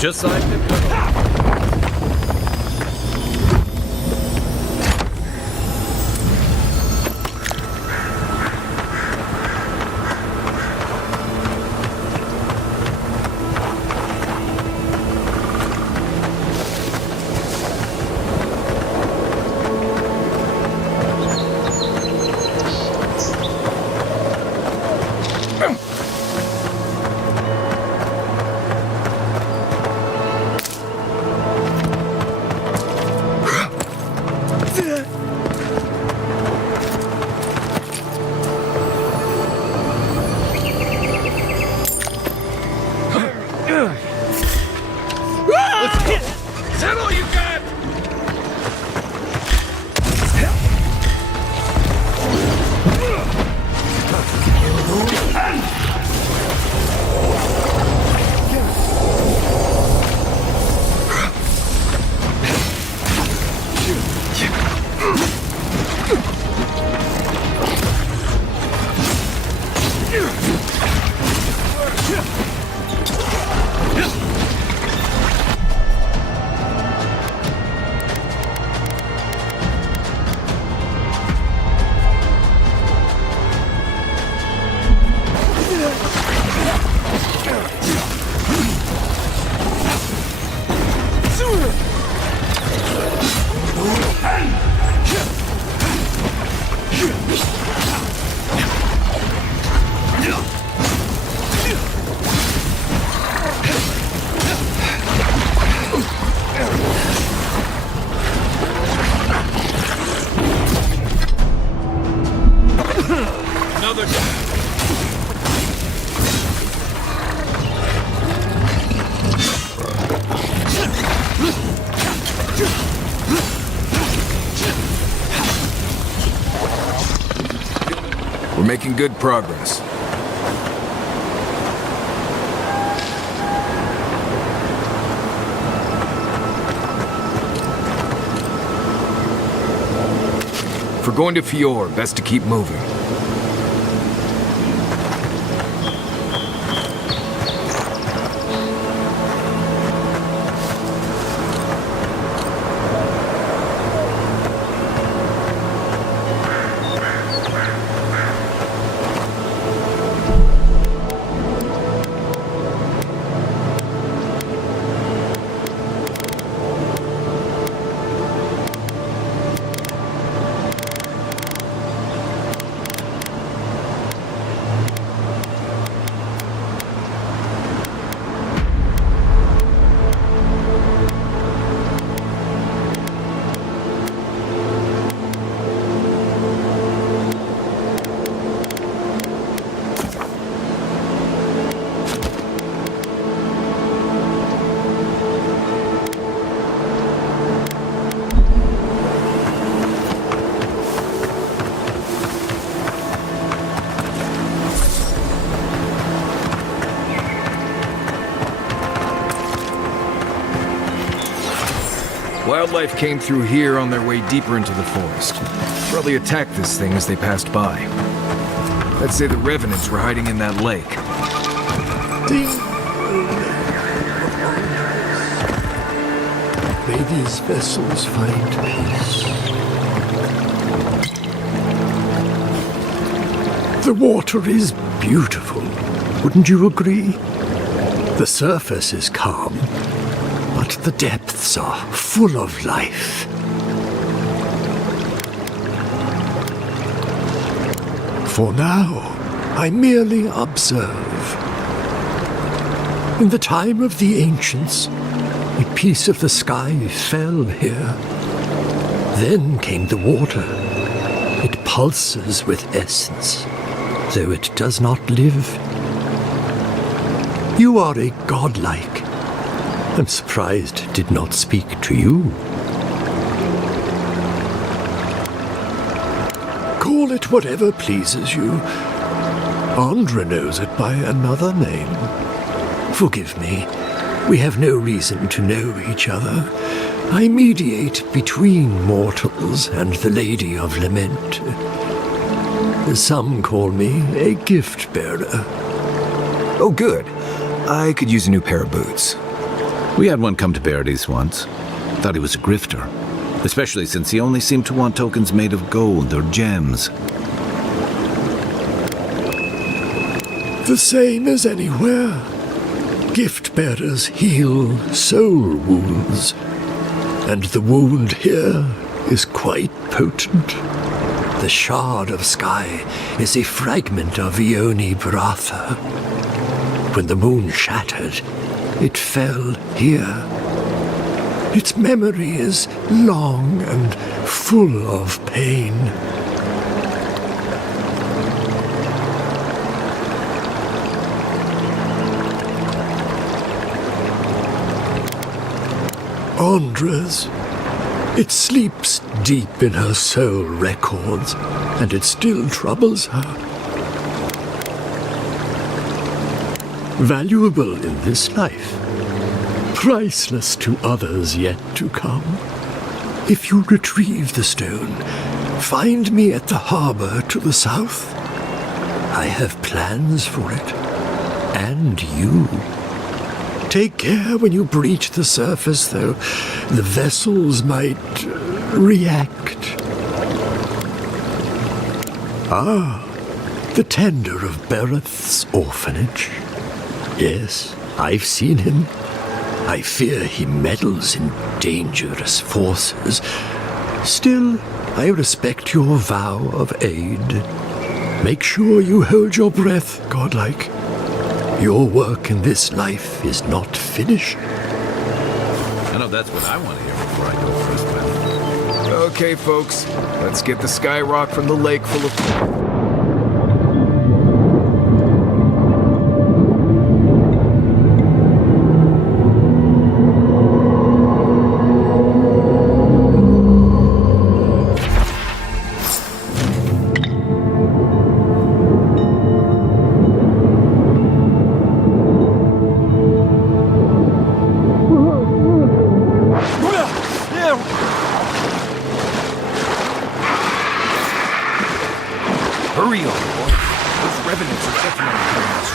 Just like the We're making good progress. If we're going to Fjord, best to keep moving. Wildlife came through here on their way deeper into the forest. Probably attacked this thing as they passed by. I'd say the revenants were hiding in that lake. May these vessels find peace. The water is beautiful, wouldn't you agree? The surface is calm, but the depths are full of life. For now, I merely observe. In the time of the ancients, a piece of the sky fell here. Then came the water. It pulses with essence, though it does not live. You are a godlike. I'm surprised it did not speak to you. Call it whatever pleases you. Andra knows it by another name. Forgive me, We have no reason to know each other. I mediate between mortals and the Lady of Lament. Some call me a gift bearer. Oh, good. I could use a new pair of boots. We had one come to Paradise once. Thought he was a grifter, especially since he only seemed to want tokens made of gold or gems. The same as anywhere. Gift bearers heal soul wounds, and the wound here is quite potent. The shard of sky is a fragment of Ioni Baratha. When the moon shattered, it fell here. Its memory is long and full of pain. Andra's. It sleeps deep in her soul records, and it still troubles her. Valuable in this life, priceless to others yet to come. If you retrieve the stone, find me at the harbor to the south. I have plans for it, and you. Take care when you breach the surface, though. The vessels might react. Ah, the tender of Bereth's orphanage. Yes, I've seen him. I fear he meddles in dangerous forces. Still, I respect your vow of aid. Make sure you hold your breath, godlike. Your work in this life is not finished. I know that's what I want to hear before I go first, man. Okay, folks, let's get the sky rock from the lake full of... Hurry up, boy. Those revenants are definitely coming this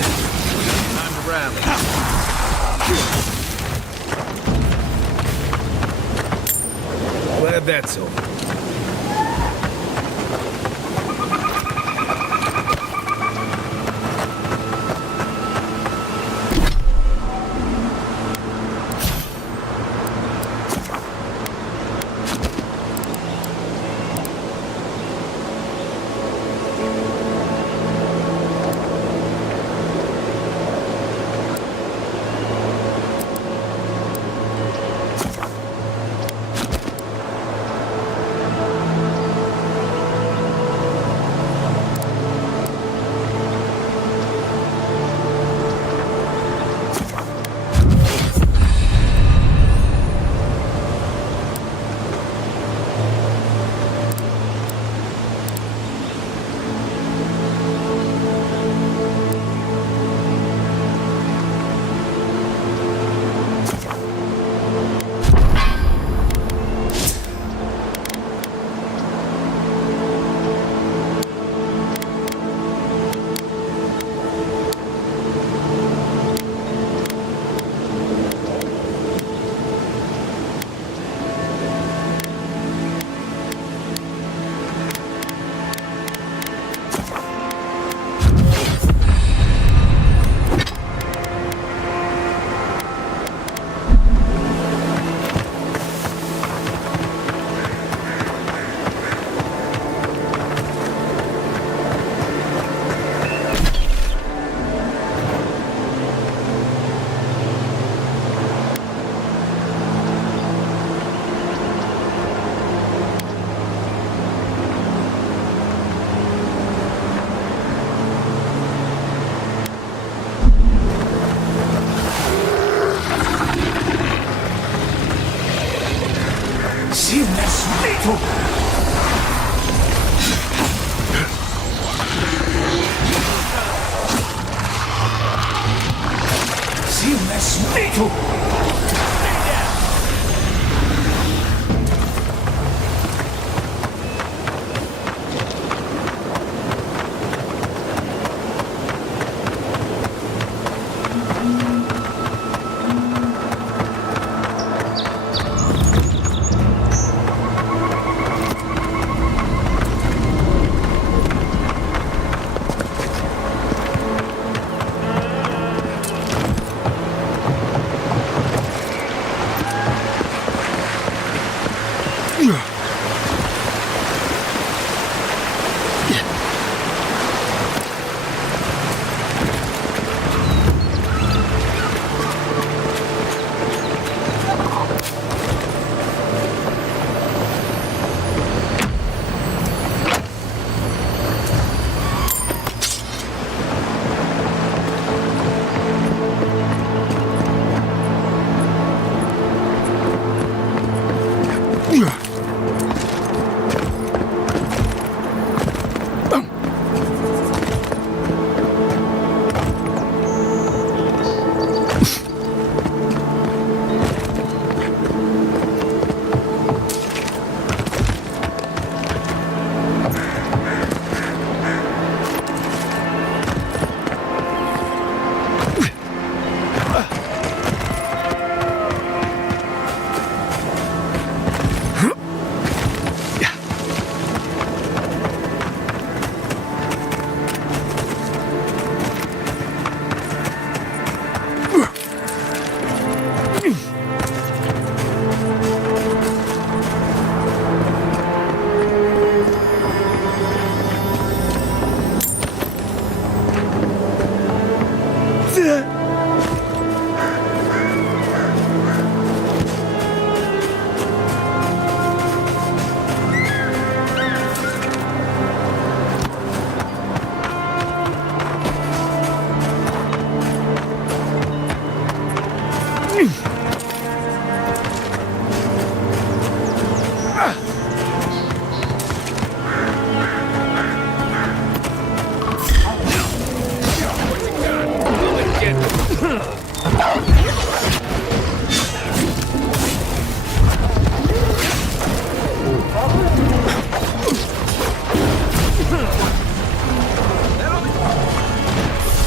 Time to rally. Glad that's over.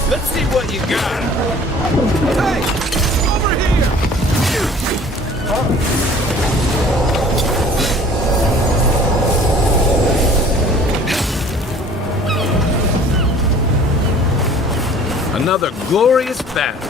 Let's see what Another glorious battle.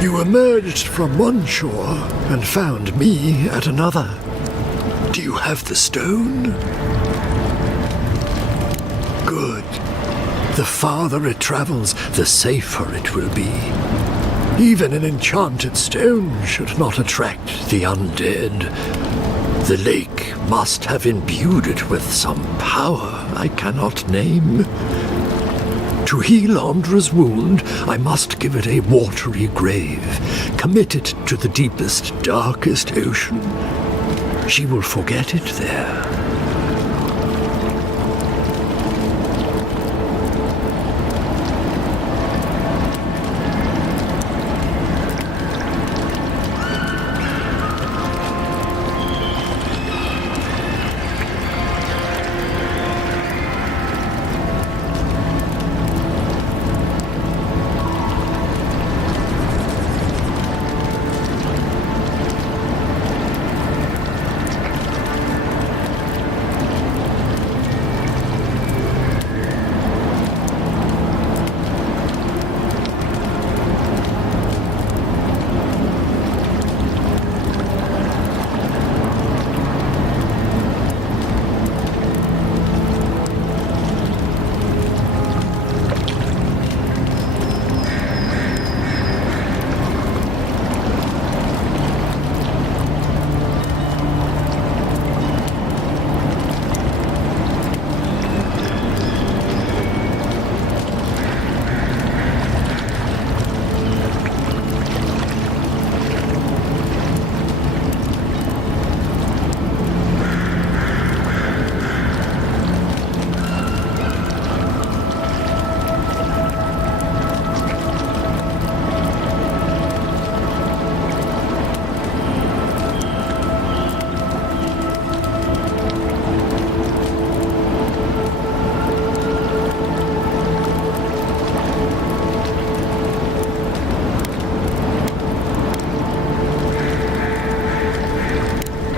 You emerged from one shore and found me at another. Do you have the stone? Good. The farther it travels, the safer it will be. Even an enchanted stone should not attract the undead. The lake must have imbued it with some power I cannot name. To heal Andra's wound, I must give it a watery grave, commit it to the deepest, darkest ocean. She will forget it there.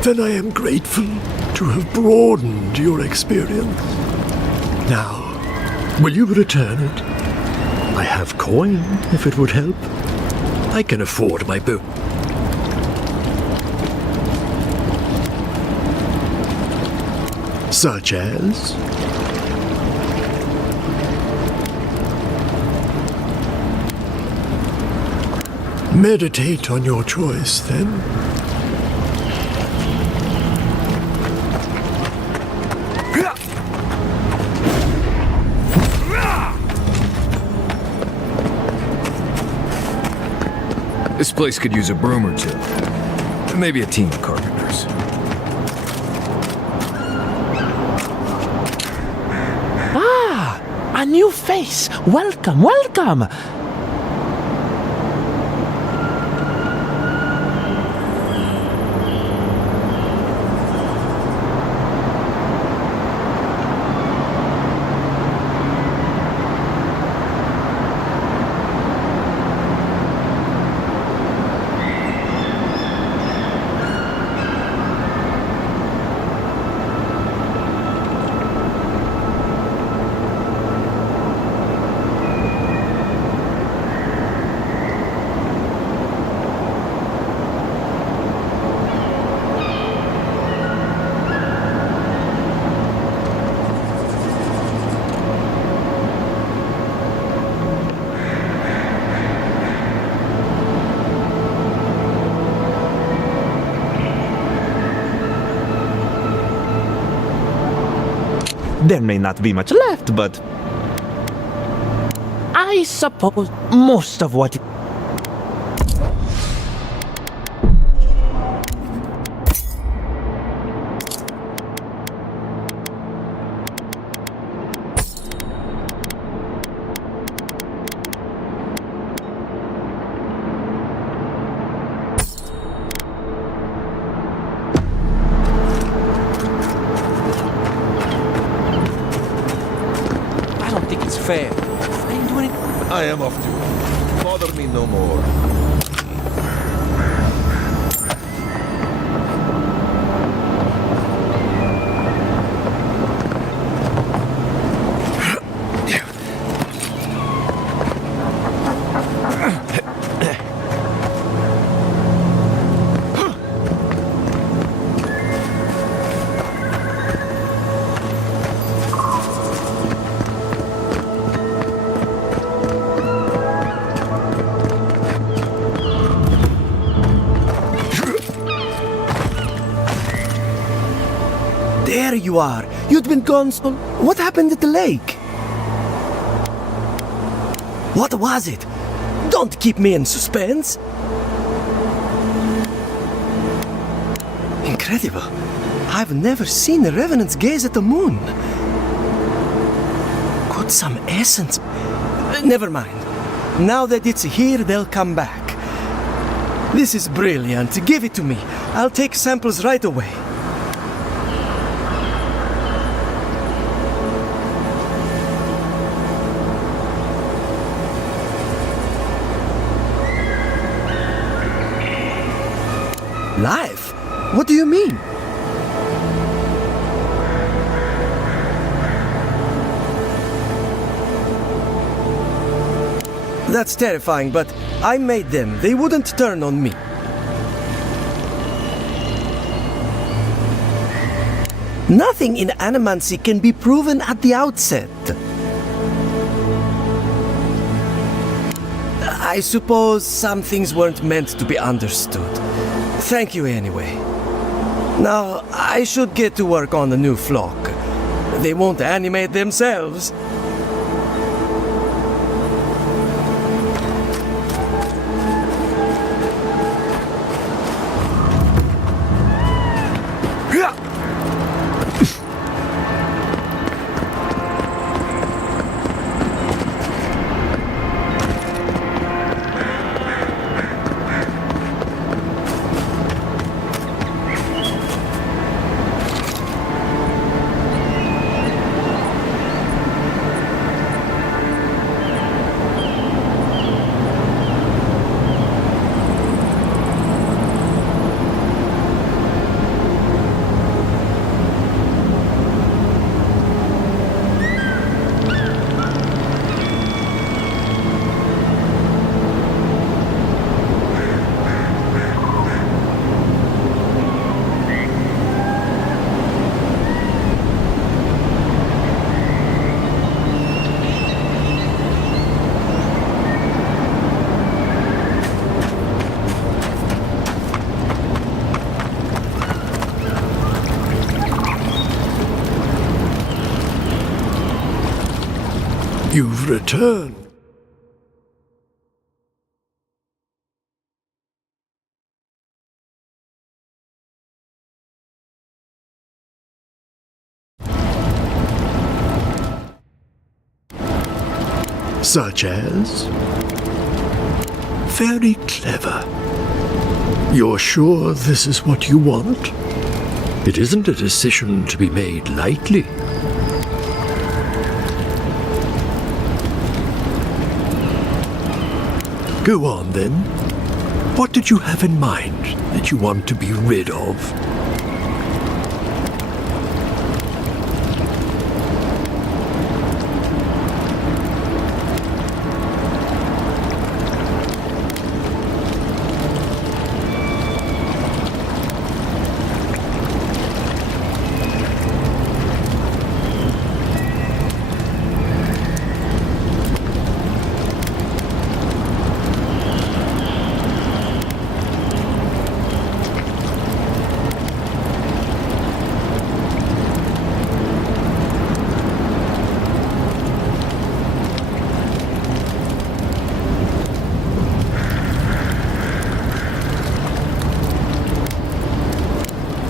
Then I am grateful to have broadened your experience. Now, will you return it? I have coin, if it would help. I can afford my boat. Such as? Meditate on your choice, then. This place could use a broom or two. Maybe a team of carpenters. Ah! A new face! Welcome, welcome! There may not be much left, but I suppose most of what fair. I didn't do anything. I am off duty. Bother me no more. There you are. You'd been gone so... What happened at the lake? What was it? Don't keep me in suspense. Incredible. I've never seen the revenants gaze at the moon. Could some essence... Never mind. Now that it's here, they'll come back. This is brilliant. Give it to me. I'll take samples right away. Life? What do you mean? That's terrifying, but I made them. They wouldn't turn on me. Nothing in animancy can be proven at the outset. I suppose some things weren't meant to be understood. Thank you anyway. Now, I should get to work on the new flock. They won't animate themselves. You've returned. Such as? Very clever. You're sure this is what you want? It isn't a decision to be made lightly. Go on, then. What did you have in mind that you want to be rid of?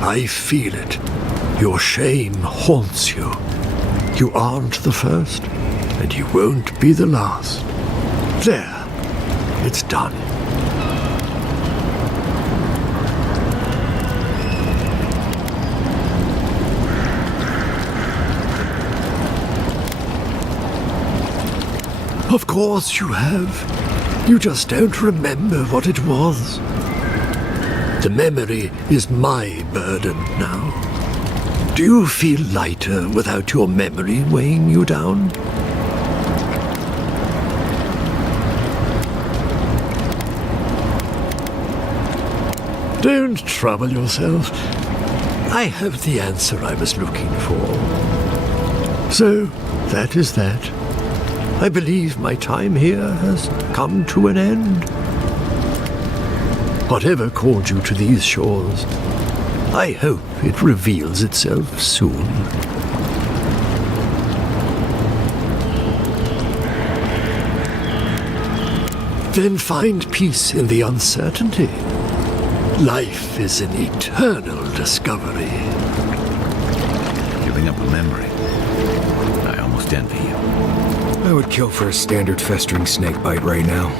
I feel it. Your shame haunts you. You aren't the first, and you won't be the last. There. It's done. Of course you have. You just don't remember what it was. The memory is my burden now. Do you feel lighter without your memory weighing you down? Don't trouble yourself. I have the answer I was looking for. So, that is that. I believe my time here has come to an end. Whatever called you to these shores, I hope it reveals itself soon. Then find peace in the uncertainty. Life is an eternal discovery. Giving up a memory. I almost envy you. I would kill for a standard festering snake bite right now.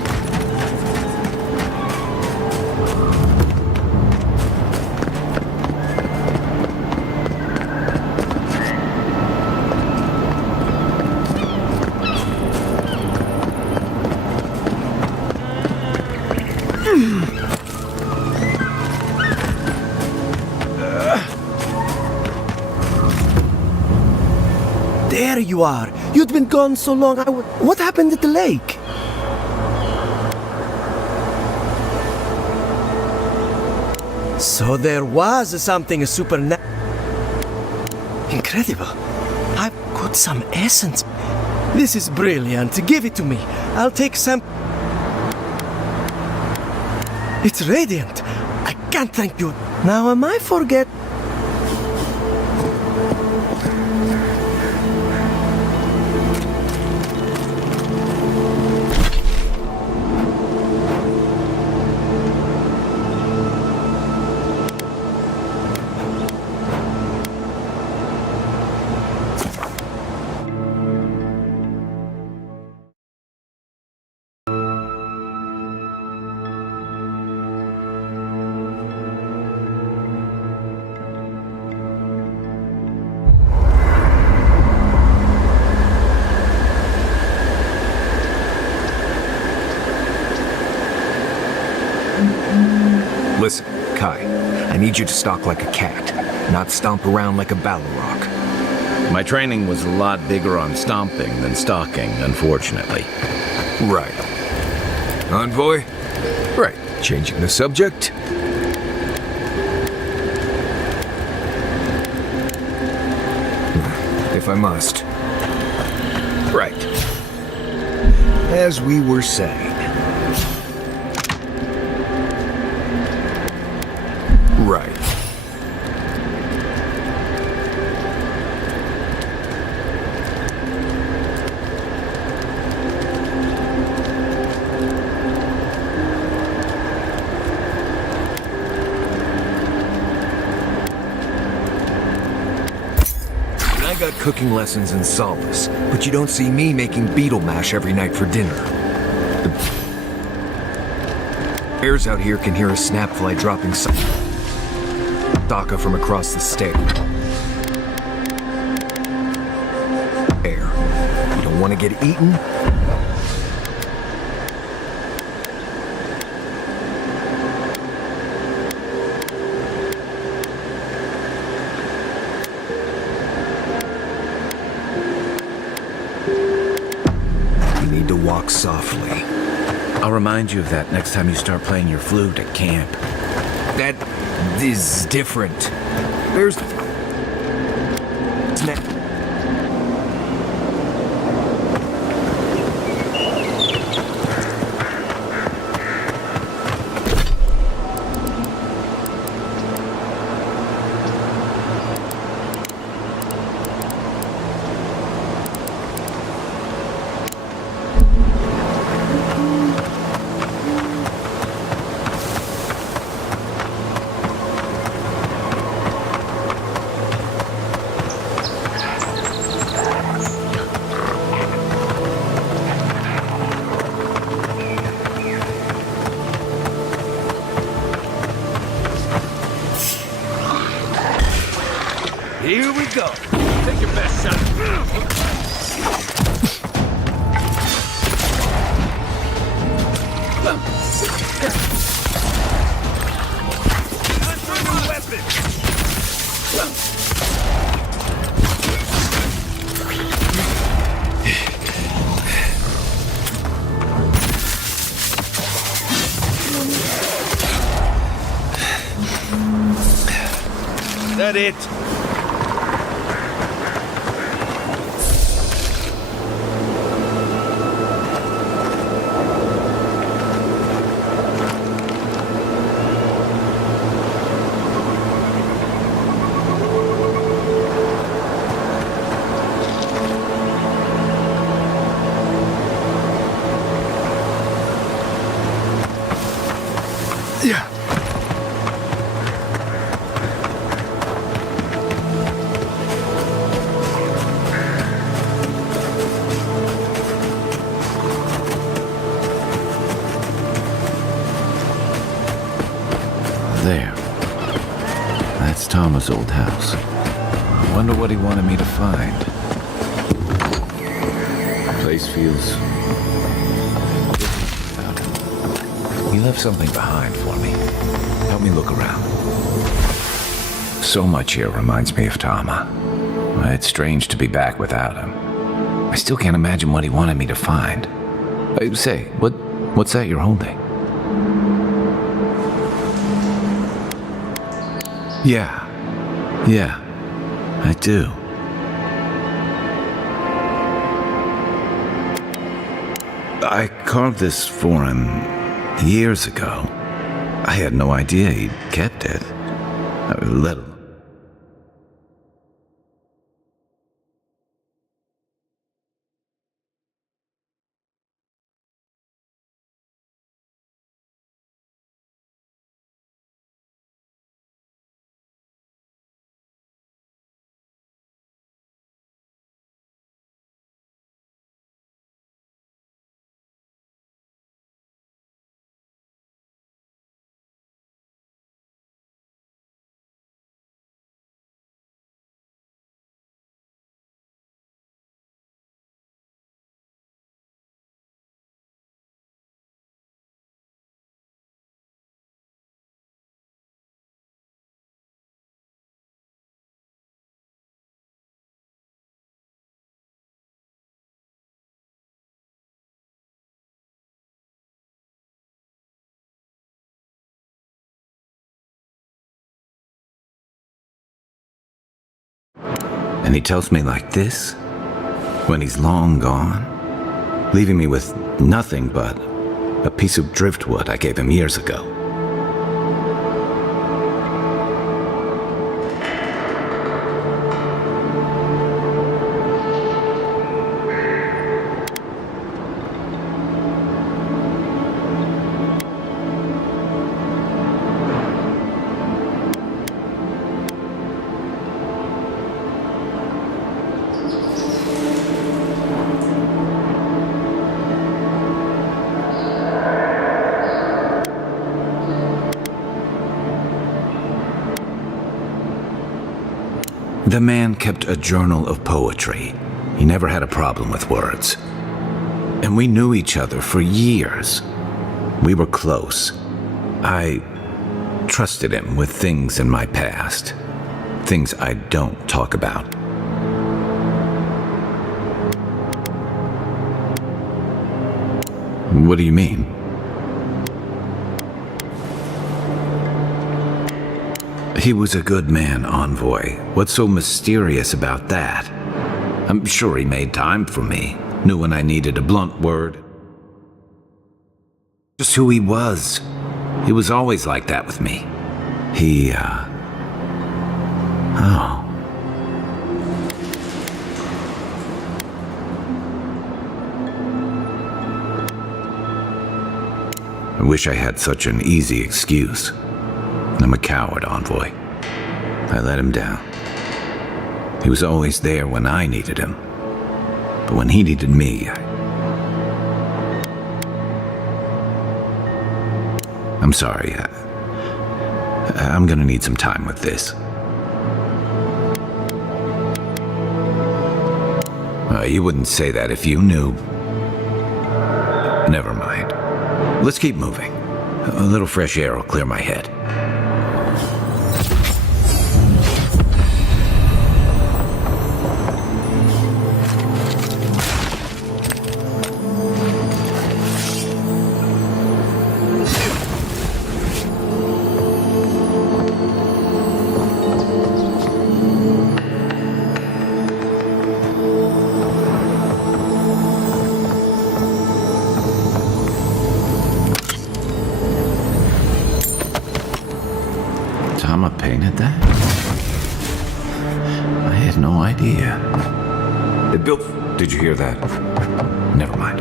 There you are. You'd been gone so long. What happened at the lake? So there was something supernatural. Incredible. I've got some essence. This is brilliant. Give it to me. I'll take some. It's radiant. I can't thank you. Now am I forget? Listen, Kai, I need you to stalk like a cat, not stomp around like a Balrog. My training was a lot bigger on stomping than stalking, unfortunately. Right. Envoy? Right. Changing the subject? If I must. Right. As we were saying. Right. I got cooking lessons in Solace, but you don't see me making beetle mash every night for dinner. The bears out here can hear a snapfly dropping Daka from across the state. Bear, you don't want to get eaten? You need to walk softly. I'll remind you of that next time you start playing your flute at camp. That is different. There's... Here we go. Take your best shot. that it? Yeah. There. That's Thomas' old house. I wonder what he wanted me to find. Place feels... He left something behind for me. Help me look around. So much here reminds me of Tama. It's strange to be back without him. I still can't imagine what he wanted me to find. Say, what's that you're holding? Yeah, I do. I carved this for him years ago. I had no idea he'd kept it. Let alone. And he tells me like this, when he's long gone, leaving me with nothing but a piece of driftwood I gave him years ago. The man kept a journal of poetry. He never had a problem with words. And we knew each other for years. We were close. I trusted him with things in my past. Things I don't talk about. What do you mean? He was a good man, Envoy. What's so mysterious about that? I'm sure he made time for me. Knew when I needed a blunt word. Just who he was. He was always like that with me. Oh. I wish I had such an easy excuse. I'm a coward, Envoy. I let him down. He was always there when I needed him. But when he needed me, I'm sorry. I'm gonna need some time with this. You wouldn't say that if you knew. Never mind. Let's keep moving. A little fresh air will clear my head. Kama painted that? I had no idea. It built... Did you hear that? Never mind.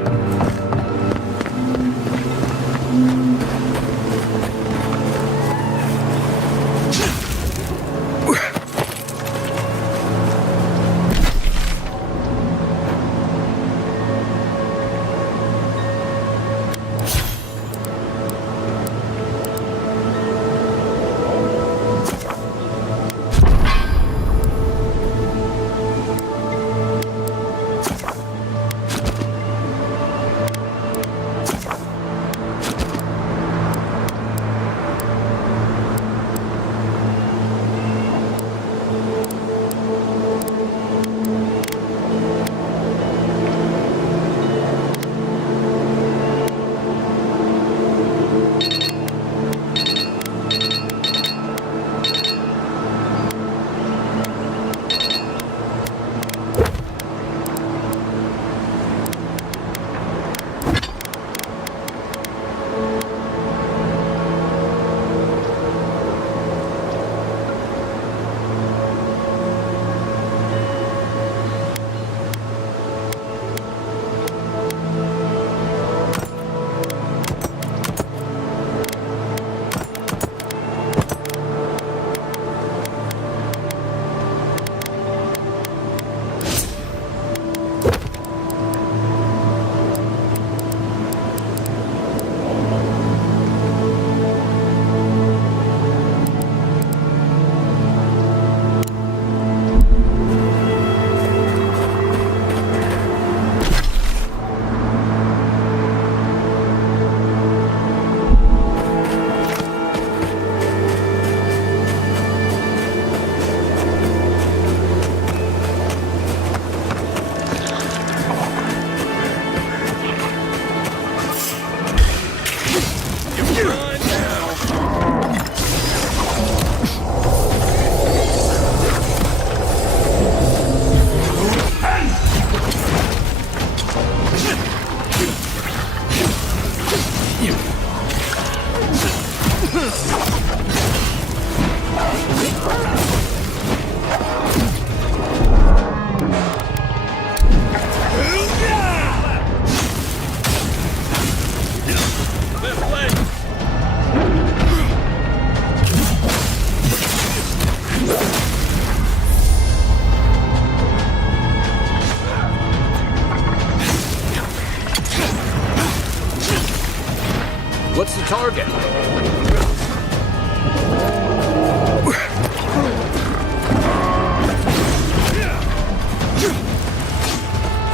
What's the target?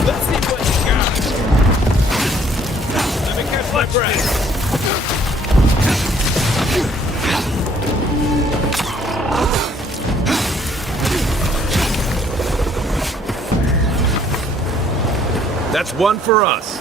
Let's see what you got. Let me catch my breath. That's one for us.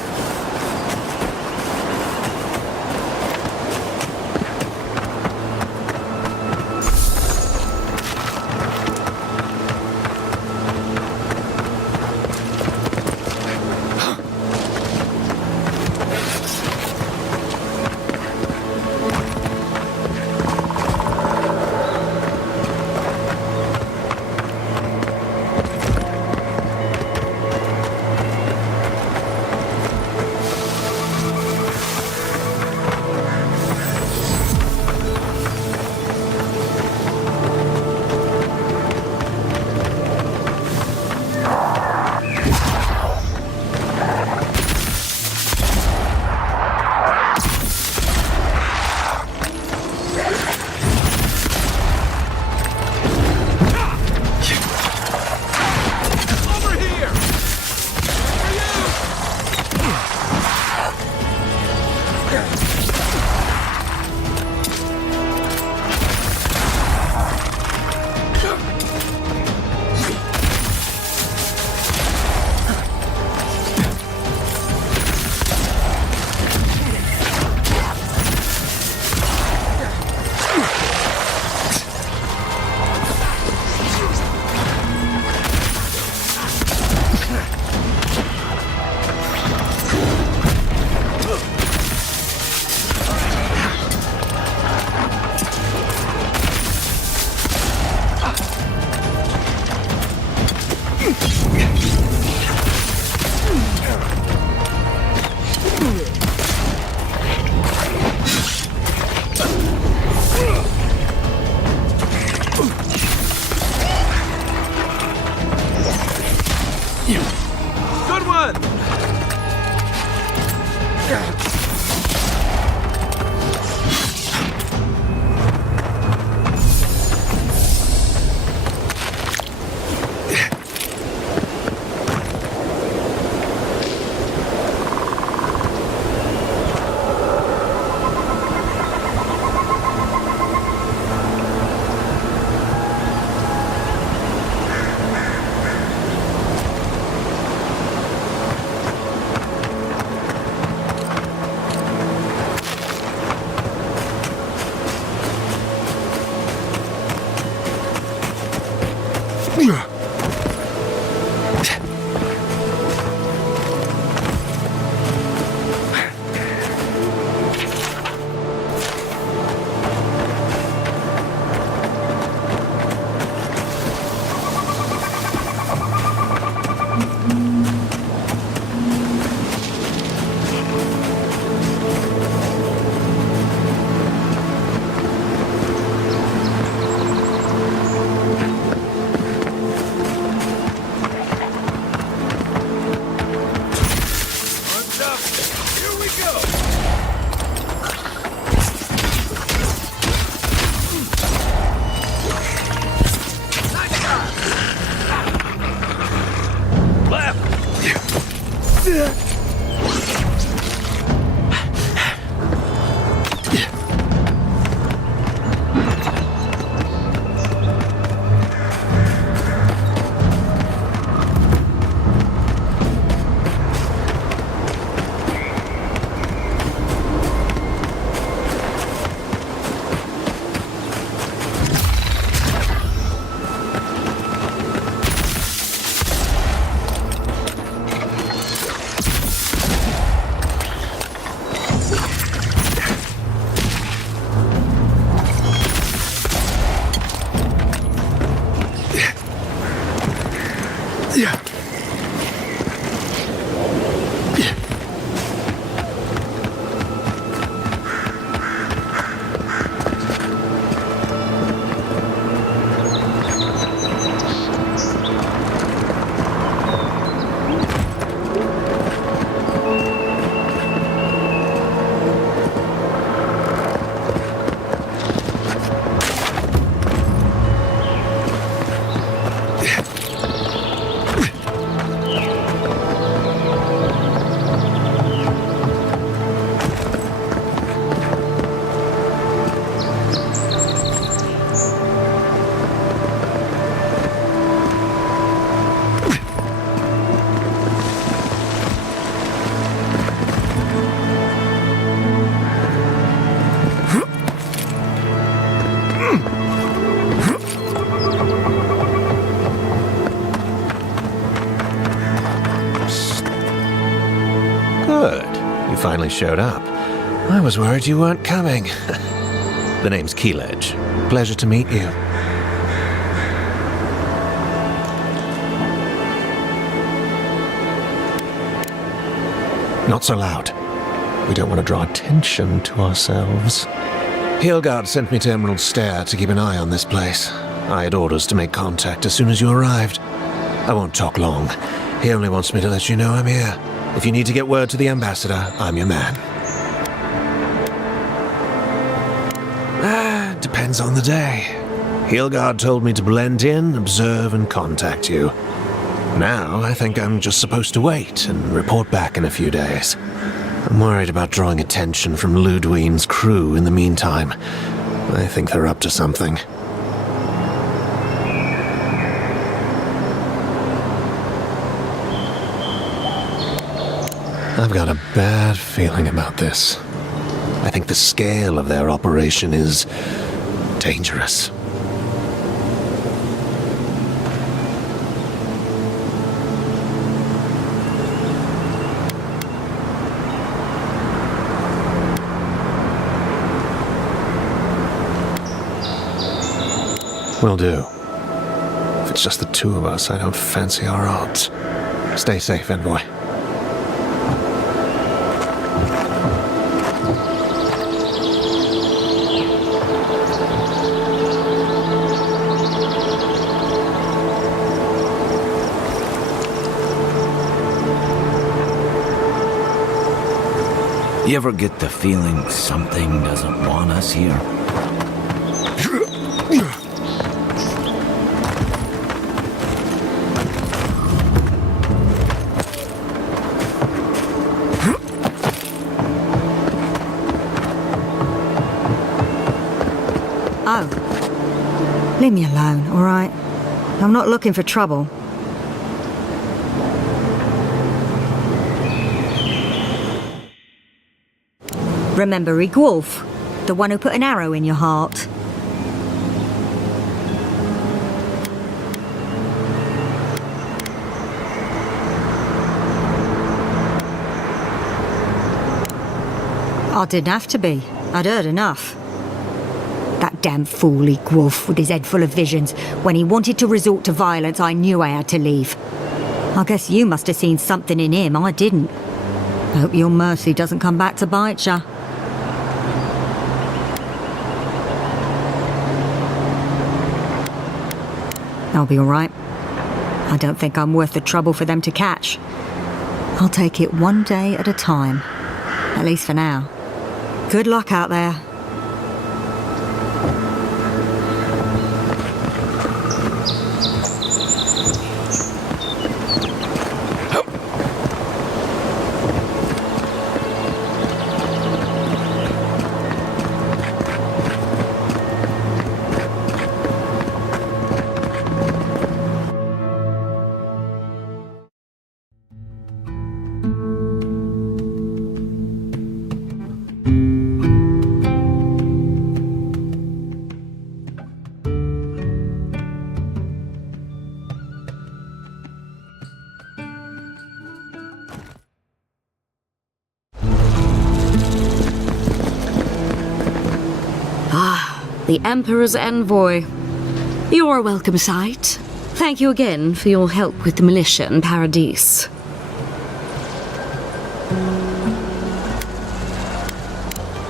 finally showed up. I was worried you weren't coming. The name's Keeledge. Pleasure to meet you. Not so loud. We don't want to draw attention to ourselves. Hildegard sent me to Emerald Stair to keep an eye on this place. I had orders to make contact as soon as you arrived. I won't talk long. He only wants me to let you know I'm here. If you need to get word to the ambassador, I'm your man. Depends on the day. Hildegard told me to blend in, observe, and contact you. Now, I think I'm just supposed to wait and report back in a few days. I'm worried about drawing attention from Ludwine's crew in the meantime. I think they're up to something. I've got a bad feeling about this. I think the scale of their operation is dangerous. Will do. If it's just the two of us, I don't fancy our odds. Stay safe, Envoy. You ever get the feeling something doesn't want us here? Oh. Leave me alone, all right? I'm not looking for trouble. Remember Rigwolf, the one who put an arrow in your heart? I didn't have to be. I'd heard enough. That damn fool Rigwolf with his head full of visions. When he wanted to resort to violence, I knew I had to leave. I guess you must have seen something in him I didn't. Hope your mercy doesn't come back to bite ya. I'll be all right. I don't think I'm worth the trouble for them to catch. I'll take it one day at a time. At least for now. Good luck out there. The Emperor's Envoy. You're a welcome sight. Thank you again for your help with the militia in Paradise.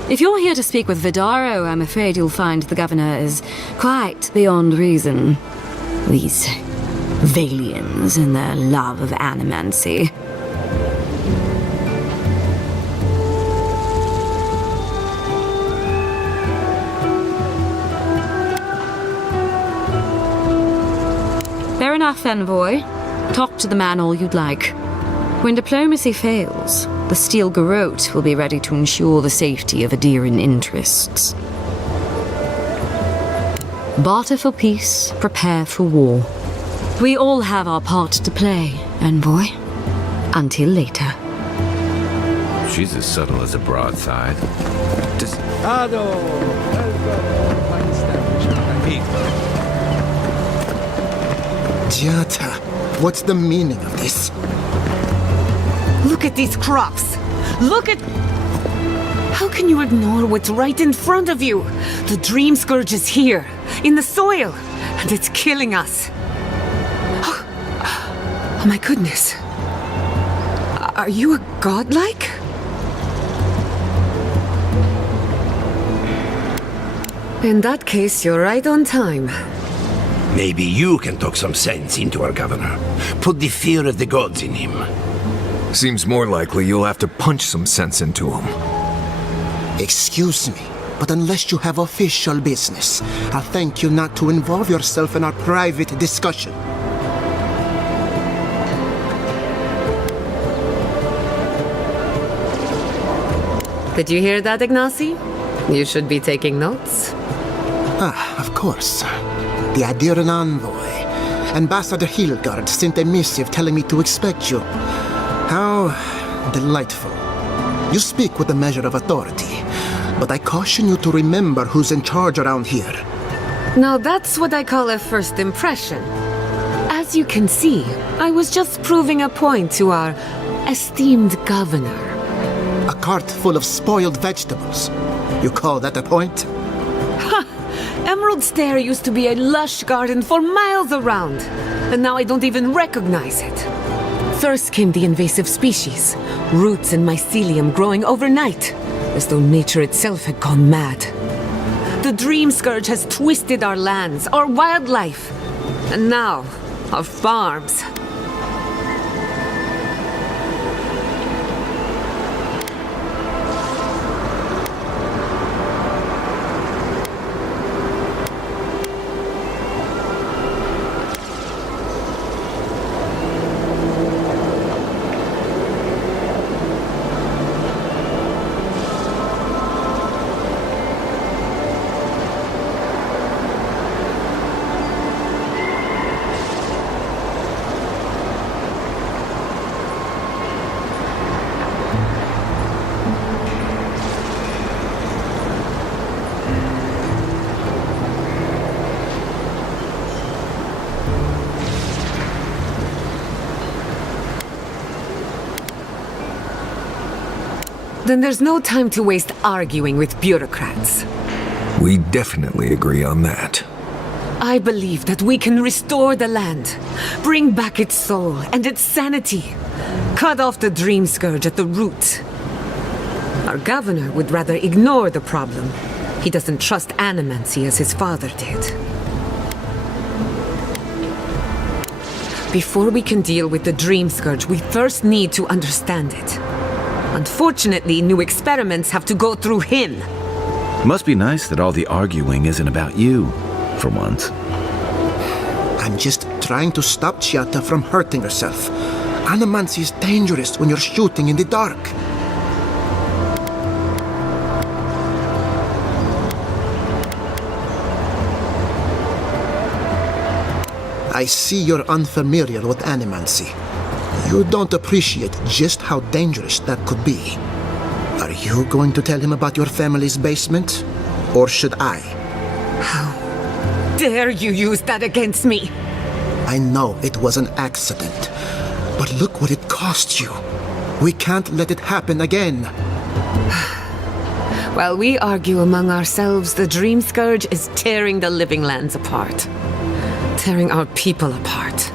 If you're here to speak with Vidaro, I'm afraid you'll find the governor is quite beyond reason. These Valians and their love of animancy. Fair enough, Envoy. Talk to the man all you'd like. When diplomacy fails, the Steel Garrote will be ready to ensure the safety of Aedyran interests. Barter for peace, prepare for war. We all have our part to play, Envoy. Until later. She's as subtle as a broadside. Jata, what's the meaning of this? Look at these crops. Look at How can you ignore what's right in front of you? The dream scourge is here, in the soil, and it's killing us. Oh my goodness. Are you a godlike? In that case, you're right on time. Maybe you can talk some sense into our governor. Put the fear of the gods in him. Seems more likely you'll have to punch some sense into him. Excuse me, but unless you have official business, I'll thank you not to involve yourself in our private discussion. Did you hear that, Ignacy? You should be taking notes. Ah, of course. The Aedyran envoy. Ambassador Hilgard sent a missive telling me to expect you. How delightful. You speak with a measure of authority, but I caution you to remember who's in charge around here. Now that's what I call a first impression. As you can see, I was just proving a point to our esteemed governor. A cart full of spoiled vegetables. You call that a point? Ha! Emerald Stair used to be a lush garden for miles around, and now I don't even recognize it. First came the invasive species, roots and mycelium growing overnight, as though nature itself had gone mad. The dream scourge has twisted our lands, our wildlife, and now our farms. Then there's no time to waste arguing with bureaucrats. We definitely agree on that. I believe that we can restore the land, bring back its soul and its sanity, cut off the dream scourge at the root. Our governor would rather ignore the problem. He doesn't trust animancy as his father did. Before we can deal with the dream scourge, we first need to understand it. Unfortunately, new experiments have to go through him. Must be nice that all the arguing isn't about you, for once. I'm just trying to stop Chiata from hurting herself. Animancy is dangerous when you're shooting in the dark. I see you're unfamiliar with animancy. You don't appreciate just how dangerous that could be. Are you going to tell him about your family's basement? Or should I? How dare you use that against me? I know it was an accident, but look what it cost you. We can't let it happen again. While we argue among ourselves, the dream scourge is tearing the living lands apart. Tearing our people apart.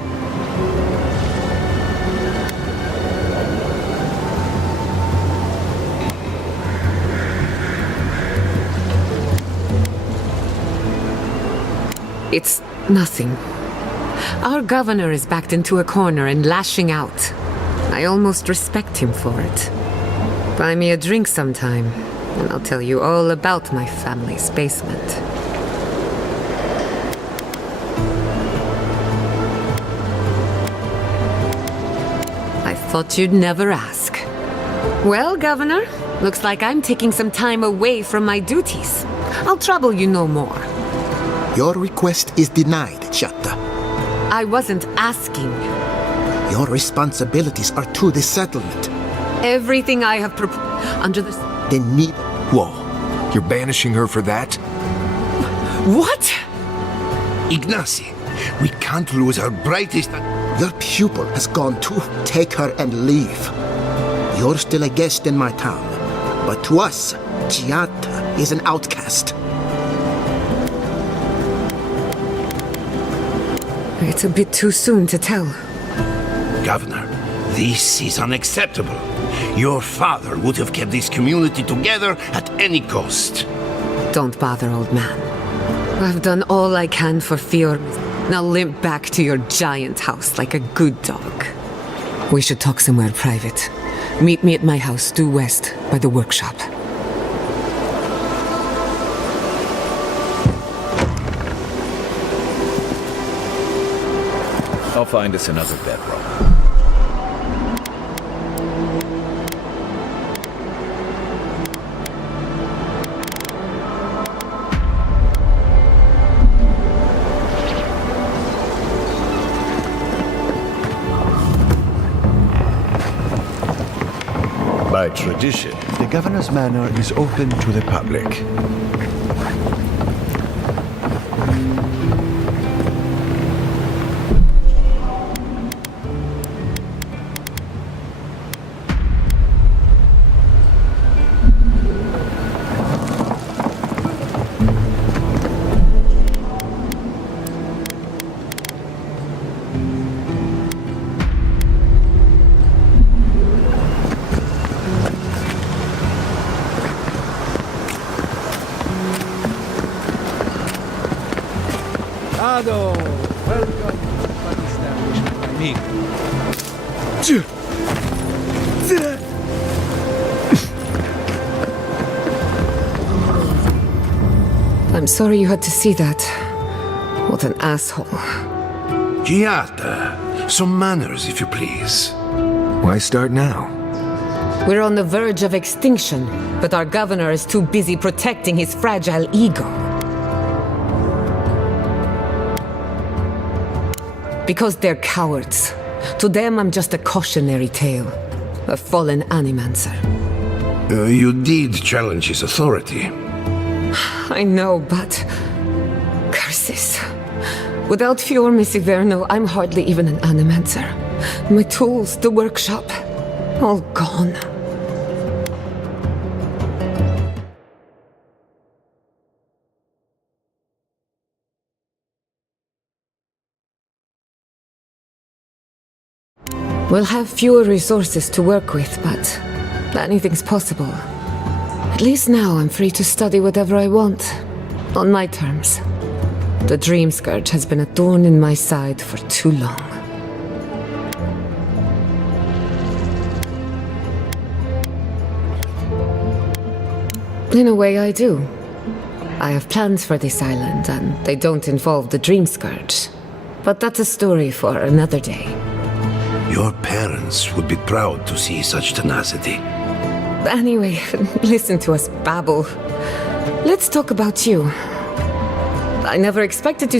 It's nothing. Our governor is backed into a corner and lashing out. I almost respect him for it. Buy me a drink sometime, and I'll tell you all about my family's basement. I thought you'd never ask. Well, Governor, looks like I'm taking some time away from my duties. I'll trouble you no more. Your request is denied, Chiata. I wasn't asking. Your responsibilities are to the settlement. Everything I have under the... The need... Whoa. You're banishing her for that? What? Ignacy, we can't lose our brightest... Your pupil has gone too. Take her and leave. You're still a guest in my town. But to us, Giata is an outcast. It's a bit too soon to tell. Governor, this is unacceptable. Your father would have kept this community together at any cost. Don't bother, old man. I've done all I can for Fior. Now limp back to your giant house like a good dog. We should talk somewhere private. Meet me at my house due west by the workshop. I'll find us another bedrock. By tradition, the governor's manor is open to the public. Welcome to my establishment, my amigo. I'm sorry you had to see that. What an asshole. Giata, some manners, if you please. Why start now? We're on the verge of extinction, but our governor is too busy protecting his fragile ego. Because they're cowards. To them, I'm just a cautionary tale. A fallen animancer. You did challenge his authority. I know, but... curses. Without Fior Misiverno, I'm hardly even an animancer. My tools, the workshop, all gone. We'll have fewer resources to work with, but anything's possible. At least now I'm free to study whatever I want, on my terms. The Dream Scourge has been a thorn in my side for too long. In a way, I do. I have plans for this island, and they don't involve the Dream Scourge. But that's a story for another day. Your parents would be proud to see such tenacity. Anyway, listen to us babble. Let's talk about you. I never expected to...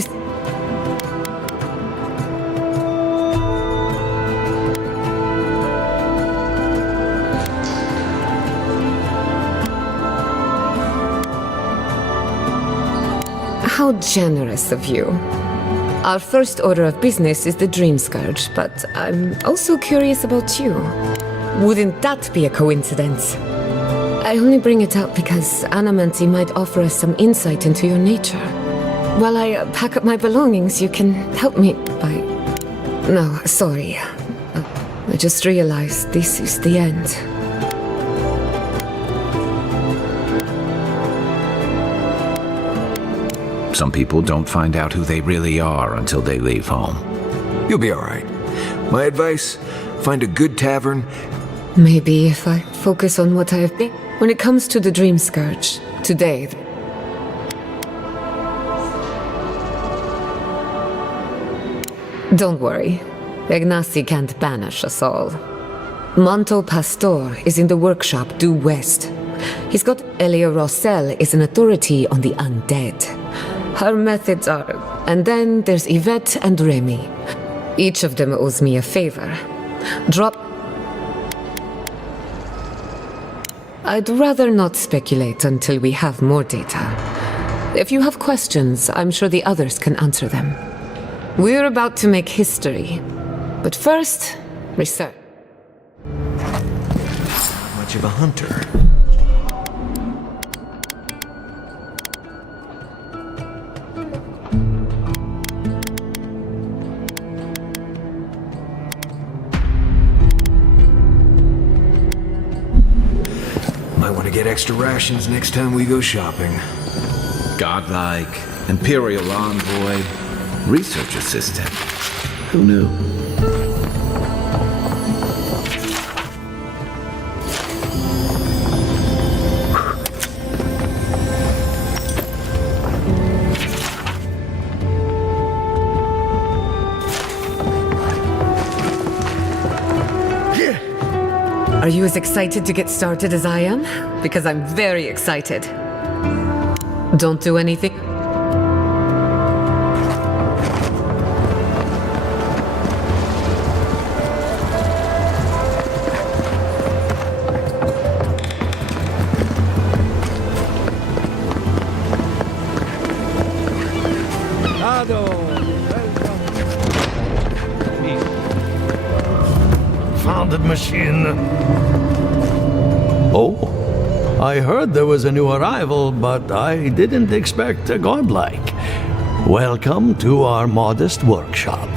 How generous of you. Our first order of business is the Dream Scourge, but I'm also curious about you. Wouldn't that be a coincidence? I only bring it up because Anamanti might offer us some insight into your nature. While I pack up my belongings, you can help me by... No, sorry. I just realized this is the end. Some people don't find out who they really are until they leave home. You'll be all right. My advice, find a good tavern. Maybe if I focus on what I have been. When it comes to the Dream Scourge, today... Don't worry. Ignasi can't banish us all. Manto Pastor is in the workshop due west. He's got Elia Rossell is an authority on the undead. Her methods are... And then there's Yvette and Remy. Each of them owes me a favor. Drop... I'd rather not speculate until we have more data. If you have questions, I'm sure the others can answer them. We're about to make history. But first, research. Much of a hunter. get extra rations next time we go shopping. Godlike, Imperial envoy, research assistant. Who knew? Are you as excited to get started as I am? Because I'm very excited. Don't do anything. Founded machine. Oh, I heard there was a new arrival, but I didn't expect a godlike. Welcome to our modest workshop.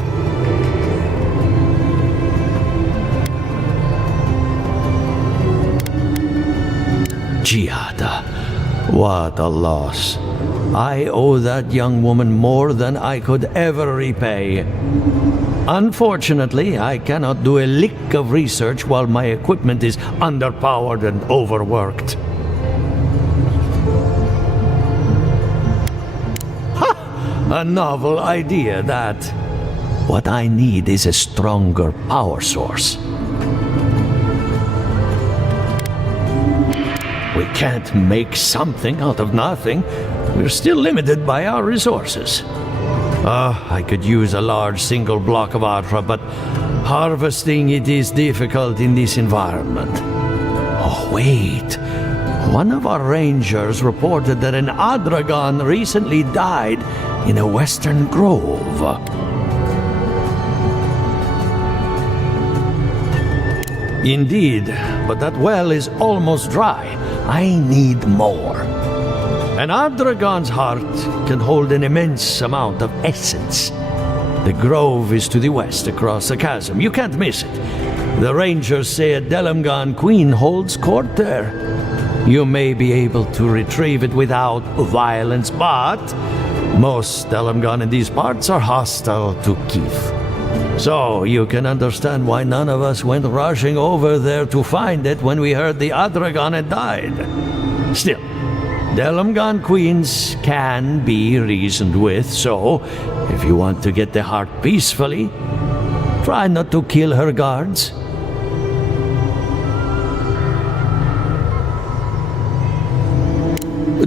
Giada, what a loss. I owe that young woman more than I could ever repay. Unfortunately, I cannot do a lick of research while my equipment is underpowered and overworked. Ha! A novel idea, that. What I need is a stronger power source. We can't make something out of nothing. We're still limited by our resources. I could use a large single block of Ultra, but harvesting it is difficult in this environment. Oh, wait. One of our rangers reported that an Adragon recently died in a western grove. Indeed, but that well is almost dry. I need more. An Adragon's heart can hold an immense amount of essence. The grove is to the west across the chasm. You can't miss it. The rangers say a Delamgan queen holds court there. You may be able to retrieve it without violence, but most Delamgan in these parts are hostile to Keith. So you can understand why none of us went rushing over there to find it when we heard the Adragon had died. Still, Delamgan queens can be reasoned with, so if you want to get the heart peacefully, try not to kill her guards.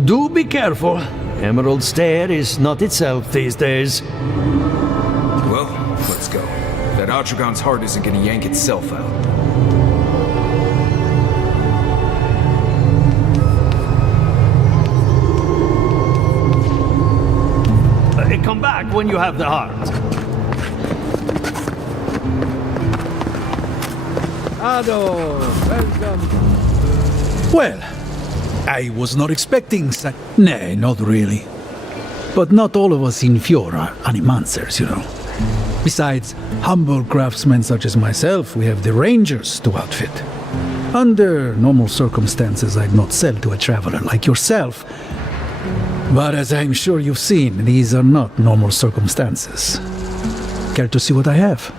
Do be careful. Emerald Stair is not itself these days. Well, let's go. That Atragon's heart isn't gonna yank itself out. Come back when you have the heart. Ado, welcome. Well, I was not expecting such... Nay, not really. But not all of us in Fjord are animancers, you know. Besides humble craftsmen such as myself, we have the rangers to outfit. Under normal circumstances, I'd not sell to a traveler like yourself. But as I'm sure you've seen, these are not normal circumstances. Care to see what I have?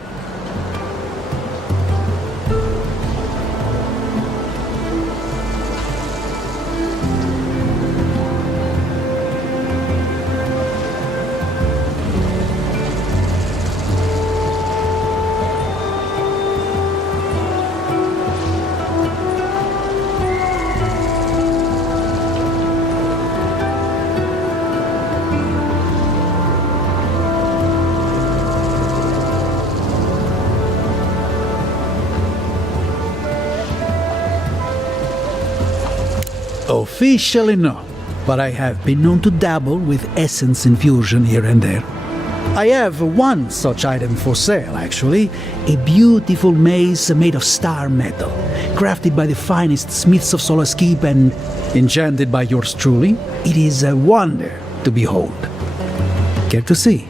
Officially no, but I have been known to dabble with essence infusion here and there. I have one such item for sale, actually. A beautiful mace made of star metal, crafted by the finest smiths of Solace Keep and enchanted by yours truly. It is a wonder to behold. Care to see?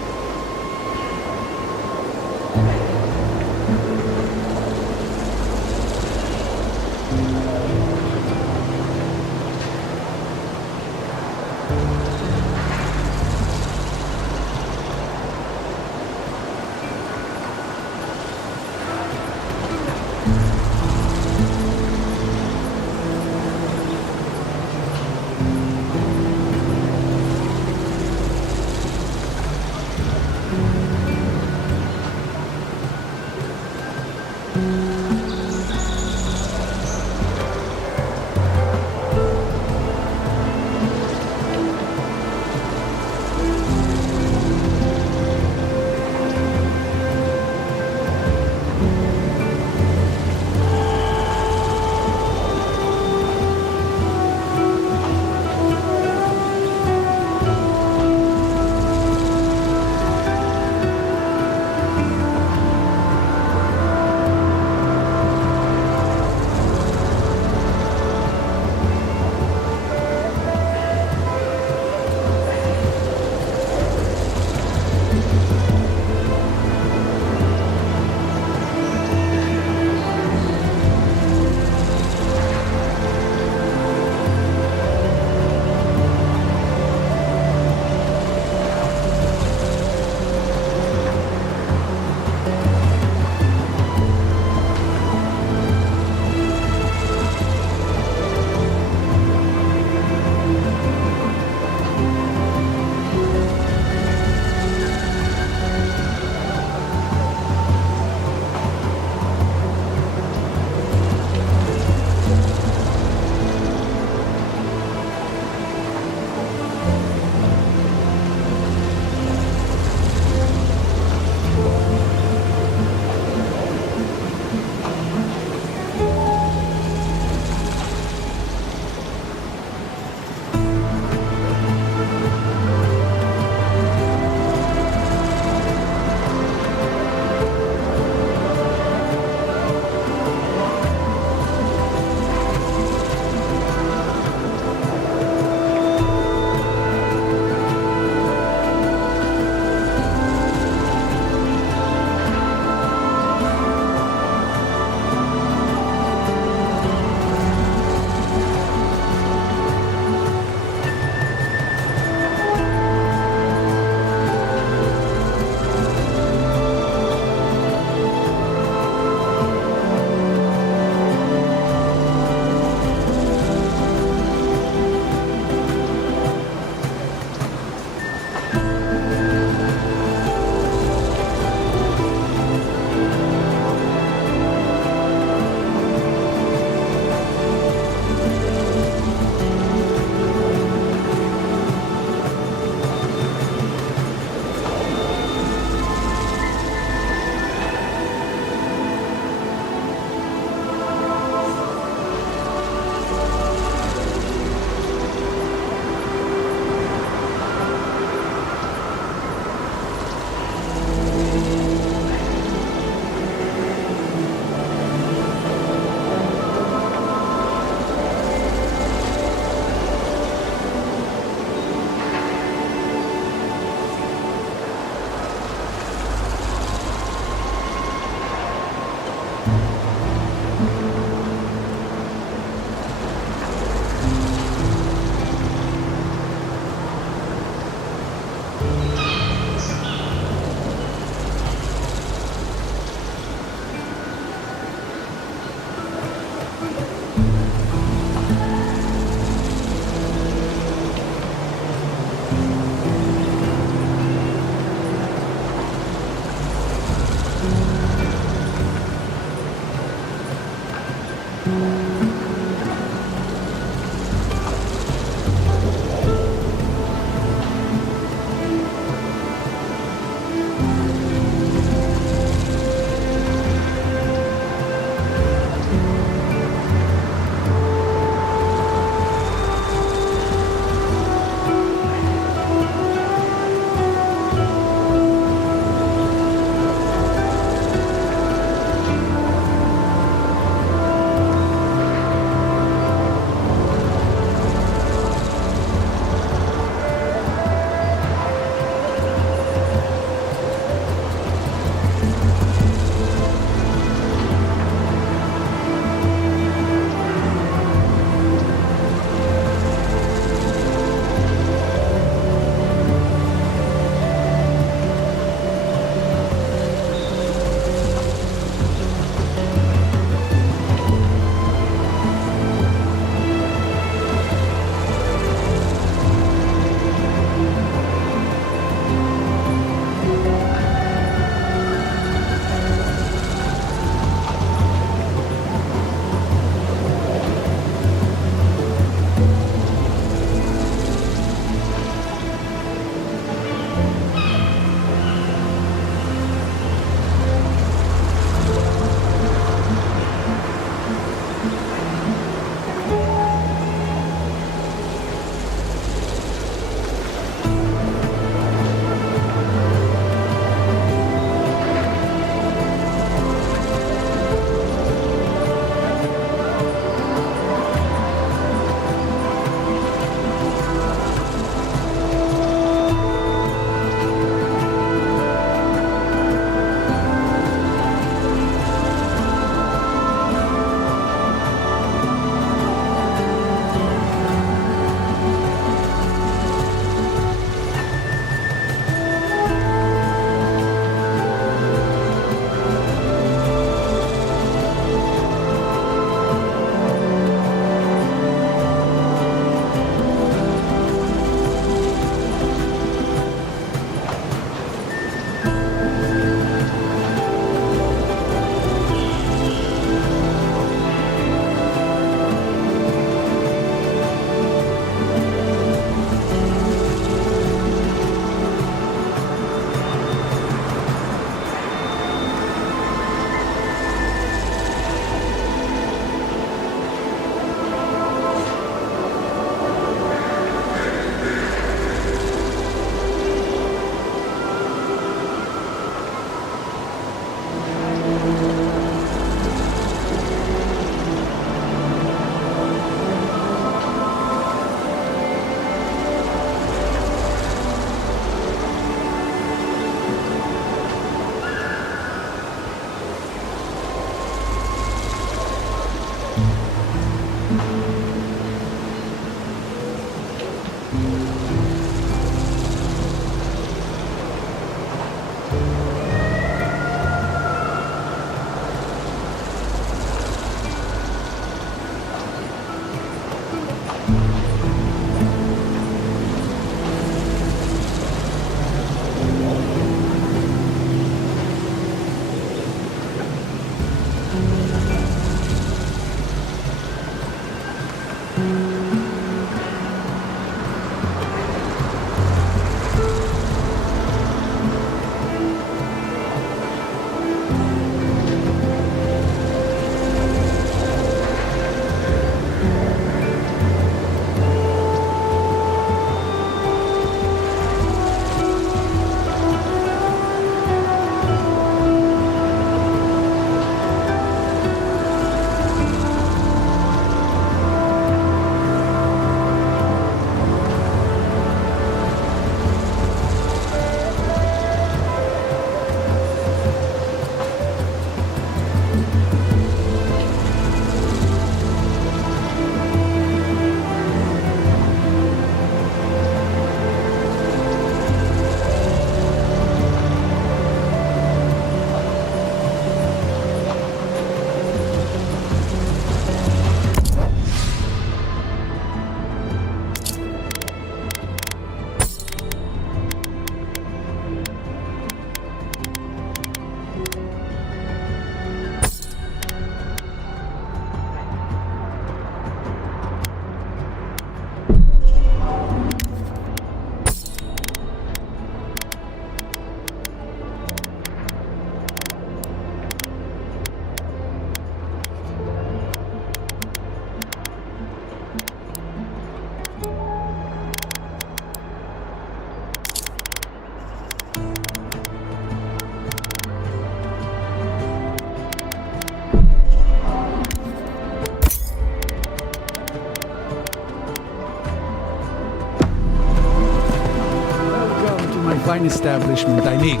fine establishment I need.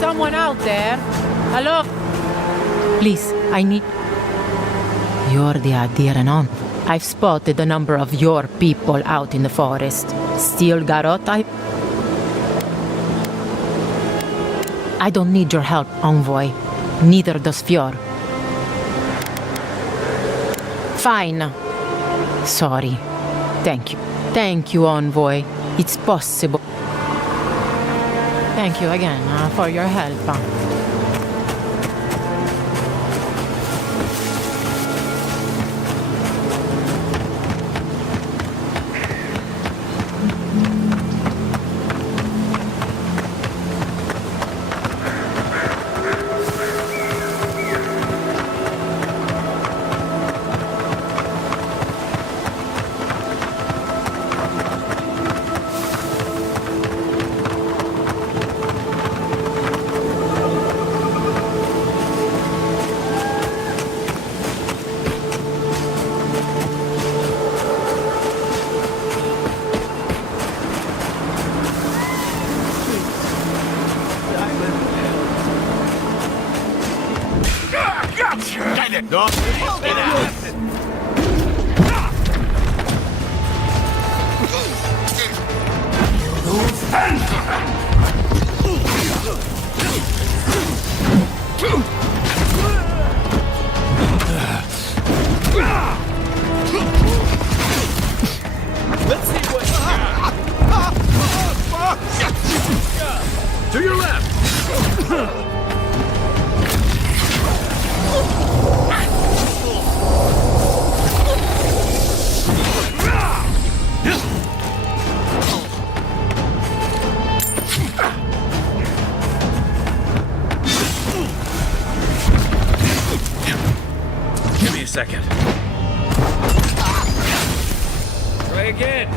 Someone out there? Hello? Please, I need... You're the Aedyr and I've spotted a number of your people out in the forest. Still Garot, I don't need your help, Envoy. Neither does Fjord. Fine. Sorry. Thank you. Thank you, Envoy. It's possible. Thank you again for your help. Let's see what... To your left! Give me a second. Try again.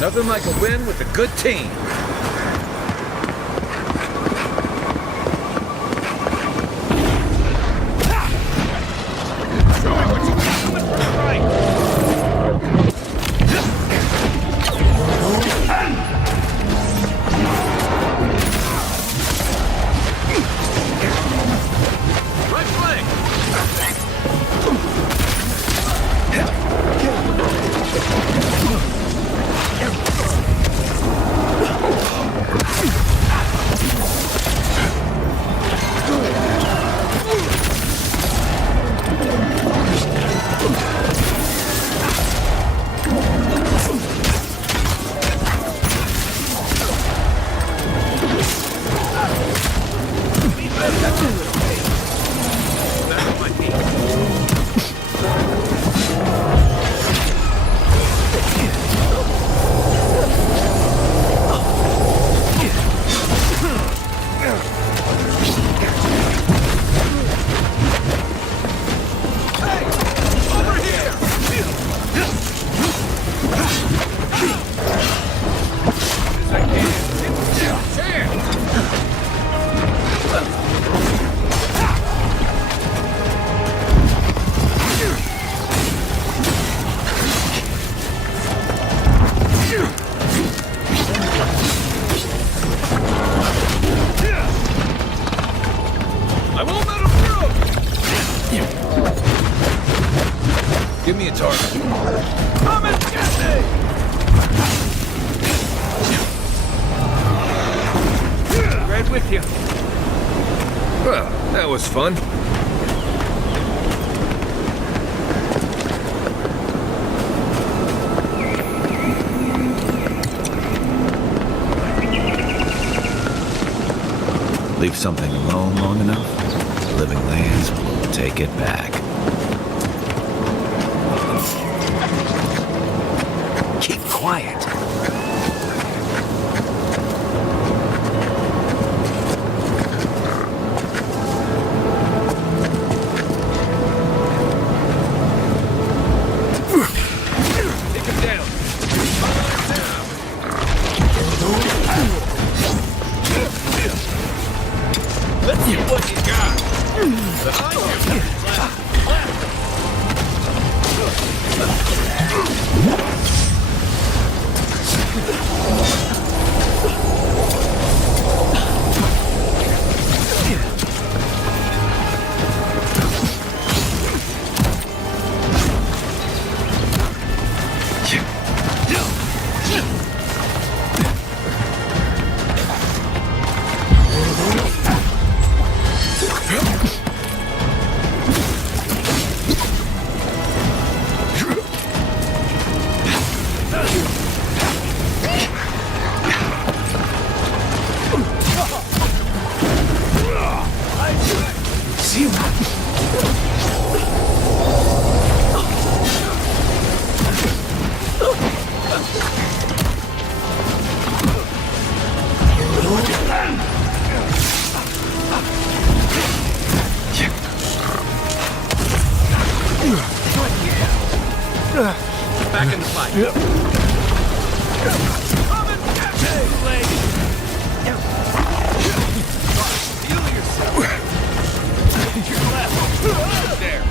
Nothing like a win with a good team. with you. Well, that was fun. Leave something alone long enough, living lands will take it back. Keep quiet. Take him down. Let's see what you got. Behind you. Back in the fight. Heal yourself. Your left. There.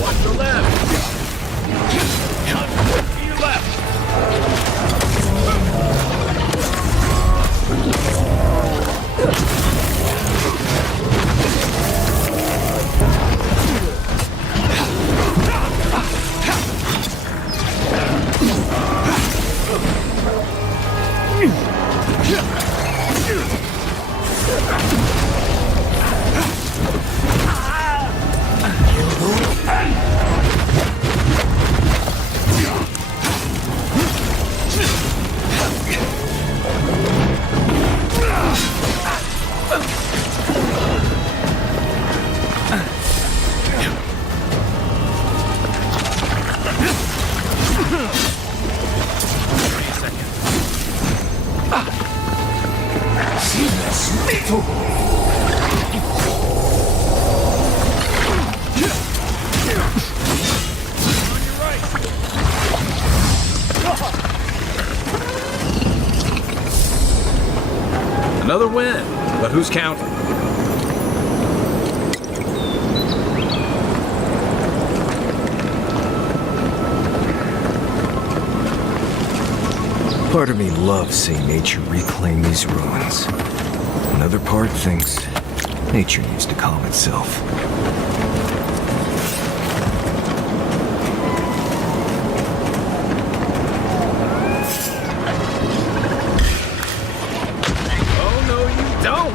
Watch the left. To your left. Another win, but who's counting? Part of me loves seeing nature reclaim these ruins. Another part thinks nature needs to calm itself. Oh, no, you don't!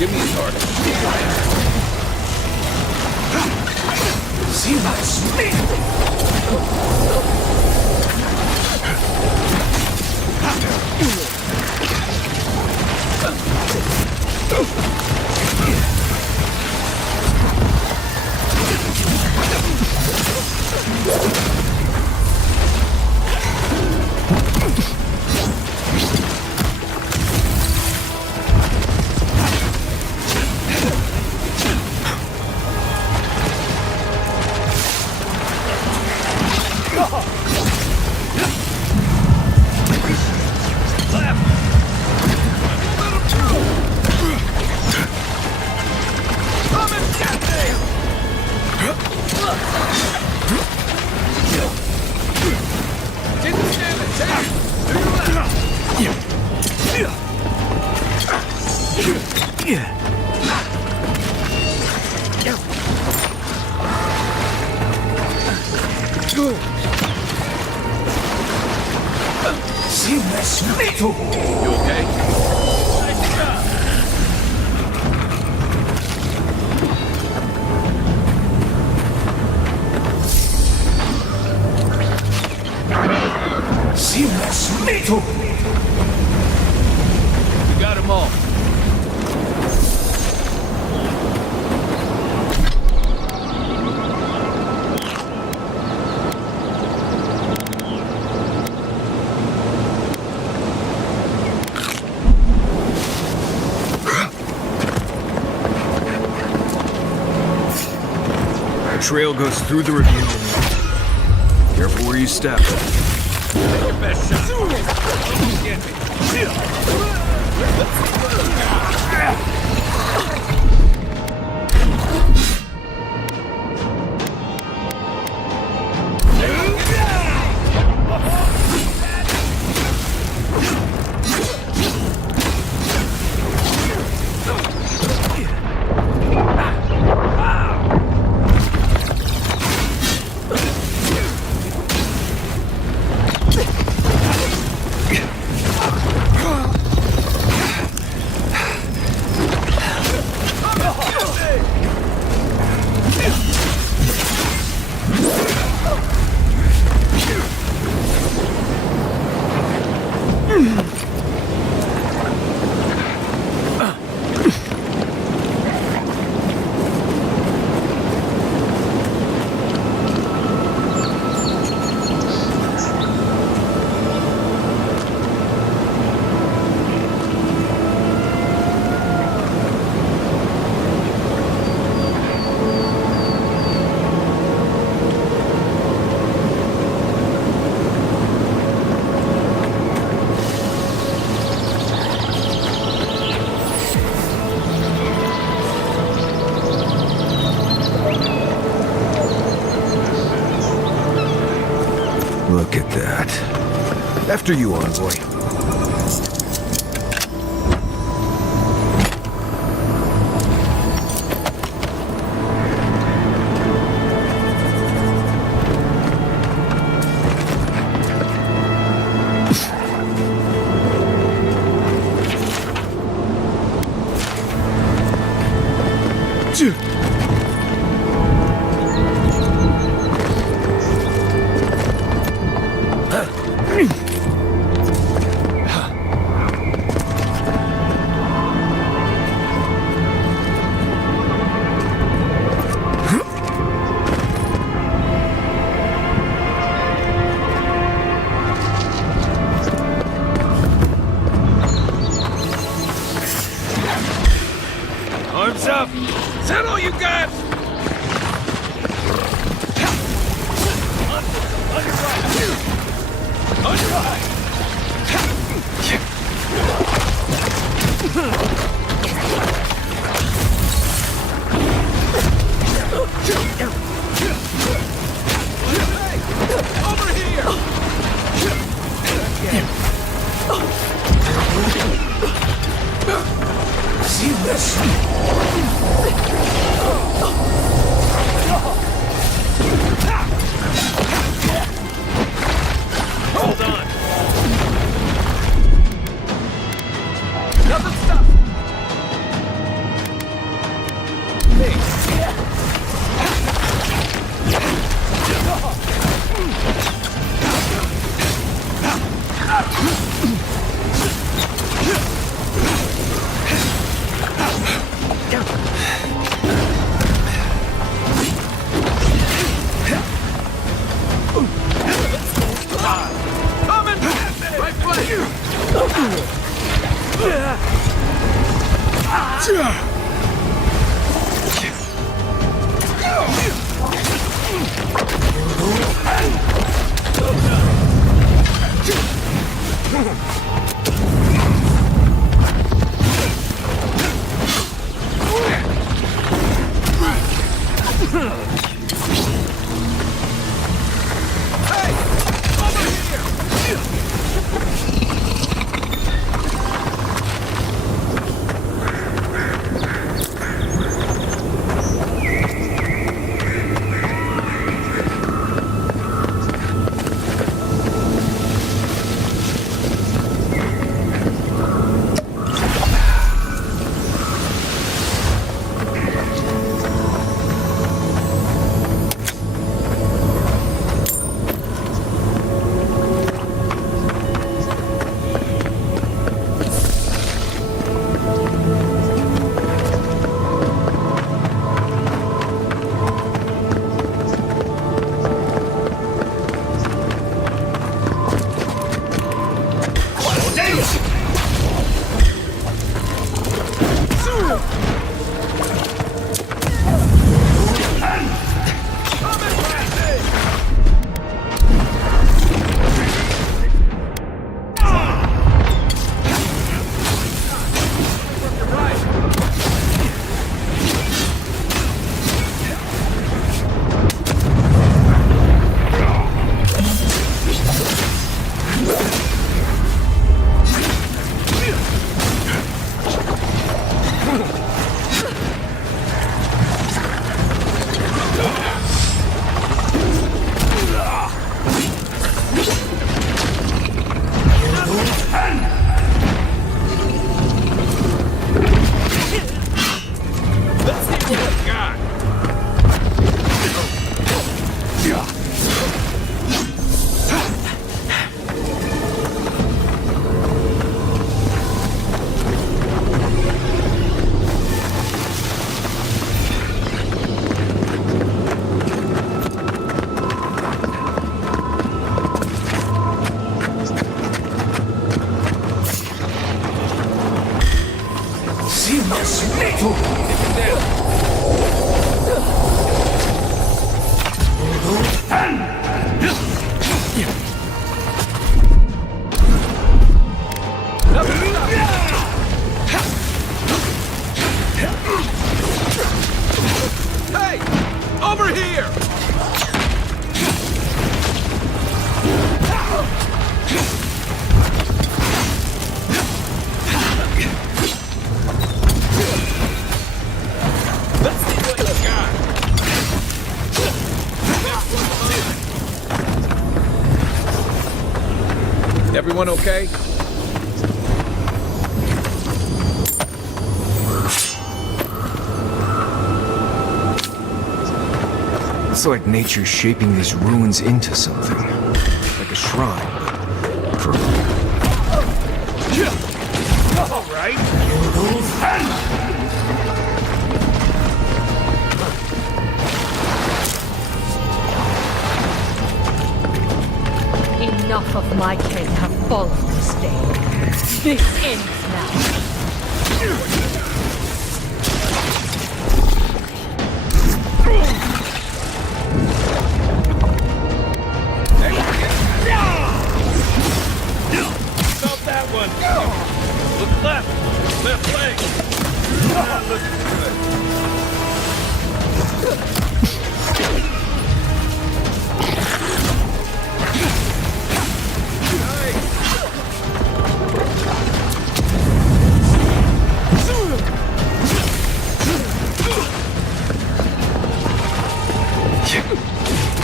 Give me a sword. See my You okay? We got them all. Trail goes through the ravine. Careful where you step. Take your best shot. Get me. Look at that. After you, envoy. Hey! Over here! Let's see what you got. Everyone okay? It's like nature's shaping these ruins into something. Like a shrine, but for... All right. Enough of my kin have fallen this day. This ends now. Stop that one. Look left. Left leg. Not looking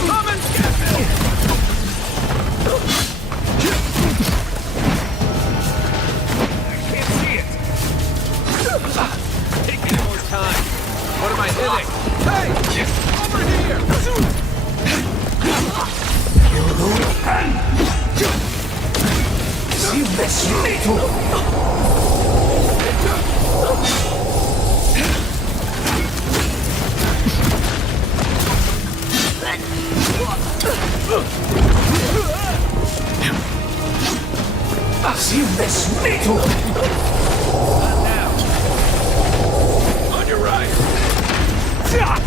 Come and get me! I can't see it. Take any more time. What am I hitting? Hey! Over here! On your right. Got it.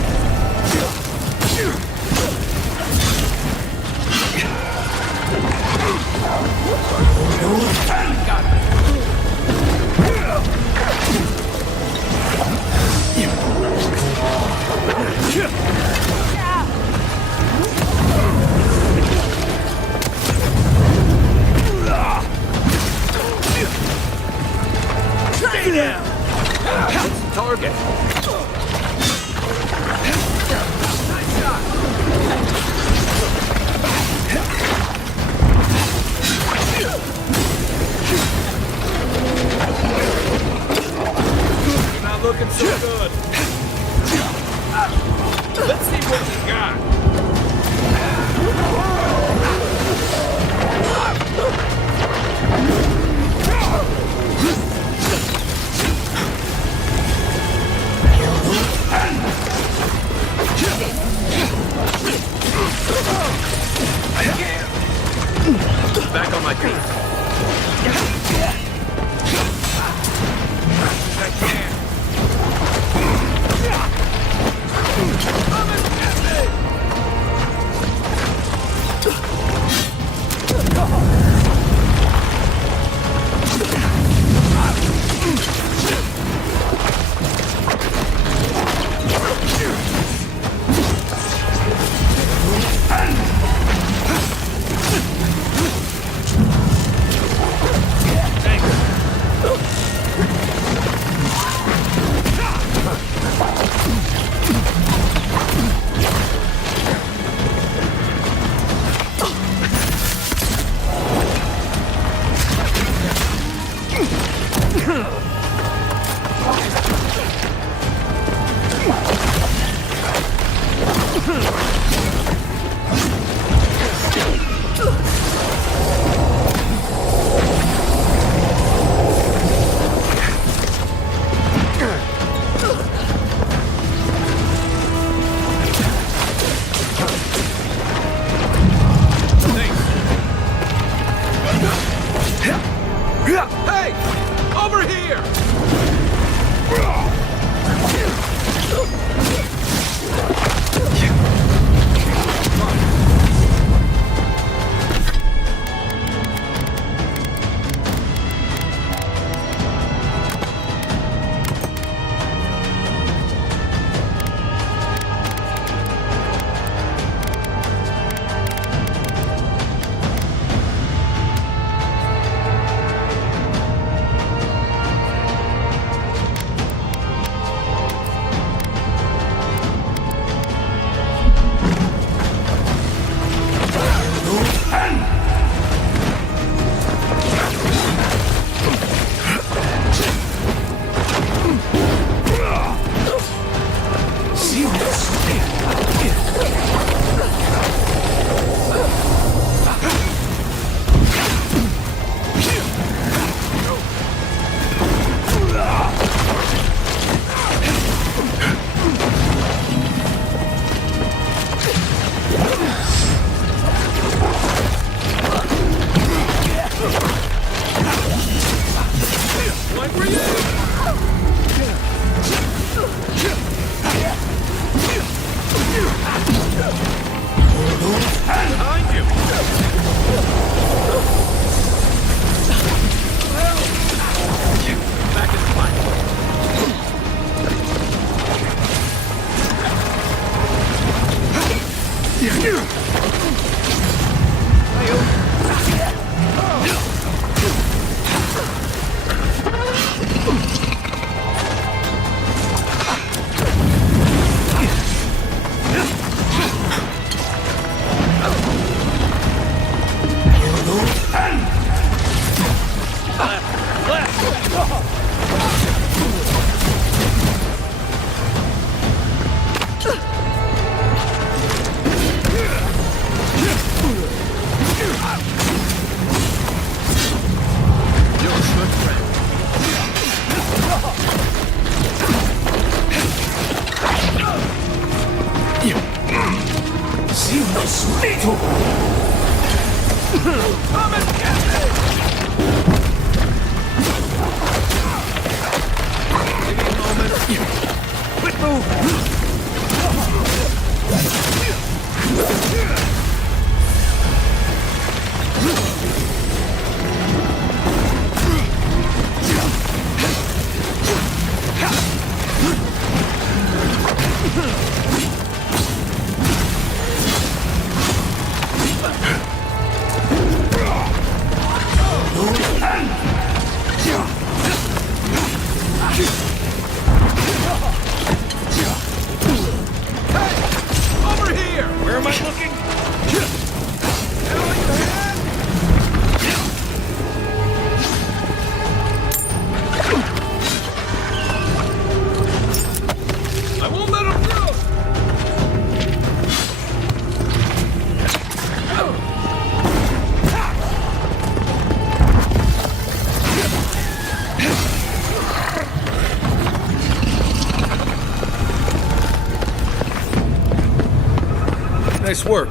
Over here! Where am I looking? I won't let him through! Nice work.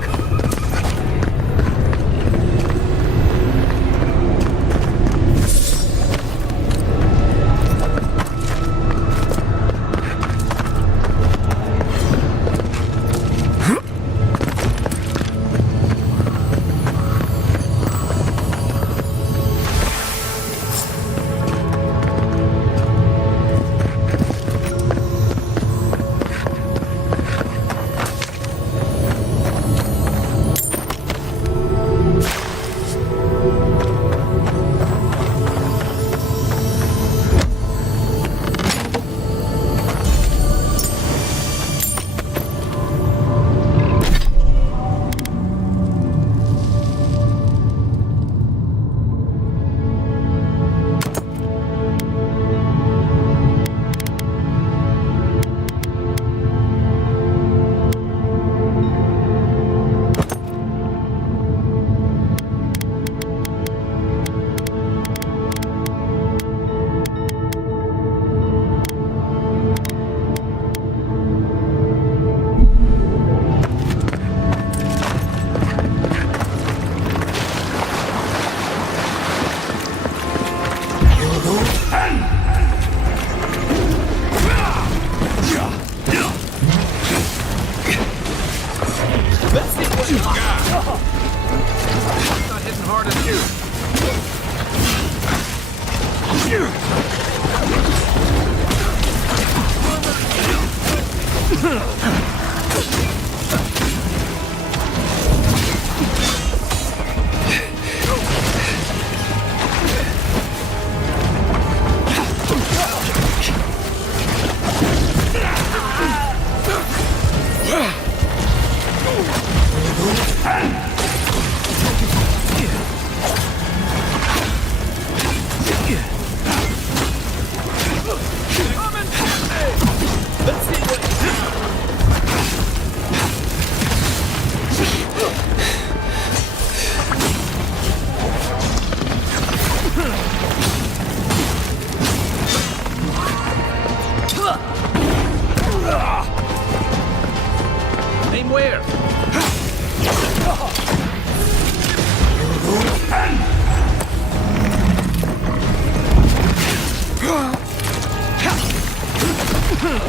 Aim where?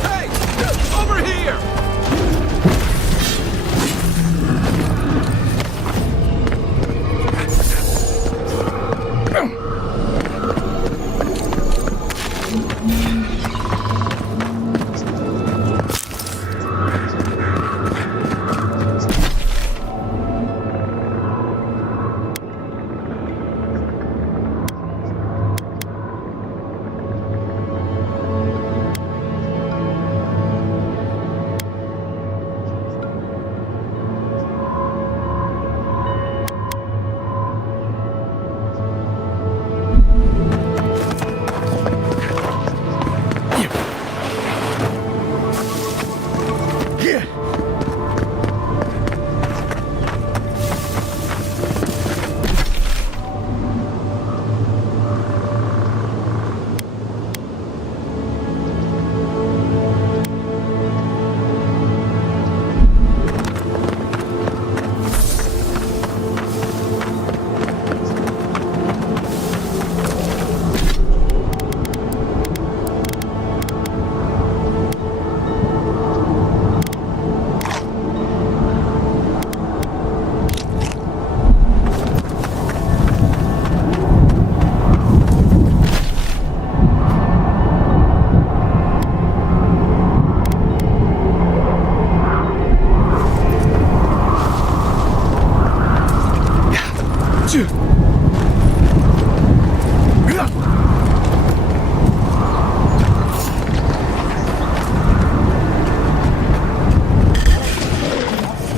Hey! Over here!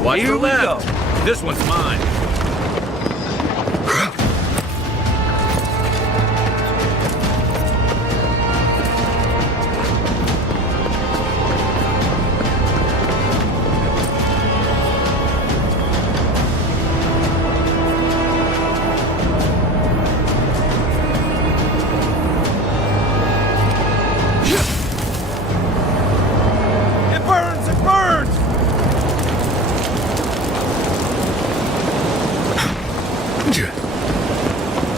Watch Here the we left. go. This one's mine. It burns! It burns!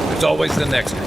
There's always the next one.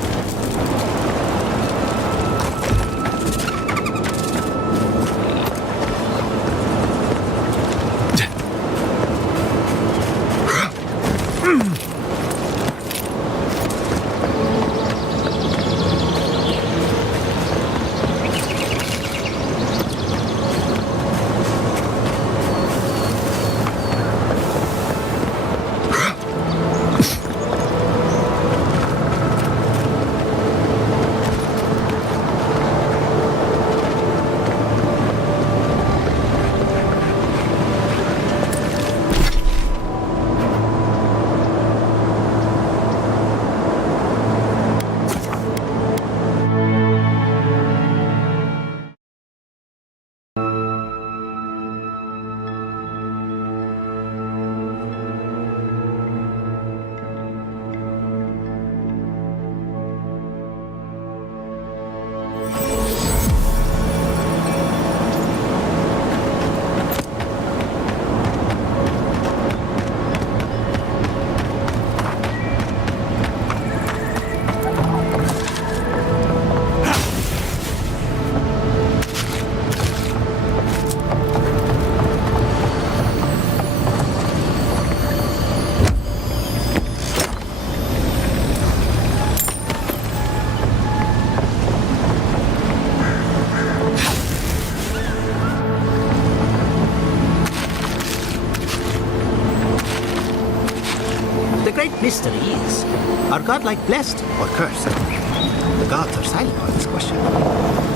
Mystery is, are godlike blessed or cursed? The gods are silent on this question.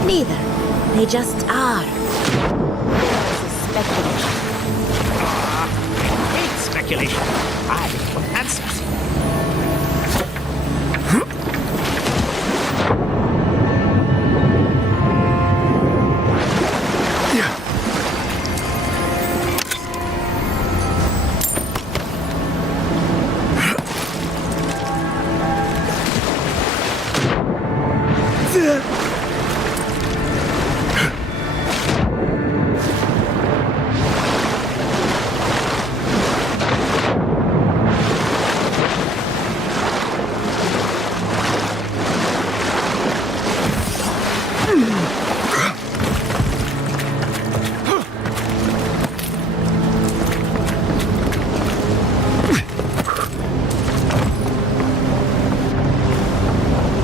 Neither. They just are. This is speculation. Hate speculation. I want answers.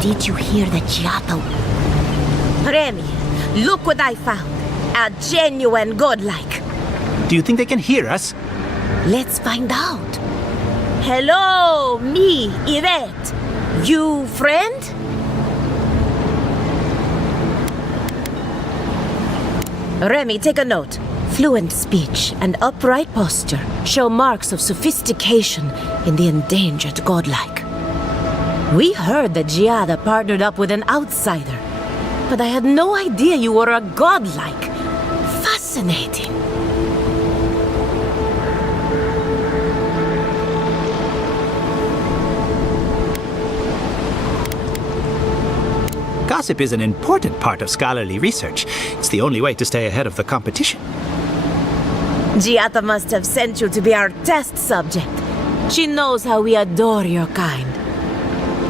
Did you hear the Giotto? Remy, look what I found. A genuine godlike. Do you think they can hear us? Let's find out. Hello, me, Yvette. You friend? Remy, take a note. Fluent speech and upright posture show marks of sophistication in the endangered godlike. We heard that Giada partnered up with an outsider, but I had no idea you were a godlike. Fascinating. Gossip is an important part of scholarly research. It's the only way to stay ahead of the competition. Giada must have sent you to be our test subject. She knows how we adore your kind.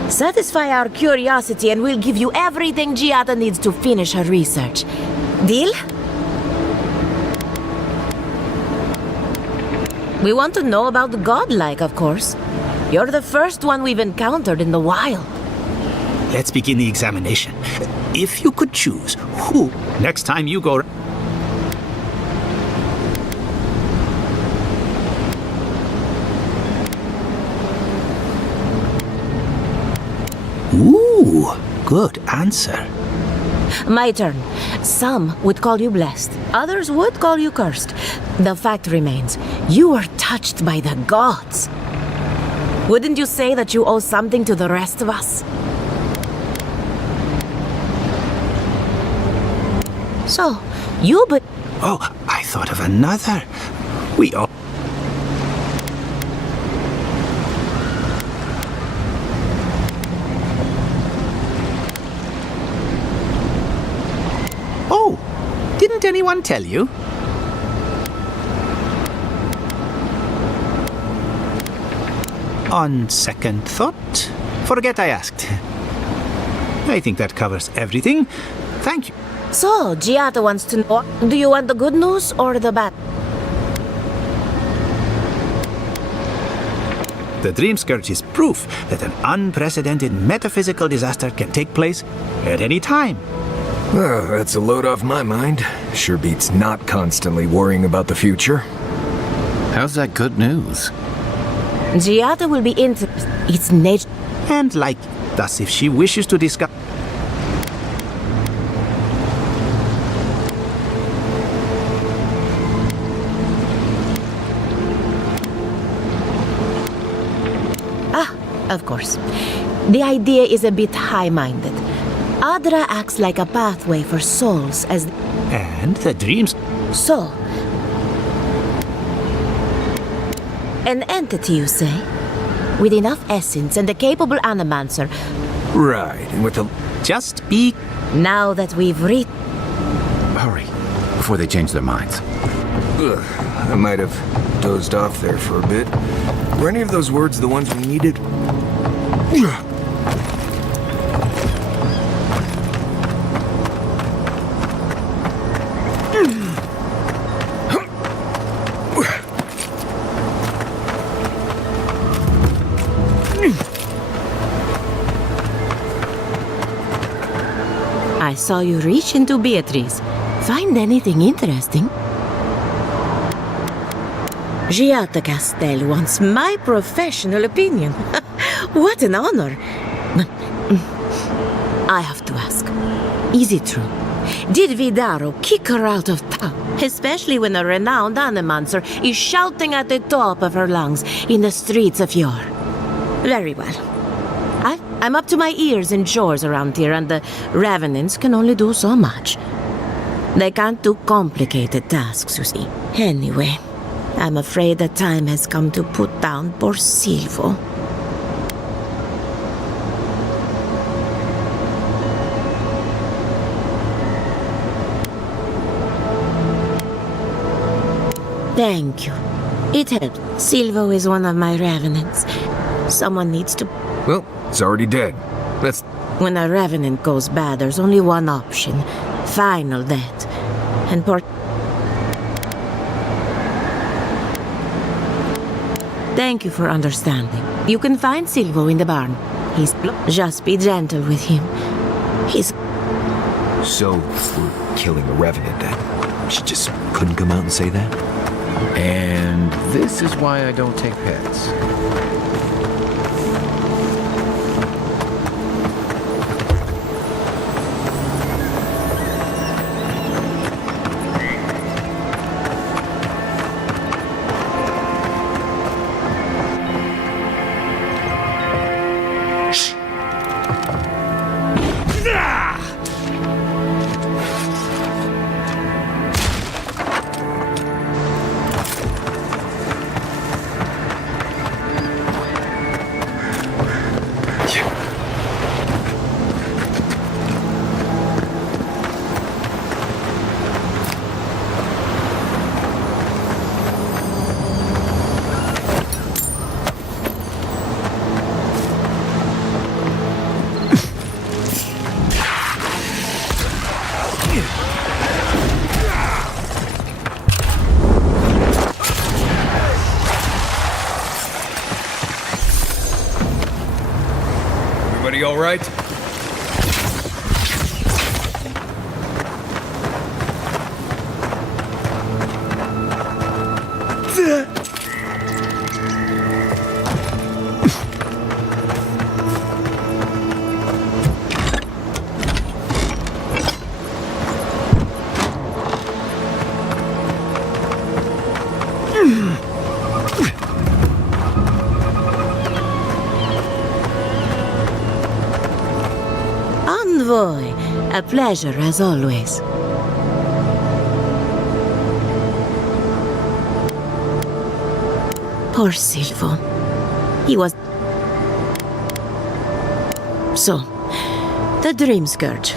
Satisfy our curiosity and we'll give you everything Giada needs to finish her research. Deal? We want to know about the godlike, of course. You're the first one we've encountered in the wild. Let's begin the examination. If you could choose, who, next time you go... Ooh, good answer. My turn. Some would call you blessed. Others would call you cursed. The fact remains, you were touched by the gods. Wouldn't you say that you owe something to the rest of us? So, Oh, I thought of another. We all... Oh, didn't anyone tell you? On second thought, forget I asked. I think that covers everything. Thank you. So, Giada wants to know, do you want the good news or the bad? The Dream Scourge is proof that an unprecedented metaphysical disaster can take place at any time. Oh, that's a load off my mind. Sure beats not constantly worrying about the future. How's that good news? Giada will be into its nature. And like, thus if she wishes to discuss... Of course. The idea is a bit high-minded. Adra acts like a pathway for souls as... And the dreams... So... An entity, you say? With enough essence and a capable animancer. Right, and with the... Just be... Now that we've reached... Hurry, before they change their minds. Ugh, I might have dozed off there for a bit. Were any of those words the ones we needed? I saw you reach into Beatrice. Find anything interesting? Giada Castel wants my professional opinion. What an honor. I have to ask, is it true? Did Vidaro kick her out of town? Especially when a renowned animancer is shouting at the top of her lungs in the streets of Eora. Very well. I'm up to my ears in chores around here, and the Revenants can only do so much. They can't do complicated tasks, you see. Anyway, I'm afraid the time has come to put down poor Silvo. Thank you. It helped. Silvo is one of my Revenants. Someone needs to... Well, it's already dead. That's... When a Revenant goes bad, there's only one option. Final death. And poor... Thank you for understanding. You can find Silvo in the barn. He's... Just be gentle with him. He's... So, we're killing a Revenant then? She just couldn't come out and say that? And this is why I don't take pets. Everybody all right? Envoy, a pleasure as always. Poor Silvo. He was... So, the dream scourge.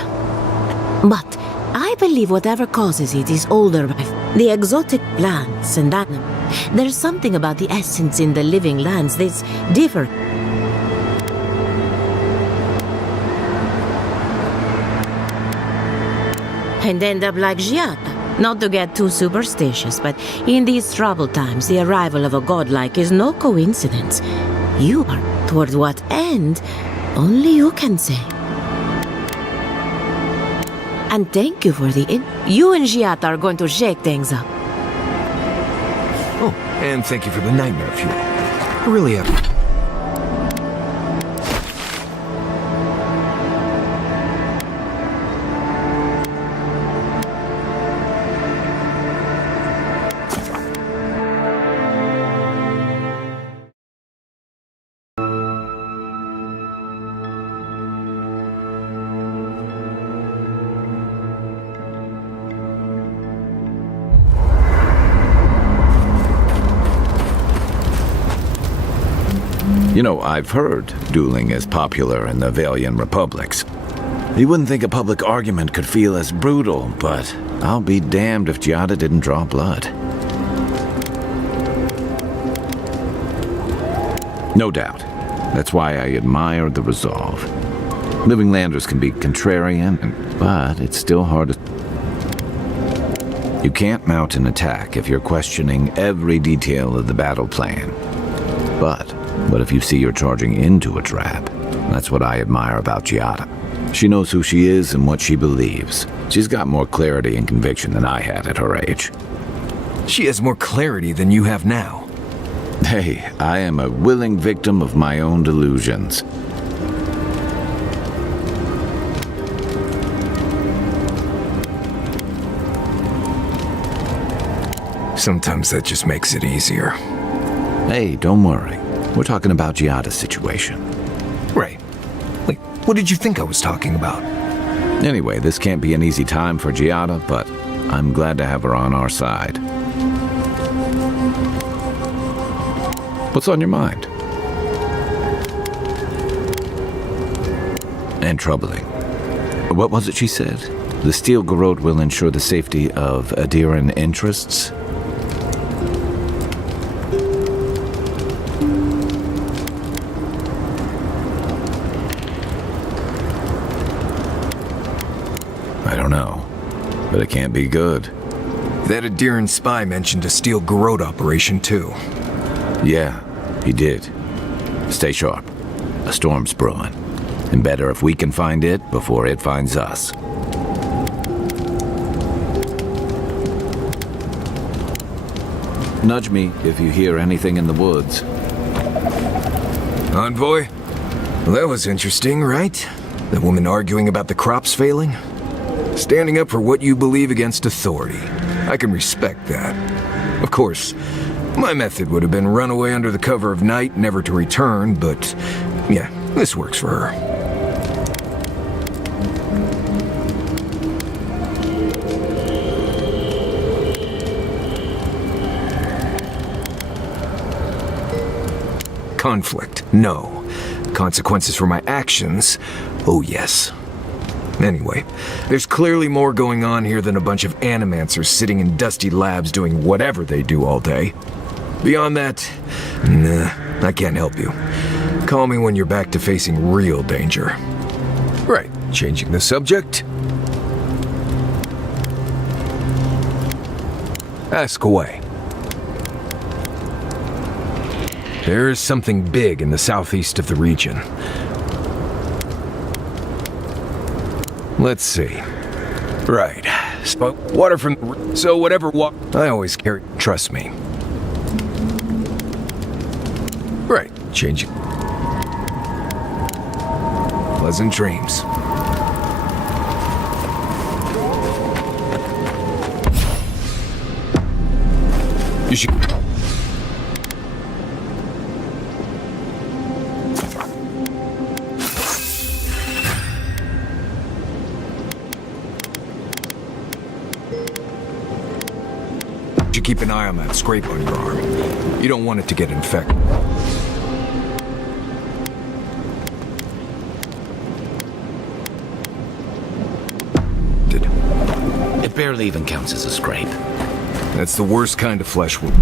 But I believe whatever causes it is older by the exotic plants and animals. There's something about the essence in the living lands that's different. And end up like Giata. Not to get too superstitious, but in these troubled times, the arrival of a godlike is no coincidence. You are toward what end, only you can say. And thank you for the You and Giata are going to shake things up. Oh, and thank you for the nightmare fuel. I really have... You know, I've heard dueling is popular in the Valian republics. You wouldn't think a public argument could feel as brutal, but I'll be damned if Giada didn't draw blood. No doubt. That's why I admire the resolve. Living landers can be contrarian, but it's still hard to... You can't mount an attack if you're questioning every detail of the battle plan. But what if you see you're charging into a trap? That's what I admire about Giada. She knows who she is and what she believes. She's got more clarity and conviction than I had at her age. She has more clarity than you have now. Hey, I am a willing victim of my own delusions. Sometimes that just makes it easier. Hey, don't worry. We're talking about Giada's situation. Right. Wait, what did you think I was talking about? Anyway, this can't be an easy time for Giada, but I'm glad to have her on our side. What's on your mind? And troubling. What was it she said? The Steel Garrote will ensure the safety of Aedyran interests? I don't know, but it can't be good. That Aedyran spy mentioned a Steel Garrote operation, too. Yeah, he did. Stay sharp. A storm's brewing. And better if we can find it before it finds us. Nudge me if you hear anything in the woods. Envoy? Well, that was interesting, right? The woman arguing about the crops failing? Standing up for what you believe against authority. I can respect that. Of course, my method would have been run away under the cover of night, never to return, but yeah, this works for her. Conflict, no. Consequences for my actions, oh yes. Anyway, there's clearly more going on here than a bunch of animancers sitting in dusty labs doing whatever they do all day. Beyond that, nah, I can't help you. Call me when you're back to facing real danger. Right, changing the subject. Ask away. There is something big in the southeast of the region. Let's see. Right. Water from... So whatever I always carry... Trust me. Right. Changing. Pleasant dreams. You should... Keep an eye on that scrape on your arm. You don't want it to get infected. It barely even counts as a scrape. That's the worst kind of flesh wound.